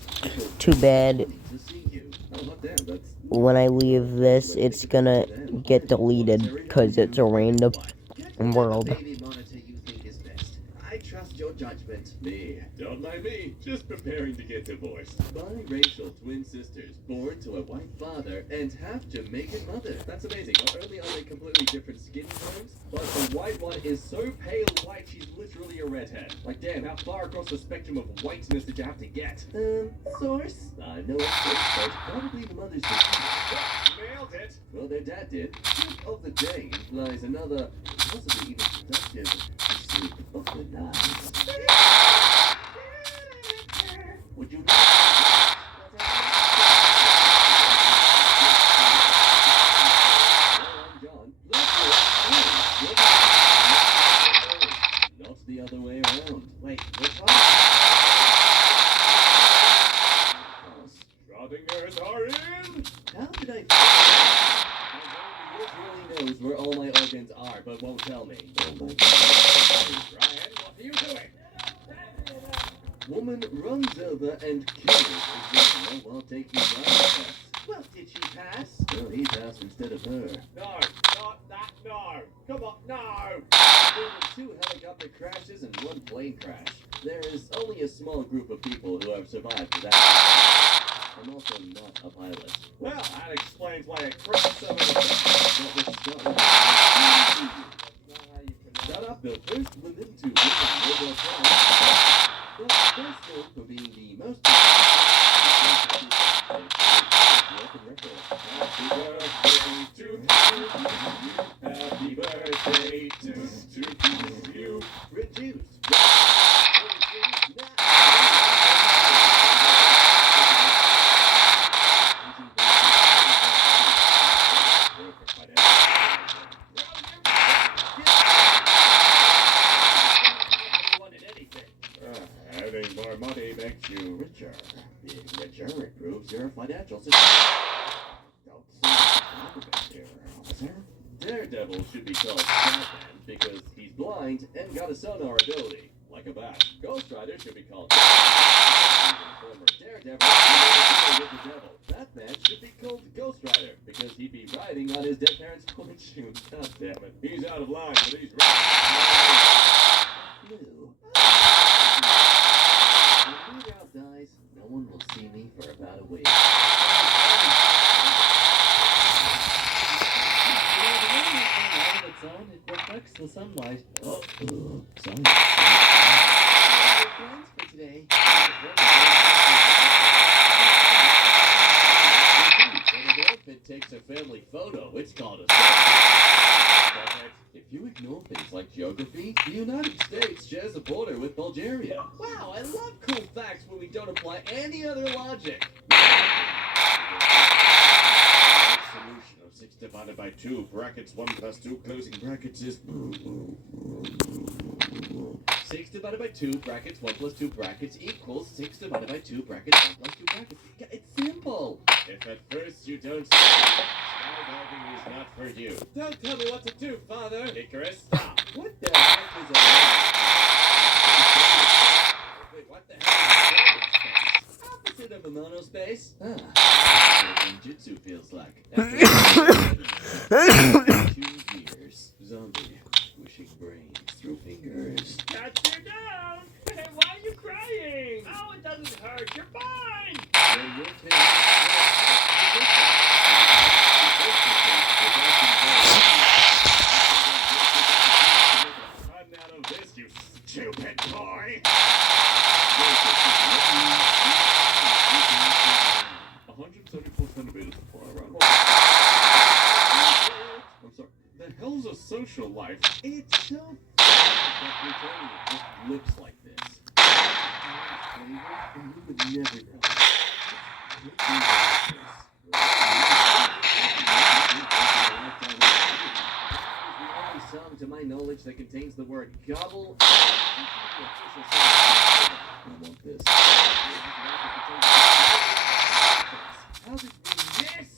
Too bad. To see you. Oh, not them, that's... When I leave this, it's gonna get deleted because it's a random world. Baby monitor you think is best. I trust your judgment. Me. Don't mind me. Just preparing to get divorced. Biracial twin sisters born to a white father and half Jamaican mother. That's amazing. Not only are they completely different skin tones, but the white one is so pale white she's literally a redhead. Like, damn, how far across the spectrum of whiteness did you have to get? Source? No, it's but probably the mother's nailed it. Well, their dad did. Sleep of the day implies another, possibly even productive, sleep of the night. Would you like John. Not the other way around. Wait, what's on? Schrodingers are in! How did I... really knows where all my organs are, but won't tell me. Oh my God. Ryan, what are you doing? Woman runs over and kills examiner while taking driving tests. Well, did she pass? Well, he passed instead of her. No, not that, no. Come on, no. There were 2 helicopter crashes and 1 plane crash. There is only a small group of people who have survived that. I'm also not a pilot. Well, that explains why I crashed so many times. Shut up, Bill. First women to win the Nobel Prize. But best known for being the most... Happy birthday to you. Reduce. Having more money makes you richer. Being richer improves your financial situation. Don't see here, officer. Daredevil should be called Batman because he's blind and got a sonar ability, like a bat. Ghost Rider should be called former Daredevil with the devil. Batman should be called Ghost Rider because he'd be riding on his dead parents' fortune. God damn it. He's out of line, but he's right. Blue. When Blue Girl dies, no one will see me for about a week. It reflects the sunlight. Oh, sorry. Plans for today. If it takes a family photo, it's called a selfie. If you ignore things like geography, the United States shares a border with Bulgaria. Wow, I love cool facts when we don't apply any other logic. Solution of 6 divided by 2 brackets 1 plus 2 closing brackets is 6 divided by 2 brackets 1 plus 2 brackets equals 6 divided by 2 brackets 1 plus 2 brackets. It's simple. If at first you don't skydiving is not for you. Don't tell me what to do, Father. Icarus, stop. What the heck is a Wait, what the heck is a opposite of a monospace? Ninjutsu feels like. After 2 years, zombie squishing brains through fingers. Got you down! Hey, why are you crying? Oh, it doesn't hurt. You're fine. When you're I'm out of this, you stupid boy! 174 centimeters before I run. I'm sorry. The hell's a social life? It's so it just looks like this. And you would never know. The only song, to my knowledge, that contains the word gobble. I want this. How did we miss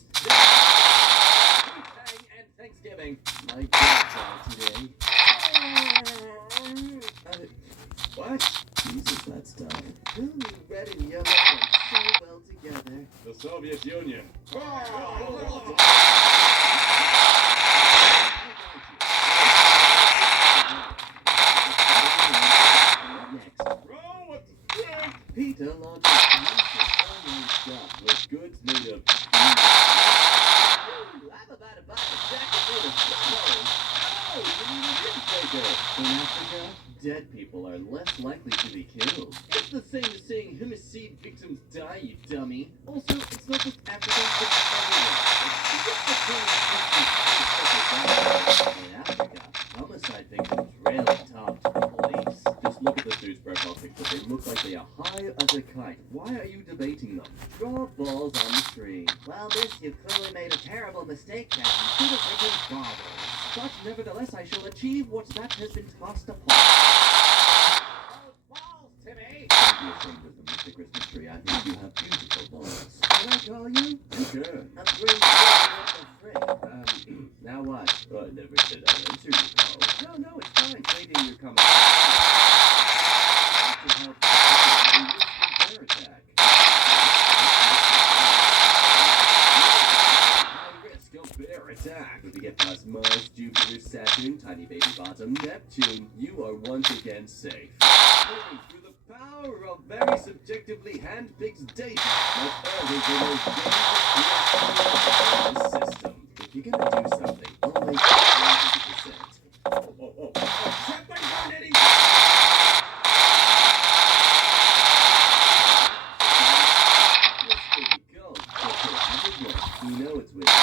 Thanksgiving and Thanksgiving? My God, today. What? Jesus, that's tough. Blue, red, and yellow went so well together. The Soviet Union. Peter launched a massive online shop with goods made of I'm about to buy a jacket made of snow. Oh, you need a newspaper. In Africa, dead people are less likely to be killed. It's the same as saying homicide victims die, you dummy. Also, it's not just Africa, it's everywhere. In Africa, homicide victims rarely talk to the police. Just look at the dude's profile picture. They look like they are high as a kite. Why are you debating them? Draw balls on the tree. Well, miss, you've clearly made a terrible mistake, Captain. You should have taken bottles. But nevertheless, I shall achieve what that has been tossed upon. Timmy! Don't be ashamed of them, Mr. Christmas Tree. I think you have beautiful balls. Can I call you? Sure. A free Now what? I never said I'd answer your call. No, it's fine. Trading your comment. To help a bear attack. Risk of bear attack. If you get past Mars, Jupiter, Saturn, tiny baby bottom, Neptune, you are once again safe. Through the power of very subjectively hand-picked data, not always the most dangerous in the system. If you're gonna do something, always 100%. Except I burn anything! You know it's with you.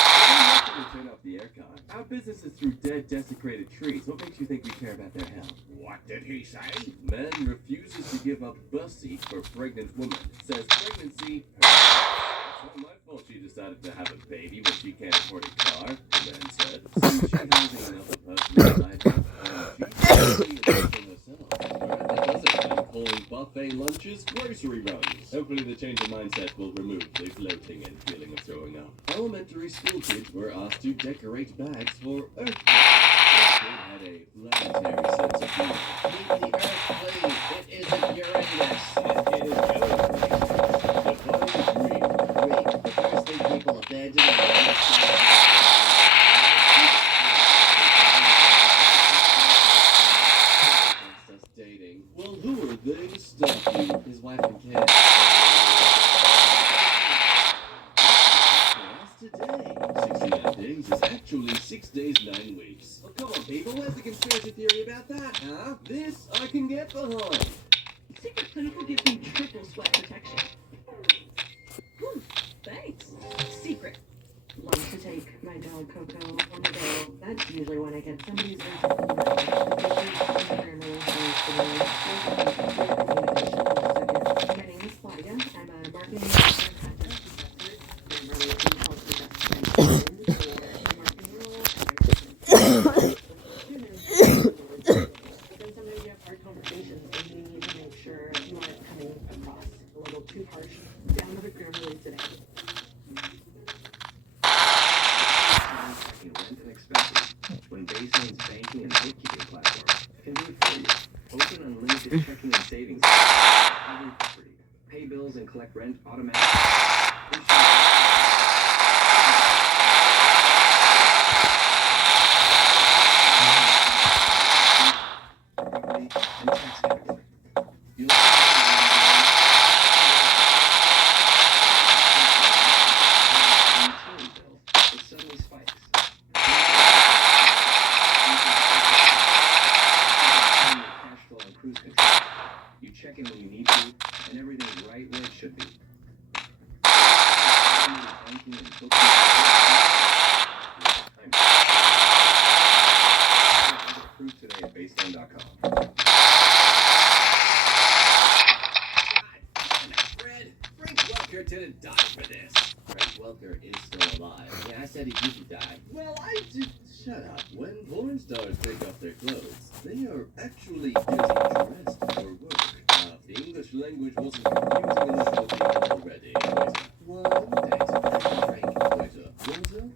Turn off the aircon. Our business is through dead, desecrated trees. What makes you think we care about their health? What did he say? Man refuses to give up bus seat for pregnant woman. Says pregnancy hurts. It's not my fault she decided to have a baby when she can't afford a car, the man said. Since she housing another person inside her, she's helping herself. That does it. I'm calling buffet lunches grocery runs. Hopefully the change of mindset will remove the bloating and feeling of throwing up. Elementary school kids were asked to decorate bags for Earth Day. They had a planetary sense of humor. Leave the Earth, please. It isn't Uranus. It is Uranus. The bottom is green. Wait, the first thing people abandon is dating. Well, who are they to stop you? His wife and kids. Today, 69 days is actually 6 days, 9 weeks. Oh, come on, people. Where's the conspiracy theory about that, huh? This I can get behind. Secret Clinical gives me triple sweat protection. Thanks. Secret. Love to take my dog Coco on the go. That's usually when I get somebody's My name is Claudia. I'm a marketing content director. I'm running a team called the Best Friends for marketing role. Then sometimes you have hard conversations and you need to make sure you aren't coming across a little too harsh. Down with the Grammarly today. Rent and expenses when Baseline's banking and bookkeeping platform can do it for you. Open unlimited checking and savings. Every property. Pay bills and collect rent automatically. And tax category. You'll utility bill, it suddenly spikes. Cash flow and cruise control. You check in when you need to, and everything's right where it should be. Banking and bookkeeping. Cruise today at baseline.com. Fred, Frank Welker didn't die for this. Frank Welker is still alive. Yeah, I said he didn't die. Well, I did. Shut up. When porn stars take off their clothes, they are actually getting dressed for work. If the English language wasn't confusing enough for people already. One date. Frank Welker.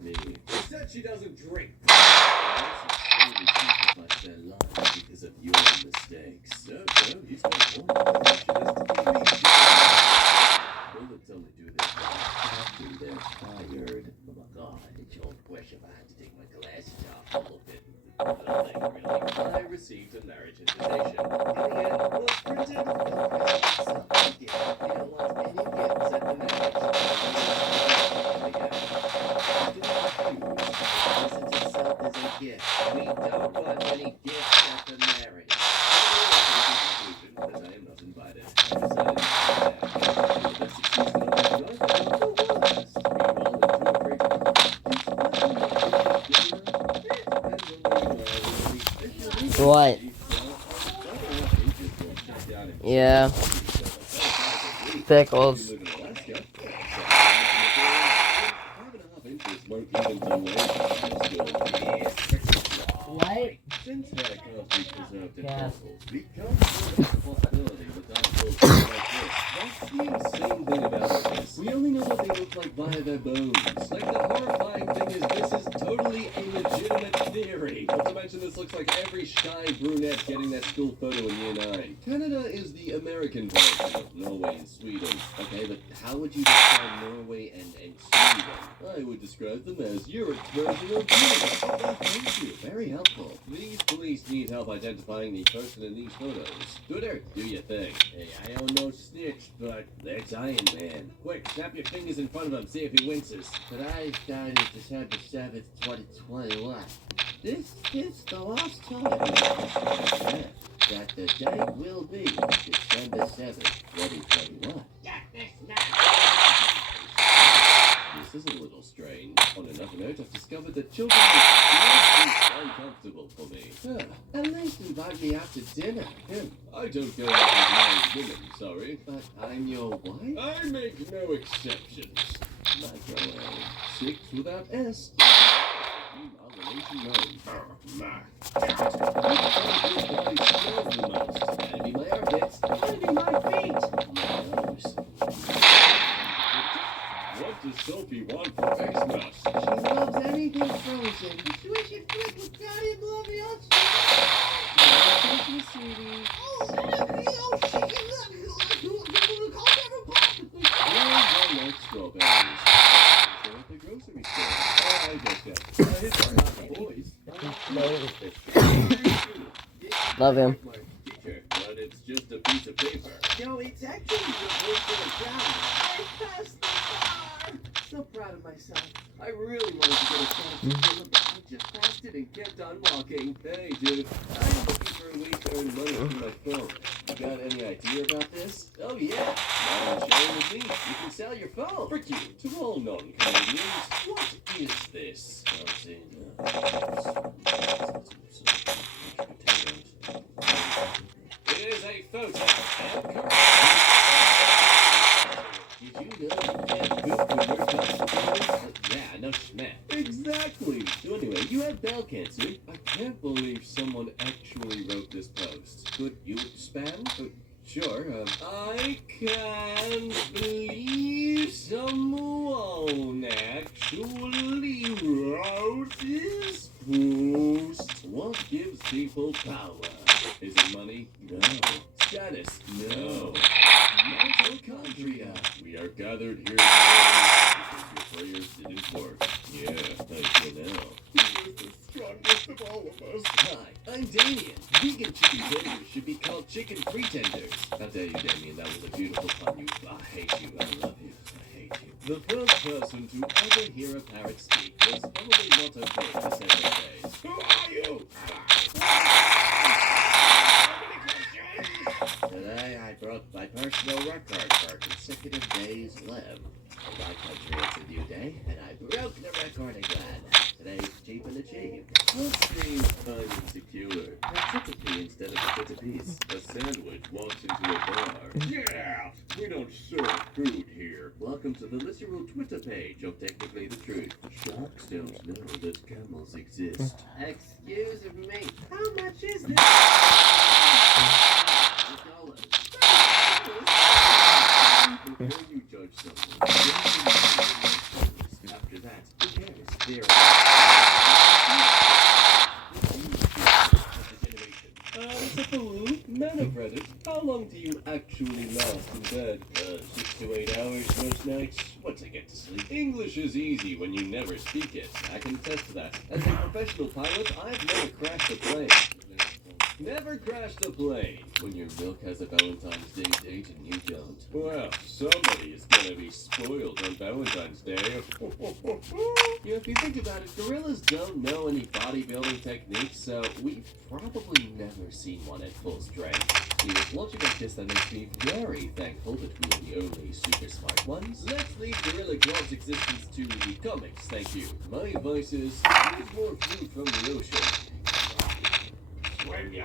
Me. She said she doesn't drink. She sacrificed their lives because of your mistakes. So, he's got a point. Bullets only do this after they're tired. Oh my god, it's your question if I had to take my glasses off a little bit. Nothing really. I received a marriage invitation. In the end, was printed. You don't want any gifts at the marriage. Present itself as a gift. We don't want any gifts at the marriage. Because I am not invited. Besides, What? Yeah. Pickles. What? Since hair can't be preserved in Yeah. fossils, we can't prove the possibility without proof like this. That's the insane thing about this. We only know what they look like via their bones. Like, the horrifying thing is this is totally a legitimate theory. Not to mention this looks like every shy brunette getting that school photo in year 9. Canada is the American version of Norway and Sweden. Okay, but how would you describe Norway and Sweden? I would describe them as Europe's version of Europe. Oh, thank you. Very helpful. These police need help identifying the person in these photos. Twitter, do your thing. Hey, I don't know snitch, but that's Iron Man. Quick, snap your fingers in front of him, see if he winces. Today, started December 7th, 2021. This is the last time that the date will be December 7th, 2021. This is a little strange. On another note, I've discovered that children are uncomfortable for me. At least invite me out to dinner. I don't go out with married women, sorry. But I'm your wife? I make no exceptions. Microwave. 6 without S. Our relation knows. Maybe my armpits. Maybe my feet. My nose. What does Sophie want for face mask? She loves anything frozen. Swish it quick with Daddy Blovey on Thank you, sweetie. Oh, she can love you. I like strawberries. They're at the grocery store. I guess boys. Love him. Teacher, but it's just a piece of paper. No, it's actually your voice for the crowd. I passed the bar. So proud of myself. I really wanted to get a chance to film it, but I just passed it and kept on walking. Hey, dude, I'm looking for a way to earn money through my phone. You got any idea about this? Oh, yeah. Now sharing with me. You can sell your phone. Frick you. To all non-Canadians, what is this? It is a photo. Did you know you can't poop with your tongue? Yeah, no schmet. Exactly. So anyway, you have bowel cancer. I can't believe someone actually wrote this post. Could you expand? Sure. I can't believe someone actually wrote this post. What gives people power? Is it money? No. Status? No. Mitochondria. We are gathered here today because your prayers didn't work. Yeah, I feel now. He was the strongest of all of us. Hi, I'm Damien. Vegan chicken tenders should be called chicken pretenders. How dare you, Damien? That was a beautiful pun. I hate you. I love you. I hate you. The first person to ever hear a parrot speak was probably not okay for several days. Who are you? Today I broke my personal record for consecutive days lived. In my country it's a new day, and I broke the record again. Today's cheap and achieved. What seems I'm insecure? I took a pee instead of a bit of piece. A sandwich walks into a bar. Yeah! We don't serve food here. Welcome to the literal Twitter page of Technically the Truth. Sharks don't know that camels exist. Excuse me. How much is this? Before you judge someone, after that, who cares? They're it's a fool. Man of Reddit, how long do you actually last in bed? 6 to 8 hours most nights. Once I get to sleep. English is easy when you never speak it. I can attest to that. As a professional pilot, I've never crashed a plane. Never crashed a plane when your milk has a Valentine's Day date and you don't. Well, somebody is gonna be spoiled on Valentine's Day. Yeah, if you think about it, gorillas don't know any bodybuilding techniques, so we've probably never seen one at full strength. See, it's logic like this that makes me very thankful that we are the only super smart ones. Let's leave Gorilla Grodd's existence to the comics, thank you. My advice is, use more food from the ocean. When you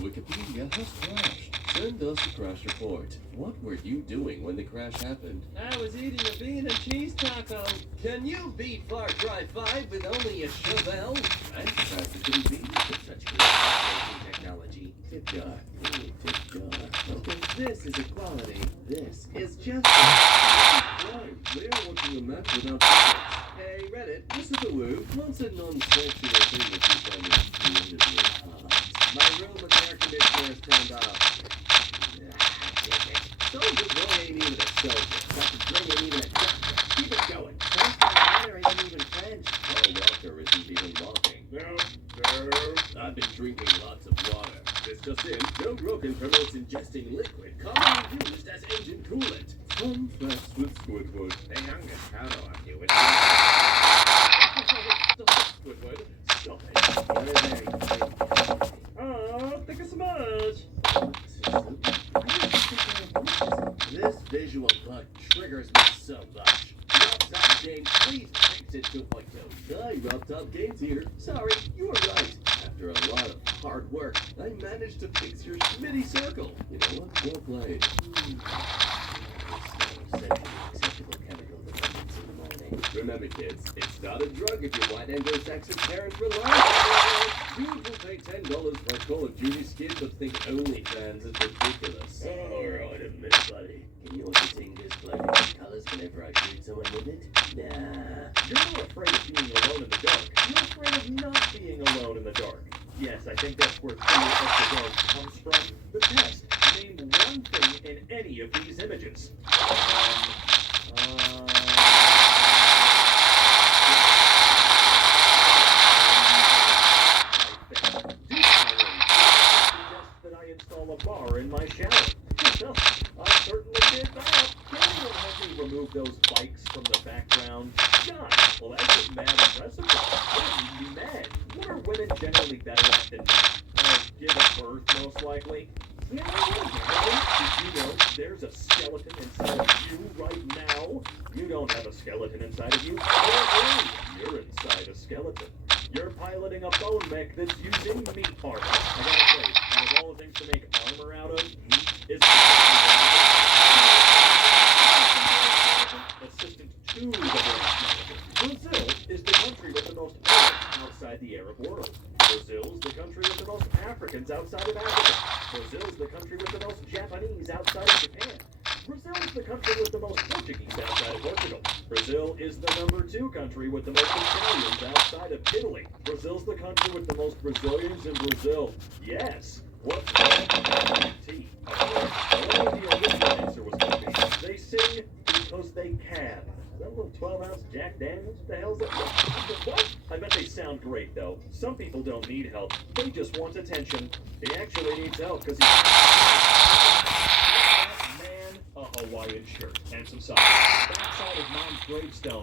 Wikipedia has crashed. Send us a crash report. What were you doing when the crash happened? I was eating a bean and cheese taco. Can you beat Far Cry 5 with only a shovel? I'm surprised it couldn't be with such great technology. Tip jar. Tip jar. Because this is equality. This is just Right. They are watching a match without tickets. Hey, Reddit. This is a word. What's a non-sexual thing that you find incredibly hot? My room with the air conditioner is turned off. Soldier Boy ain't even a soldier. Dr. Dre ain't even a doctor. Keep it going. Water isn't even French. Paul Walker isn't even walking. No. I've been drinking lots of water. This just in, Joe Rogan promotes ingesting liquid commonly used as engine coolant. Fun facts with Squidward. Hey, Angus, how do I do it? Squidward, stop it. Oh, think of smudge. This visual bug triggers me so much. Rub-Top Games, please fix it 2.0. Hi, Rub-Top Games here. Sorry, you were right. After a lot of hard work, I managed to fix your Schmitty circle. You know what? Well played. Acceptable chemical dependence in the morning. Remember, kids, it's not a drug if your white Anglo-Saxon parents rely on it. Dudes will pay $10 for a Call of Duty skin but think OnlyFans is ridiculous. Alright, admit, buddy. Can your fingers play with colors whenever I shoot someone with it? Nah. You're not afraid of being alone in the dark. You're afraid of not being alone in the dark. Yes, I think that's where Fear of the Dark comes from. The test. Name one thing in any of these images. That I install a bar in my shower. Well, I certainly did that. Can anyone help me remove those bikes from the background? God, well that's a mad impressive. Wouldn't be mad. What are women generally better at than me? Give birth, most likely. Yeah, did you know there's a skeleton inside of you right now? You don't have a skeleton inside of you. You're inside a skeleton. You're piloting a bone mech that's using meat parts. I gotta say, out of all the things to make armor out of, meat is assistant to the world. Brazil is the country with the most Arabs outside the Arab world. Brazil's the country with the most Africans outside of Africa. Brazil's the country with the most Japanese outside of Japan. Brazil is the country with the most Portuguese outside of Portugal. Brazil is the #2 country with the most Italians outside of Italy. Brazil's the country with the most Brazilians in Brazil. Yes. What's T? The original answer was going to be, they sing because they can. Is that a little 12-ounce Jack Daniels? What the hell's that? What? I bet they sound great, though. Some people don't need help. They just want attention. He actually needs help because a Hawaiian shirt and some socks. Backside of Mom's gravestone.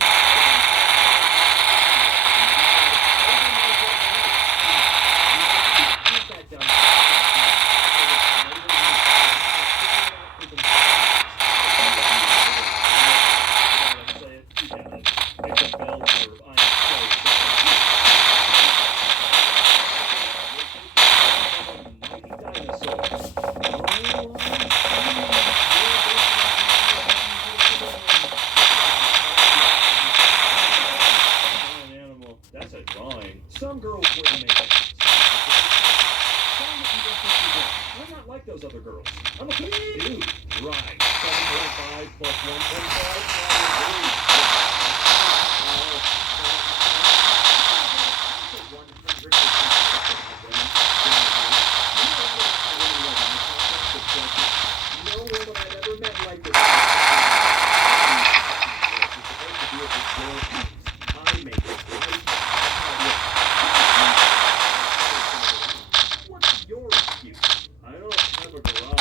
Some girls wear makeup. I'm not like those other girls. I'm a big dude. Right. 7.5 plus 1.5. No woman I've ever met like this. I make it. What's your excuse? I don't have a garage.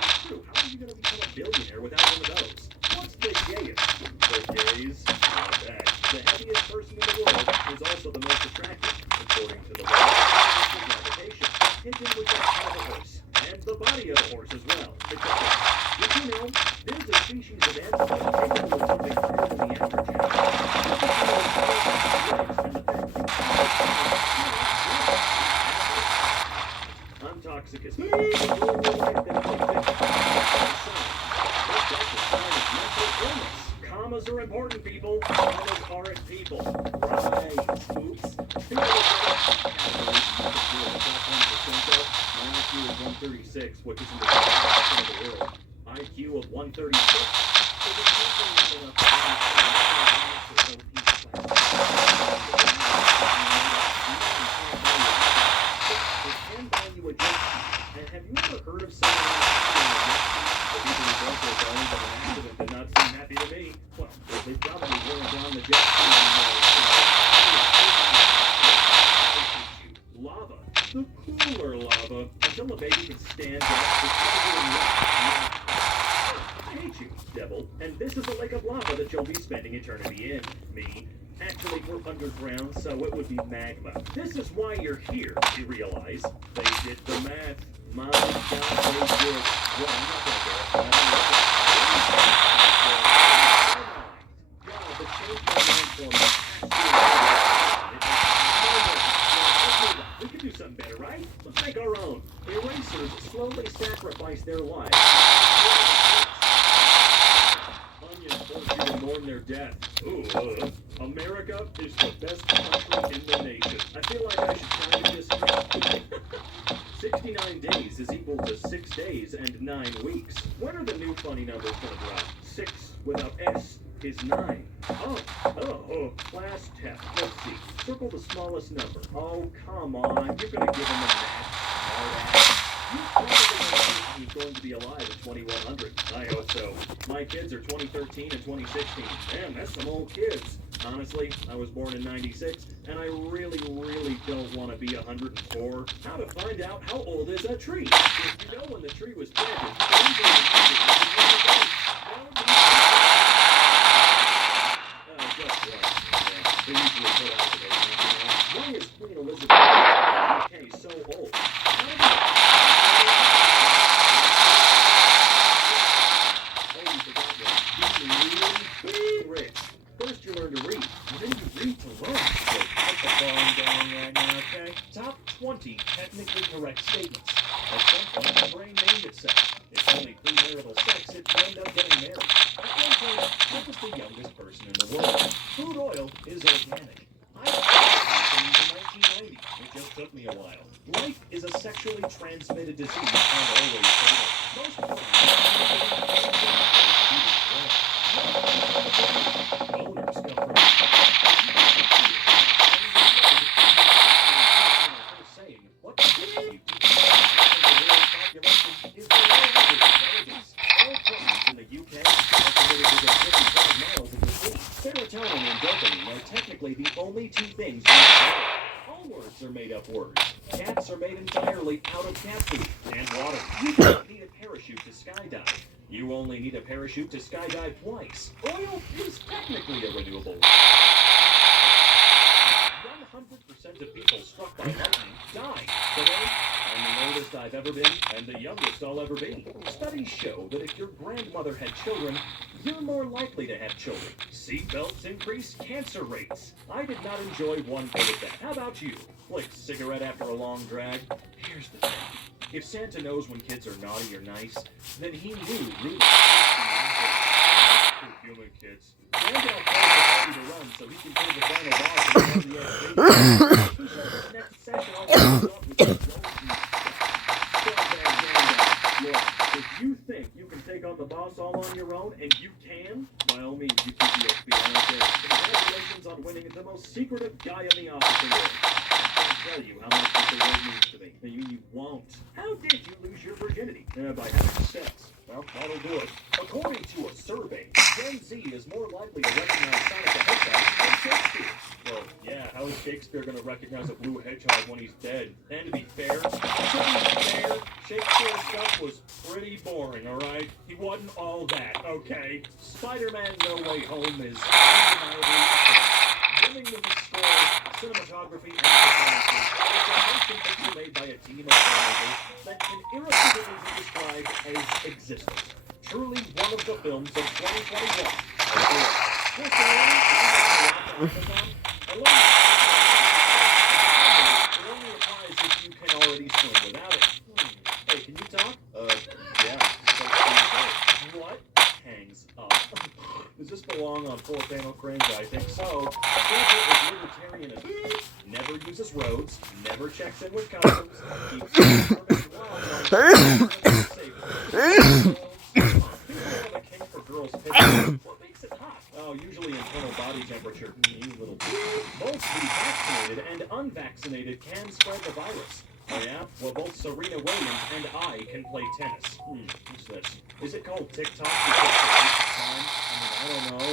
That's true. How are you going to become a billionaire without one of those? What's the gayest? The gays? Not bad. The heaviest person in the world is also the most attractive, according to the law of gravitation. Pigeon was the head of a horse, and the body of a horse as well. Except that, did you know, there's a species of antelope capable of moving farther than the average animal? important, people. Llamas aren't people. Right. Oops. My IQ is 136, which is in the top 1% of the world. IQ of 136 is a And have you ever heard of someone the people who broke their bones in an accident did not seem happy to me? Well, they probably weren't on the jet ski anymore. Lava. The cooler lava. Until the baby can stand up, it's never getting wet. I hate you, devil. And this is the lake of lava that you'll be spending eternity in. Me. Actually, we're underground, so it would be magma. This is why you're here, you realize. They did the math. My God, they did. Well, I'm not going to verify. God, the change my mind for me. We could do something better, right? Let's make our own. Erasers slowly sacrifice their lives. Onions force you to mourn their death. Ooh, America is the best country in the nation. I feel like I should tell you this. 69 days is equal to 6 days and 9 weeks. When are the new funny numbers going to drop? 6 without S is 9. Oh, class test. Let's see. Circle the smallest number. Oh, come on. You're going to give him a math. You probably know he's going to be alive in 2100. I hope so. My kids are 2013 and 2016. Damn, that's some old kids. Honestly, I was born in 96, and I really don't want to be 104. How to find out how old is a tree? If you know when the tree was planted, why is Queen Elizabeth UK so old? Rich. First you learn to read, and then you read to learn. So put the phone down right now, okay? Top 20 technically correct statements. At some point, the brain named itself. If only premarital sex, it would end up getting married. At one point, I was the youngest person in the world. Food oil is organic. I in 1990. It just took me a while. Life is a sexually transmitted disease and always fatal. Most boners come from saying, what do you do? The world's population is the largest intelligence. All crimes in the UK are committed within 55 miles of the sea. Serotonin and dopamine are technically the only two things we know. All words are made up words. Cats are made entirely out of cat food and water. You don't need a parachute to skydive. You only need a parachute to skydive twice. Oil is technically a renewable. 100% of people struck by lightning die. Today, I'm the oldest I've ever been, and the youngest I'll ever be. Studies show that if your grandmother had children, you're more likely to have children. Seatbelts increase cancer rates. I did not enjoy one bit of that. How about you? Flick cigarette after a long drag? Here's the thing. If Santa knows when kids are naughty or nice, then he knew really. Human kids. Gandalf tells the party to run so he can kill the final boss and the he shows his next session all comes up with his Look, if you think you can take on the boss all on your own, and you can, by all means, you keep the FBI out there. Congratulations on winning the most secretive guy in the office in the world. Tell you how much this award means to me. You won't. How did you lose your virginity? By having sex. Well, that'll do it. According to a survey, Gen Z is more likely to recognize Sonic the Hedgehog than Shakespeare. Well, yeah, how is Shakespeare going to recognize a blue hedgehog when he's dead? And to be fair, Shakespeare's stuff was pretty boring, alright? He wasn't all that, okay? Spider-Man No Way Home is undeniably winning with the score, cinematography, and performances. It's a motion picture made by a team of filmmakers that can irrefutably be described as existent. Truly one of the films of 2021. It only applies if you can already swim without it. Hey, can you talk? Yeah. What hangs up? Does this belong wrong on 4-panel cranes? I think so. Apple is libertarian. Never uses roads. Never checks in with customs. Keeps what makes it hot? Oh, usually internal body temperature. You little both the vaccinated and unvaccinated can spread the virus. Oh yeah? Well, both Serena Williams and I can play tennis. What's this? Is it called TikTok? I don't know.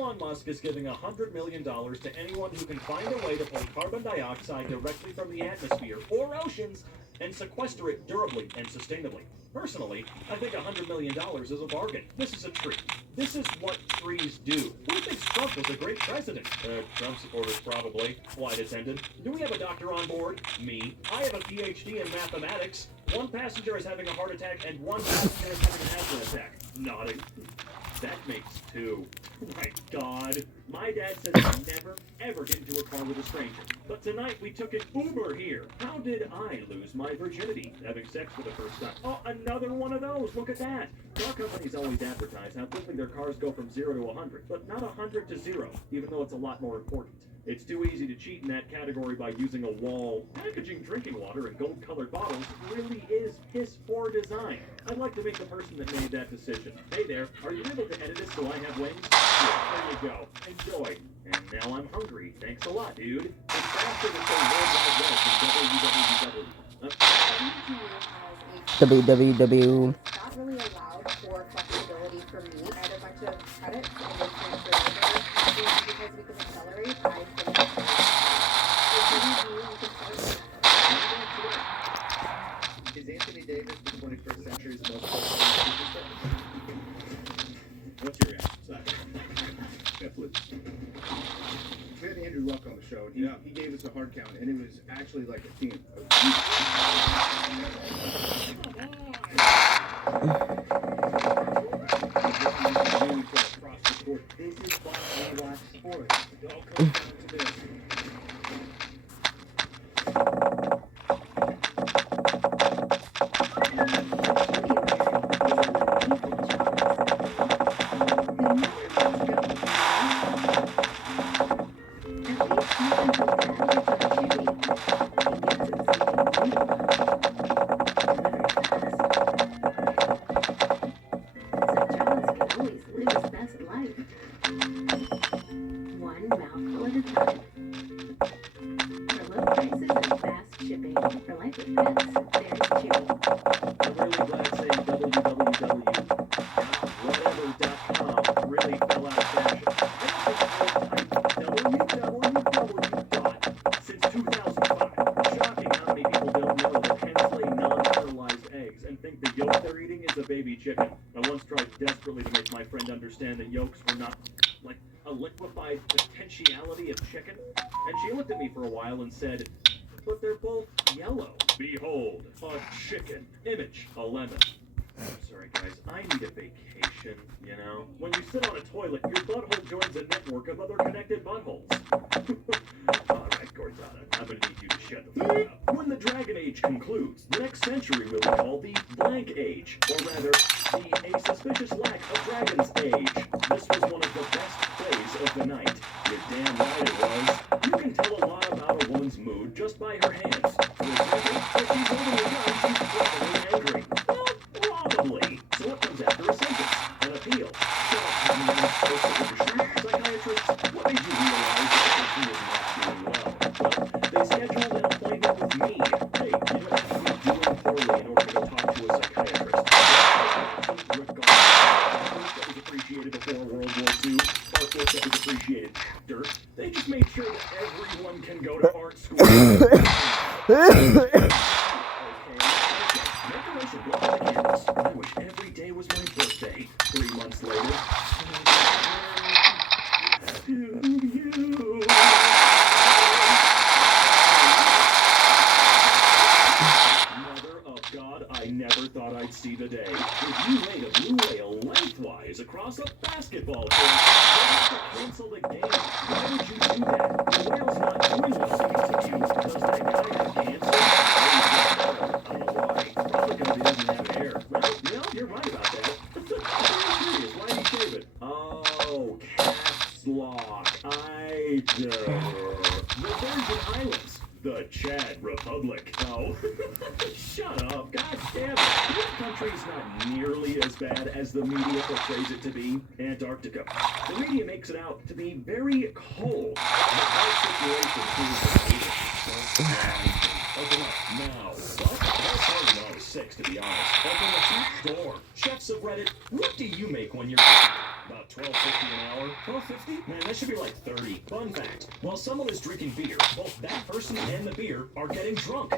Elon Musk is giving $100 million to anyone who can find a way to pull carbon dioxide directly from the atmosphere or oceans and sequester it durably and sustainably. Personally, I think $100 million is a bargain. This is a tree. This is what trees do. Who thinks Trump was a great president? Trump supporters probably. Flight attendant. Do we have a doctor on board? Me. I have a PhD in mathematics. One passenger is having a heart attack and one passenger is having an asthma attack. Nodding. That makes 2. My God. My dad says I never, ever get into a car with a stranger. But tonight we took an Uber here. How did I lose my virginity? Having sex for the first time. Oh, another one of those. Look at that. Car companies always advertise how quickly their cars go from 0 to 100, but not 100 to 0, even though it's a lot more important. It's too easy to cheat in that category by using a wall. Packaging drinking water in gold-colored bottles really is piss-poor design. I'd like to meet the person that made that decision. Hey there, are you able to edit it so I have wings? Yeah, there you go. Enjoy. And now I'm hungry. Thanks a lot, dude. It's faster than saying www. Not really allowed for flexibility for me. I had a bunch of credits and they transferred over. Because we can accelerate, I Is Anthony Davis the 21st century's most What's your reaction to that? Yeah, please. We had Andrew Luck on the show, and he gave us a hard count, and it was actually like a team. This is why I watch sports. It all comes down to this. Understand that yolks were not like a liquefied potentiality of chicken, and she looked at me for a while and said, but they're both yellow. Behold, a chicken. Image, a lemon. I'm sorry guys, I need a vacation, you know? When you sit on a toilet, your butthole joins a network of other connected buttholes. Alright, Cortana, I'm gonna need you to shut the fuck up. When the Dragon Age concludes, the next century will be called the Blank Age, or rather, a suspicious lack of Dragon's Age. This was one of the best plays of the night. You're damn right it was. You can tell a lot about a woman's mood just by her hands. For example, if she's holding a gun, she's probably angry. Well, probably. So what comes after a sentence? An appeal. Psychiatrists, what made you realize that the person was not doing well? Well, they scheduled an appointment with me. Hey, you don't have to be doing poorly in order to go talk to a psychiatrist. That was appreciated before World War II. Art work that was appreciated after. They just made sure that everyone can go to art school. I wish every day was my birthday. 3 months later. To you. Mother of God, I never thought I'd see the day. If you laid a blue whale lengthwise across a basketball court, you'd have to cancel the game. Why would you do that? The whale's not doing what's supposed to do. Does that guy have cancer? I don't know why. Probably because he doesn't have hair. Well, you're right about that. I'm serious. Why do you shave it? Oh, cat The Virgin Islands. The Chad Republic. Oh, shut up. God damn it. This country's not nearly as bad as the media portrays it to be. Antarctica. The media makes it out to be very cold. The whole situation is open up now. What? I started when I was 6, to be honest. Open the front door. Chefs of Reddit, what do you make when you're about $12.50 an hour? $12.50? Man, that should be like 30. Fun fact, while someone is drinking beer, both that person and the beer are getting drunk.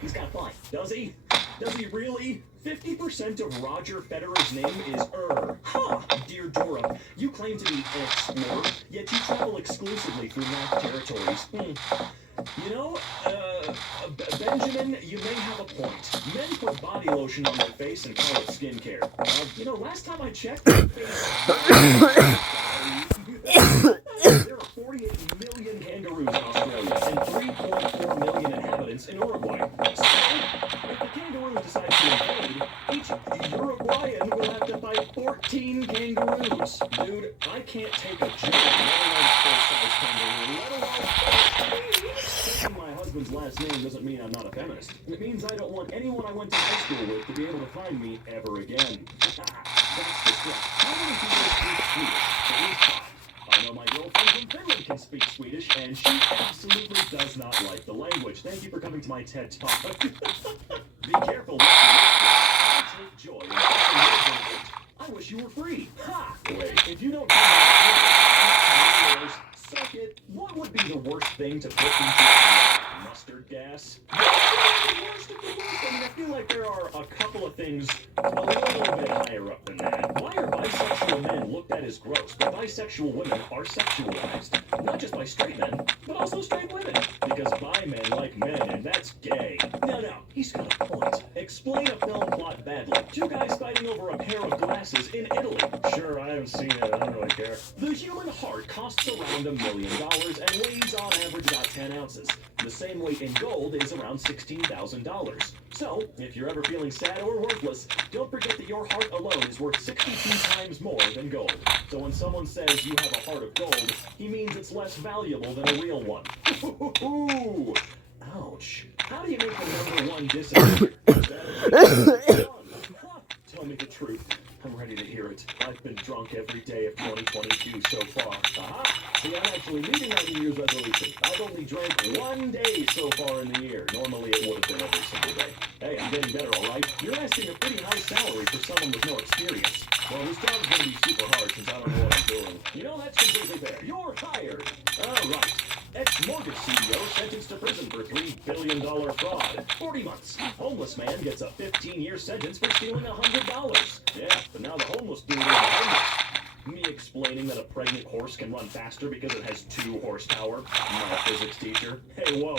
He's got fun. Does he? Does he really? 50% of Roger Federer's name is Huh. Dear Dora, you claim to be an explorer, yet you travel exclusively through mapped territories. You know, Benjamin, you may have a point. Men put body lotion on their face and call it skincare. You know, last time I checked, there are 48 million kangaroos in Australia and 3.4 million inhabitants in Uruguay. So, if the kangaroos decide to invade, each Uruguayan will have to fight 14 kangaroos. Dude, I can't take a joke, let alone full-size kangaroo, let alone 14. Taking my husband's last name doesn't mean I'm not a feminist. It means I don't want anyone I went to high school with to be able to find me ever again. That's the stuff. How many people speak Swedish? At least 5. I know my girlfriend from Finland can speak Swedish, and she absolutely does not like the language. Thank you for coming to my TED Talk. Be careful what you wish for. I take joy in watching your benefit. I wish you were free. Ha! Wait, if you don't suck it. What would be the worst thing to put into mustard gas? The worst of the worst? I mean, I feel like there are a couple of things a little bit higher up than that. Why are bisexual men looked at as gross, but bisexual women are sexualized? Not just by straight men, but also straight women. Because bi men like men, and that's gay. No, he's got a point. Explain a film plot badly. 2 guys fighting over a pair of glasses in Italy. Sure, I haven't seen it. I don't really care. The human heart costs around $1 million and weighs on average about 10 ounces. The same weight in gold is around $16,000. So, if you're ever feeling sad or worthless, don't forget that your heart alone is worth 62 times more than gold. So when someone says you have a heart of gold, he means it's less valuable than a real one. Ouch. How do you make the #1 disappear? Tell me the truth. I'm ready to hear it. I've been drunk every day of 2022 so far. See, I'm actually meeting my New Year's resolution. I've only drank 1 day so far in the year. Normally it would have been every single day. Hey, I'm getting better, alright? You're asking a pretty high salary for someone with no experience. Well, this job's gonna be super hard since I don't know what I'm doing. You know, that's completely fair. You're hired! Alright. Ex-mortgage CEO sentenced to prison for $3 billion fraud. 40 months. Homeless man gets a 15-year sentence for stealing $100. Yeah, but now the homeless dude is homeless. Me explaining that a pregnant horse can run faster because it has 2 horsepower. I'm not a physics teacher. Hey, whoa.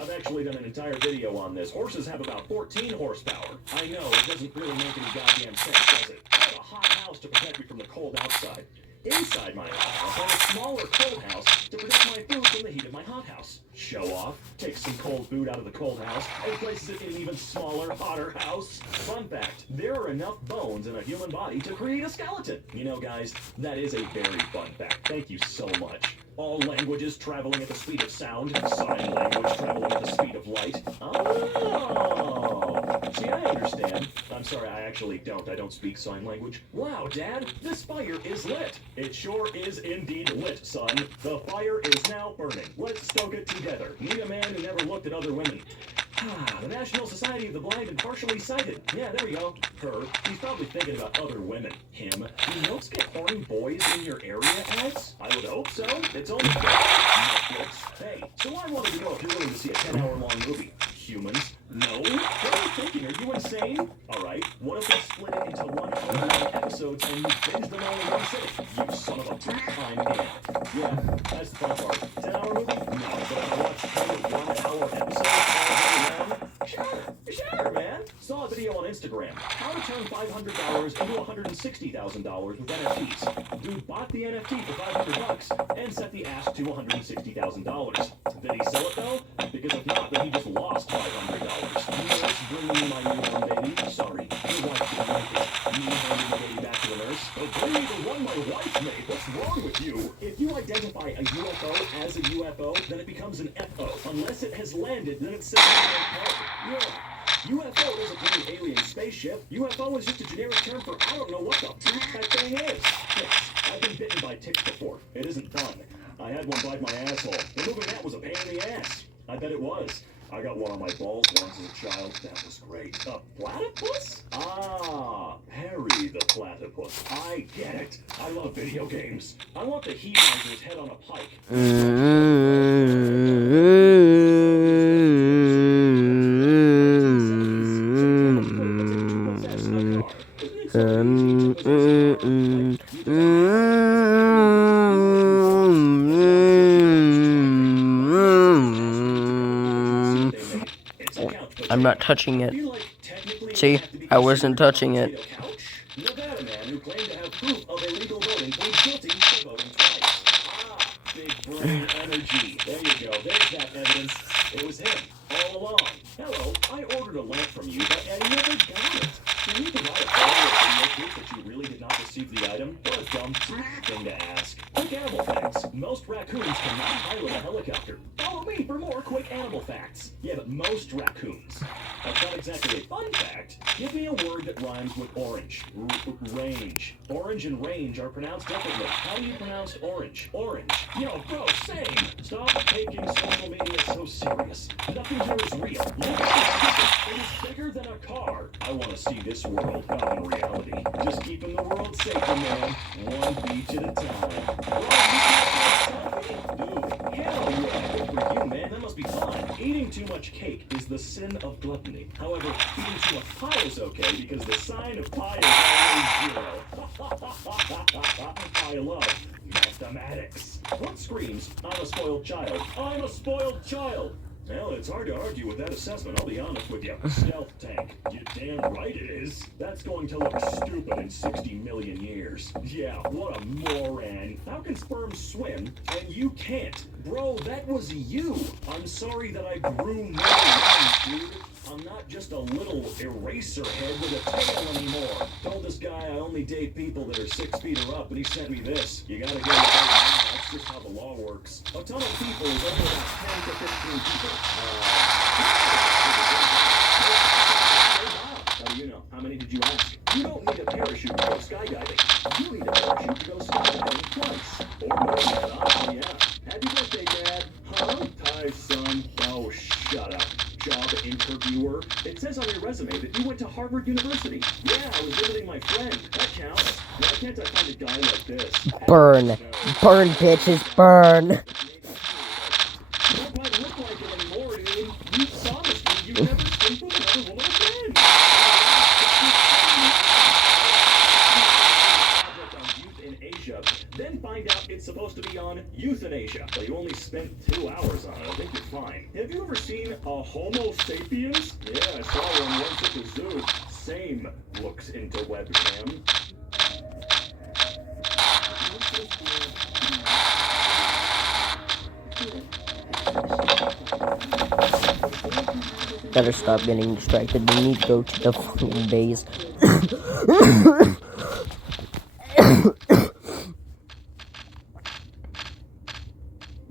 I've actually done an entire video on this. Horses have about 14 horsepower. I know, it doesn't really make any goddamn sense, does it? I have a hot house to protect me from the cold outside. Inside my hot house, I have a smaller cold house to protect my food from the heat of my hot house. Show off. Takes some cold food out of the cold house and places it in an even smaller, hotter house. Fun fact, there are enough bones in a human body to create a skeleton. You know, guys, that is a very fun fact. Thank you so much. All languages traveling at the speed of sound. Sign language traveling at the speed of light. Oh! See, I understand. I'm sorry, I actually don't. I don't speak sign language. Wow, Dad, this fire is lit. It sure is indeed lit, son. The fire is now burning. Let's stoke it together. Meet a man who never looked at other women. The National Society of the Blind and Partially Sighted. Yeah, there we go. Her. He's probably thinking about other women. Him. Do notes get horny boys in your area, Alex? I would hope so. It's only Netflix. Hey, so I wanted to know if you're willing to see a 10-hour-long movie. Humans? No? What are you thinking? Are you insane? Alright, what if we split it into 1 episodes and you binge them all in one sitting? You son of a... I'm in. Yeah, that's the fun part. 10-hour movie? No, but if I watch 1-hour episodes all day long, sure, man. Saw a video on Instagram. How to turn $500 into $160,000 with NFTs. Dude bought the NFT for $500 and set the ask to $160,000. Did he sell it though? Because if not, then he just lost $500. Nurse bringing me my newborn baby. Sorry, your wife didn't like it. Me handing the baby back to the nurse. Agree the one my wife made. What's wrong with you? If you identify a UFO as a UFO, then it becomes an FO. Unless it has landed, then it's simply an FO. Yeah. UFO doesn't mean alien spaceship. UFO is just a generic term for I don't know what the that thing is. Yes, I've been bitten by ticks before. It isn't fun. I had one bite my asshole. Removing that was a pain in the ass. I bet it was. I got one on my balls once as a child. That was great. A platypus? Ah, Harry the platypus. I get it. I love video games. I want the heat riser's head on a pike. I'm not touching it. See, I wasn't touching it. Nevada man who claimed to have proof of illegal voting pleads guilty to voting twice. Ah, big brain energy. There you go. There's that evidence. It was him all along. Hello, I ordered a lamp from you, but I never got it. Can you provide a photo of video proof that you really did not receive the item? What a dumb thing to ask. Quick animal facts. Most raccoons cannot pilot a helicopter. Follow me for more quick animal facts. Yeah, but most raccoons. That's not exactly a fun fact. Give me a word that rhymes with orange. Range. Orange and range are pronounced differently. How do you pronounce orange? Orange. Yo, bro, same. Stop taking social media so serious. Nothing here is real. Look at this. It is bigger than a car. I want to see this world not in reality. Just keeping the world safer, man. One beach at a time. Bro, you can't selfie? Dude, hell yeah. Good for you, man. That must be fun. Eating too much cake is the sin of gluttony. However, eating too much pie is okay because the sign of pi is always 0. I love mathematics. What screams, I'm a spoiled child? I'm a spoiled child! Well, it's hard to argue with that assessment, I'll be honest with you. Stealth tank. You damn right it is. That's going to look stupid in 60 million years. Yeah, what a moron. How can sperm swim and you can't? Bro, that was you. I'm sorry that I grew more lines, dude. I'm not just a little eraser head with a tail anymore. Told this guy I only date people that are 6 feet or up, and he sent me this. You gotta get it right now. That's just how the law works. A ton of people is only about 10 to 15 people. How do you know? How many did you ask? You don't need a parachute to go skydiving. You need a parachute to go skydiving twice. Or more than that, oh yeah. Happy birthday, Dad. Huh? Hi, son. Oh, shut up. Job interviewer. It says on your resume that you went to Harvard University. Yeah, I was visiting my friend. That counts. Why can't I find a guy like this? Burn. Burn, bitches, burn. You don't quite look like it anymore, dude. You promised me you'd never sleep with another woman again. Project on youth in Asia. Then find out it's supposed to be on euthanasia. But you only spent 2 hours on it. I think you're fine. Have you ever seen a Homo sapiens? Yeah, I saw one once at the zoo. Same looks into webcam. Better stop getting distracted. We need to go to the fucking base.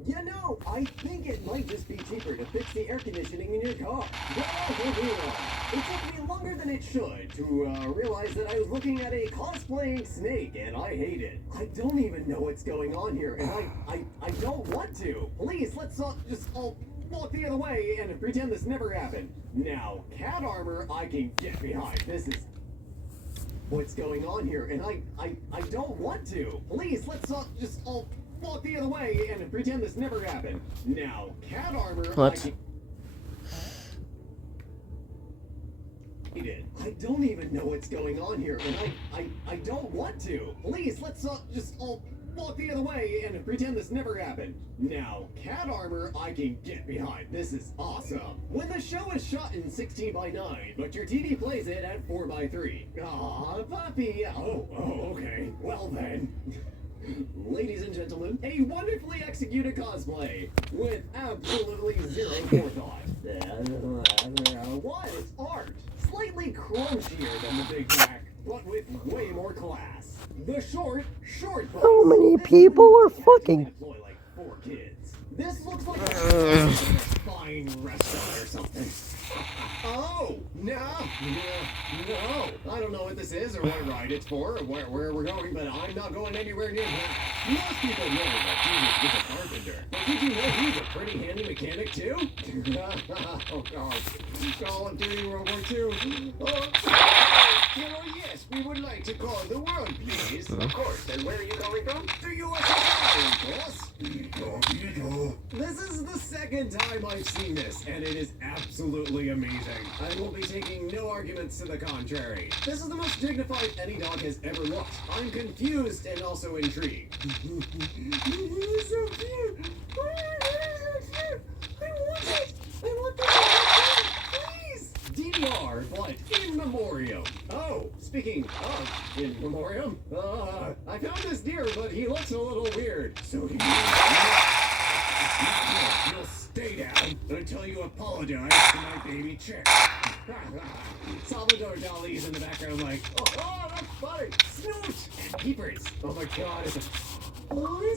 You know, I think it might just be cheaper to fix the air conditioning in your car. It took me longer than it should to realize that I was looking at a cosplaying snake, and I hate it. I don't even know what's going on here, and I don't want to. Please, let's just all walk the other way and pretend this never happened. Now, cat armor I can get behind. This is what's going on here, and I don't want to. Please, let's just all walk the other way and pretend this never happened. Now, cat armor What? I don't even know what's going on here, and I don't want to. Please, let's just all walk the other way and pretend this never happened. Now, cat armor I can get behind. This is awesome. When the show is shot in 16:9, but your TV plays it at 4:3. Aw, puppy. Oh, okay. Well then. Ladies and gentlemen, a wonderfully executed cosplay with absolutely zero forethought. What? It's art. Slightly crunchier than the Big Mac, but with way more class. The short bus. How many people are fucking... Employ like 4 kids. This looks like a fine restaurant or something. Oh, no. I don't know what this is or what ride it's for or where we're going, but I'm not going anywhere near that. Most people know that Jesus is a carpenter. But did you know he's a pretty handy mechanic too? Oh, God. Call of Duty World War II. Oh, yes, we would like to call the world, please. Of course. And where are you calling from? The U.S. of course. This is the second time I've seen this, and it is absolutely amazing. I will be taking no arguments to the contrary. This is the most dignified any dog has ever looked. I'm confused and also intrigued. It's so cute. Oh, it's so cute. I want it. I want the please. DDR, but in memoriam. Oh, speaking of in memoriam, I found this deer, but he looks a little weird. So do you. You'll stay down until you apologize to my baby chick. Salvador Dali's in the background like, oh, that's funny. Snoot and peepers. Oh my God, it's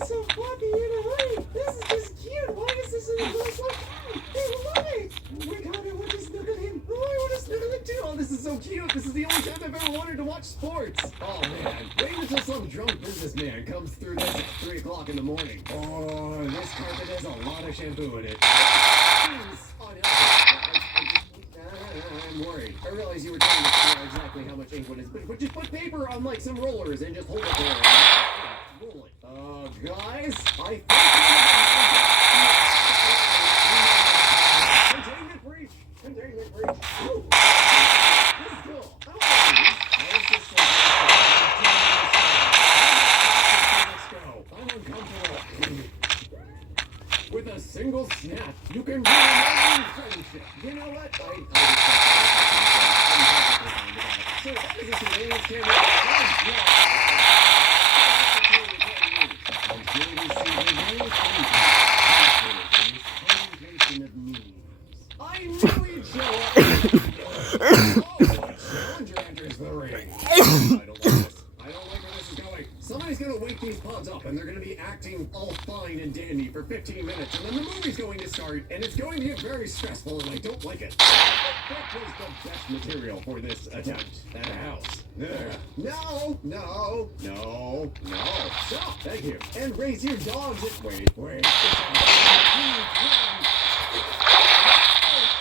so fluffy in a hurry. This is just cute. Why is this in the place so cute? I love it. Oh my God, I want to snuggle him. Oh, I want to snuggle him too. Oh, this is so cute. This is the only time I've ever wanted to watch sports. Oh man, wait until some drunk businessman comes through this at 3 o'clock in the morning. Oh, this carpet has a lot of shampoo in it. I'm worried. I realize you were trying to figure out exactly how much ink it is, but just put paper on like some rollers and just hold it there. Roll it. Guys, I think containment breach. Containment breach. Ooh. This is cool. I don't like these. Let's go. I'm uncomfortable. With a single snap, you can ruin every friendship. You know what? So that is a surveillance camera. I knew he'd show up. Challenger enters the ring. I don't like this. I don't like where this is going. Somebody's gonna wake these pods up and they're gonna be acting all fine and dandy for 15 minutes and then the movie's going to start and it's going to get very stressful and I don't like it. That was the best material for this attempt at a house. No. Stop. Thank you. And raise your dogs. Wait.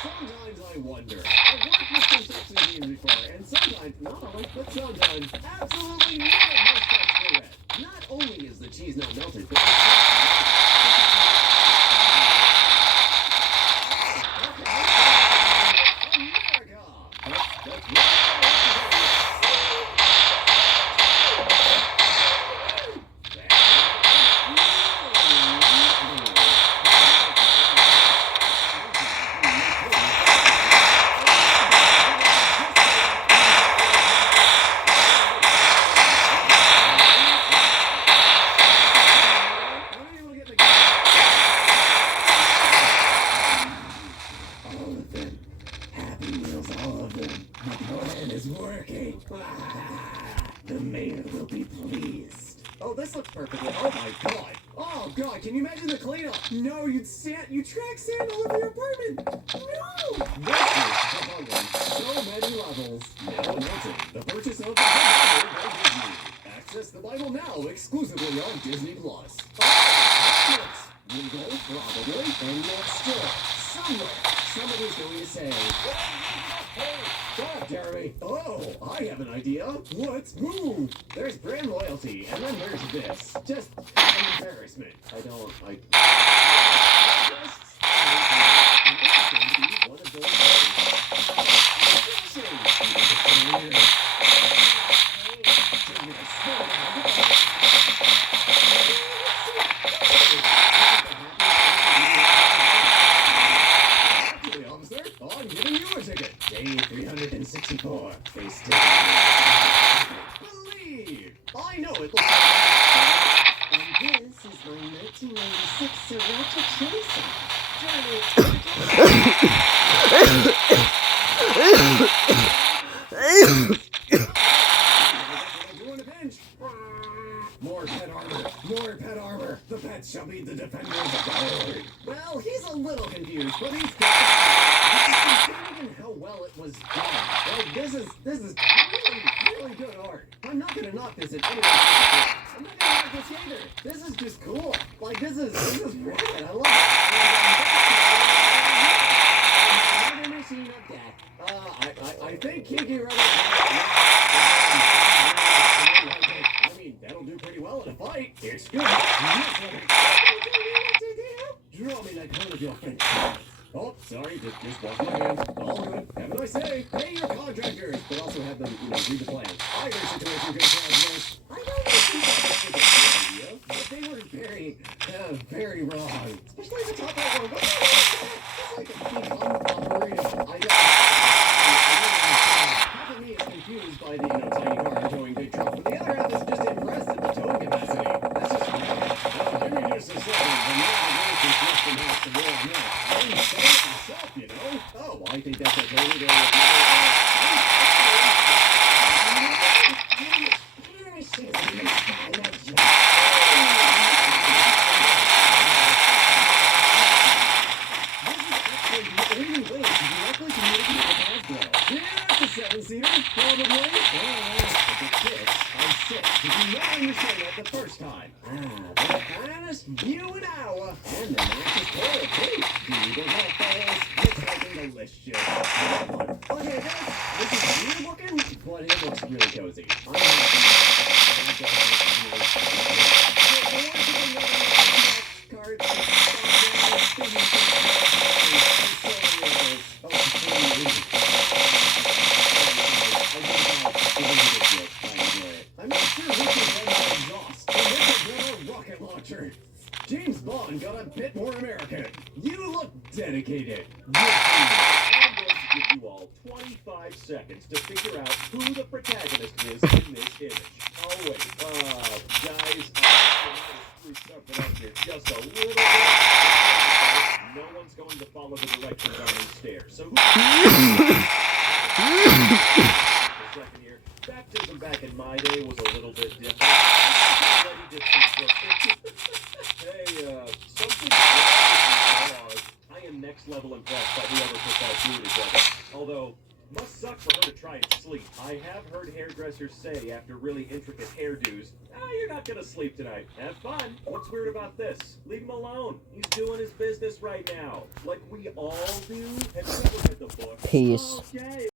Sometimes I wonder. I've worked with construction teams before, and sometimes, not always, but sometimes, absolutely none of my steps go red. Not only is the cheese not melted, but can you imagine the cleanup? No, you track sand all over your apartment. No! This is the problem. So many levels. Now melted. The purchase of the Bible by Disney. Access the Bible now exclusively on Disney Plus. Legal, probably, and yet still, somewhere, somebody's going to say, stop, Jeremy. Oh, I have an idea. Let's move. There's brand loyalty, and then there's this. Just an embarrassment. One of those I'm giving you a ticket. Day 364. They still believe. I know it looks like. And this is my 1996 Sriracha chili sauce. More pet armor! More pet armor! The pets shall be the defenders of the horde! Well, he's a little confused, but he's even how well it was done. Like, this is really good art. I'm not gonna knock this at anyone. I'm not gonna knock this either. This is just cool. Like, this is rad. I love it. Another machine of death. I think Kiki Rebel. I mean, that'll do pretty well in a fight. It's good. Draw me like one of your friends. Oh, sorry, just wash my hands. All good. Have a nice day. Pay your contractors, but also have them, read the plan. Either situation could cause this. I know this is a good idea, but they were very wrong. Especially the top right one. What the hell is that? It's like a big operator. Half of me is confused by the, tiny car towing big truck, but the other half is just impressed at the towing capacity. That's just great. Now, give me just a second. The navigation system has to roll now. I'm saying it myself, Oh, I think that's a totally good Probably. I'm 6. Did you not understand that the first time? The finest view in Iowa. And the nicest toilet, too. Beavers all falls. Looks like delicious. Okay, this is weird looking, but it looks really cozy. I'm not I'm not sure which is my exhaust. The rocket launcher. James Bond got a bit more American. You look dedicated. I'm going to give you all 25 seconds to figure out who the protagonist is in this image. Oh wait, guys, I'm going to screw something up here just a little bit. No one's going to follow the directions on these stairs. So who? Second here. Baptism back in my day was a little bit different. Hey, something I am next level impressed by whoever put that glue together. Although, must suck for her to try and sleep. I have heard hairdressers say after really intricate hairdos, you're not gonna sleep tonight. Have fun. What's weird about this? Leave him alone. He's doing his business right now. Like we all do. Have you ever read the book? Peace. Okay,